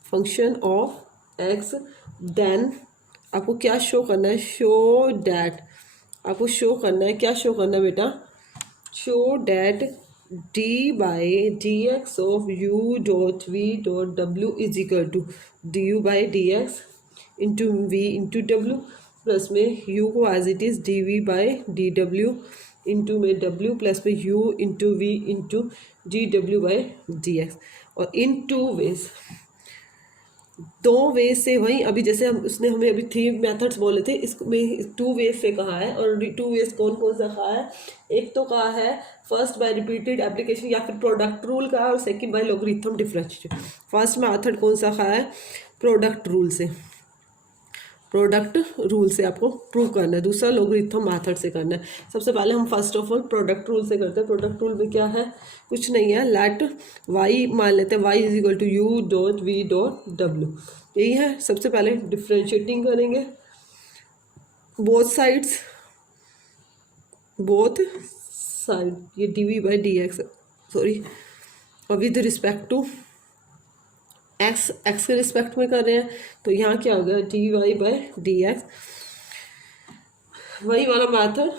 function of x, then आपको क्या शो करना है, शो डैट, आपको शो करना है, क्या शो करना है बेटा, show that D by D x of you dot v dot W is equal to d u by D x into we into डब्ल्यू, प्लस में यू को as it is D v by D W into में डब्ल्यू, plus में you into we into D डब्ल्यू by D x. और इन two ways, दो वे से वही अभी जैसे हम उसने हमें अभी 3 मेथड्स बोले थे, इसमें 2 वेज से कहा है। और 2 वेज कौन कौन सा कहा है? एक तो कहा है फर्स्ट बाय रिपीटेड एप्लीकेशन या फिर प्रोडक्ट रूल का, और second by logarithm differentiation. First method कौन सा कहा है? प्रोडक्ट रूल से, प्रोडक्ट रूल से आपको प्रूव करना है। दूसरा लॉगरिथम मेथड से करना है। सबसे पहले हम first of all product rule से करते हैं। प्रोडक्ट रूल में क्या है? कुछ नहीं है, लेट वाई मान लेते हैं, y is equal to u dot v dot डब्ल्यू, यही है। सबसे पहले डिफ्रेंशिएटिंग करेंगे बोथ साइड्स, बोथ साइड, ये d v by D x, sorry, और with respect to x, x के रिस्पेक्ट में कर रहे हैं, तो यहाँ क्या हो गया? D Y by D x. वही वाला मैथड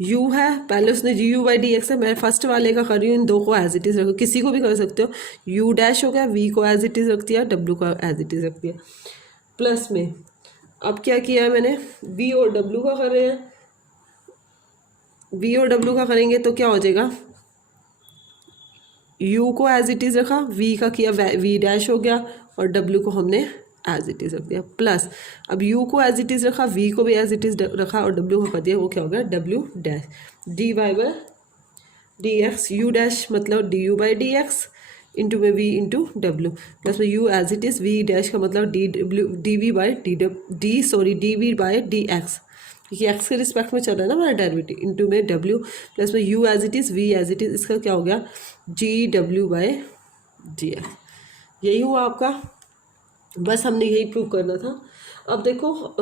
यू है, पहले उसने g u by D x है, मैं फर्स्ट वाले का कर रही हूँ, इन दो को एज इट इज़ रखो, किसी को भी कर सकते हो। यू डैश हो गया, वी को एज इट इज़ रख दिया, डब्ल्यू को एज इट इज़ रख दिया। प्लस में अब क्या किया है मैंने? वी और डब्ल्यू का कर रहे हैं, वी और डब्ल्यू का करेंगे तो क्या हो जाएगा? यू को एज इट इज़ रखा, वी का किया वी डैश हो गया, और डब्ल्यू को हमने एज इट इज़ रख दिया। प्लस अब यू को एज इट इज़ रखा, वी को भी एज इट इज़ रखा, और डब्ल्यू को कर दिया, वो क्या हो गया? डब्ल्यू dash d Y by D x. U dash मतलब d u by D x into में वी इंटू डब्ल्यू, प्लस में u as it is, v dash का मतलब डी डब्ल्यू d v by d v by D x, क्योंकि x के respect में चल रहा है ना हमारा डेरिवेटिव, इंटू में डब्ल्यू, प्लस में u as it is, v as it is, इसका क्या हो गया? जी डब्ल्यू बाई जी एक्स। यही हुआ आपका, बस हमने यही प्रूव करना था। अब देखो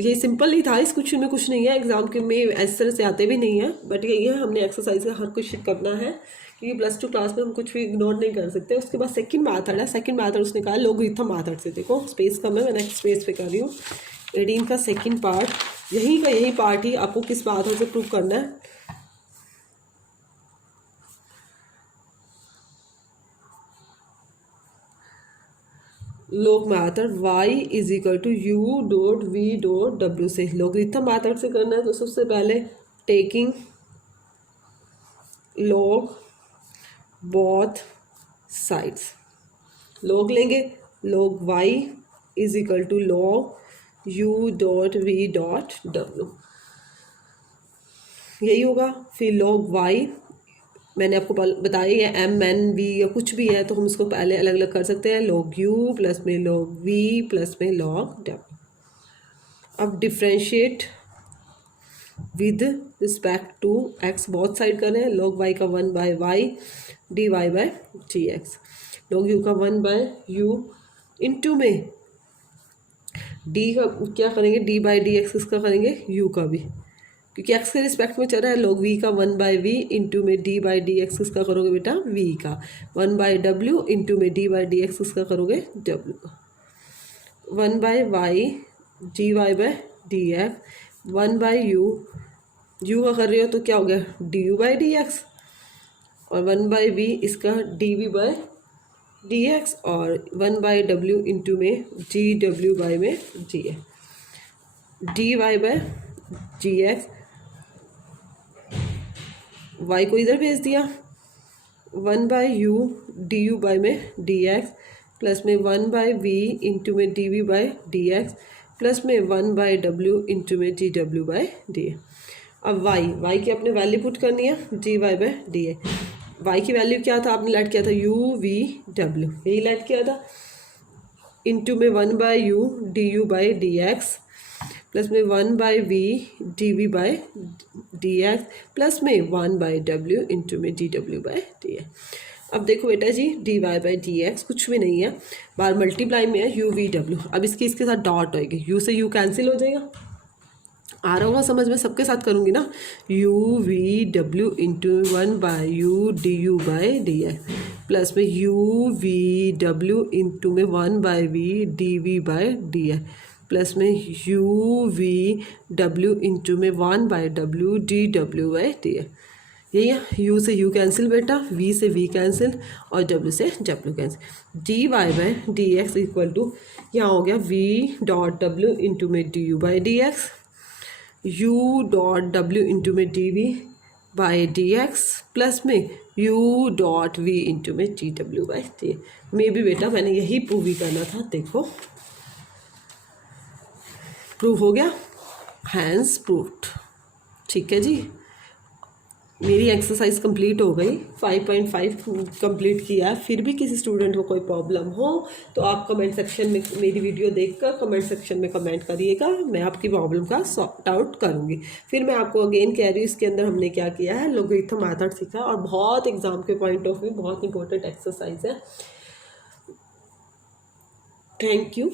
ये सिंपल ही था, इस क्वेश्चन में कुछ नहीं है, एग्जाम के में इस तरह से आते भी नहीं है, बट यही है, हमने एक्सरसाइज का हर कुछ करना है, क्योंकि +2 क्लास में हम कुछ भी इग्नोर नहीं कर सकते। उसके बाद सेकंड मैथड है, सेकंड मैथड उसने कहा लॉगरिथम मैथड से। देखो स्पेस कम है, मैं नेक्स्ट स्पेस पे कर रही हूँ। 18 का सेकंड पार्ट, यही का यही पार्ट ही आपको किस मैथड से प्रूव करना है? Log method y is equal to u dot v dot डब्ल्यू से। लॉगरिथम मैथड से करना है तो सबसे पहले taking log both sides, log लेंगे, log y is equal to log u dot v dot डब्ल्यू, यही होगा। फिर लॉग y मैंने आपको बताया है, एम एन वी या कुछ भी है तो हम इसको पहले अलग अलग कर सकते हैं, लॉग यू प्लस में लॉग वी प्लस में लॉग डब्ल्यू। अब differentiate with respect to x, both side कर रहे हैं, लॉग वाई का 1 by y D y by d x, log u का 1 बाय यू इंटू में डी का क्या करेंगे? डी बाई डी एक्स इसका करेंगे, यू का भी, क्योंकि एक्स के रिस्पेक्ट में चल रहा है, लॉग वी का 1 बाई वी इंटू में डी बाई डी एक्स इसका करोगे बेटा वी का, 1 बाई डब्ल्यू इंटू में डी बाई डी एक्स इसका करोगे डब्ल्यू का, 1 by Y D Y by D x, 1 by u का कर रही हो तो क्या हो गया? D u by D x, और 1 बाई वी इसका d v by D x, और 1 बाई डब्ल्यू इंटू में जी डब्ल्यू बाई में g x, d Y by ji x, y को इधर भेज दिया, 1 by u d u by में डी एक्स, प्लस में 1 बाई वी इंटू में d v by D x, plus में 1 बाई डब्ल्यू इंटू में डी डब्ल्यू बाई डी एक्स। अब y की अपने वैल्यू पुट करनी है, d Y by D x. y की वैल्यू क्या था? आपने लेट किया था यू वी डब्ल्यू, यही लेट किया था, इंटू में 1 by u d u by D x, plus में 1 by v d v by D x, plus में 1 बाई डब्ल्यू इंटू में डी डब्ल्यू बाई डी एक्स। अब देखो बेटा जी, d Y by D x कुछ भी नहीं है, बार मल्टीप्लाई में है यू वी डब्ल्यू। अब इसके साथ डॉट होएगी, यू से यू कैंसिल हो जाएगा, आ रहा होगा समझ में, सबके साथ करूँगी ना, you v W into 1 by u d u by D x, plus में यू वी डब्ल्यू इंटू में 1 by v d v by D x, plus में यू वी डब्ल्यू इंटू में 1 बाई डब्ल्यू डी डब्ल्यू by D x. यही है, u से u cancel बेटा, v से v कैंसिल और w से w cancel. dy by D x equal to यहाँ हो गया v डॉट w इंटू में du by D x, u dot w into में dv by D x plus में u डॉट v इंटू में dw by D. मे भी बेटा मैंने यही प्रूव ही करना था, देखो प्रूव हो गया, हैंस प्रूव्ड। ठीक है जी, मेरी एक्सरसाइज कंप्लीट हो गई, 5.5 कंप्लीट किया। फिर भी किसी स्टूडेंट को कोई प्रॉब्लम हो तो आप कमेंट सेक्शन में मेरी वीडियो देखकर कमेंट सेक्शन में कमेंट करिएगा, मैं आपकी प्रॉब्लम का सॉर्ट आउट करूँगी। फिर मैं आपको अगेन कह रही हूँ, इसके अंदर हमने क्या किया है, लॉगरिथम मेथड सीखा और बहुत एग्जाम के पॉइंट ऑफ व्यू बहुत इंपॉर्टेंट एक्सरसाइज है। Thank you.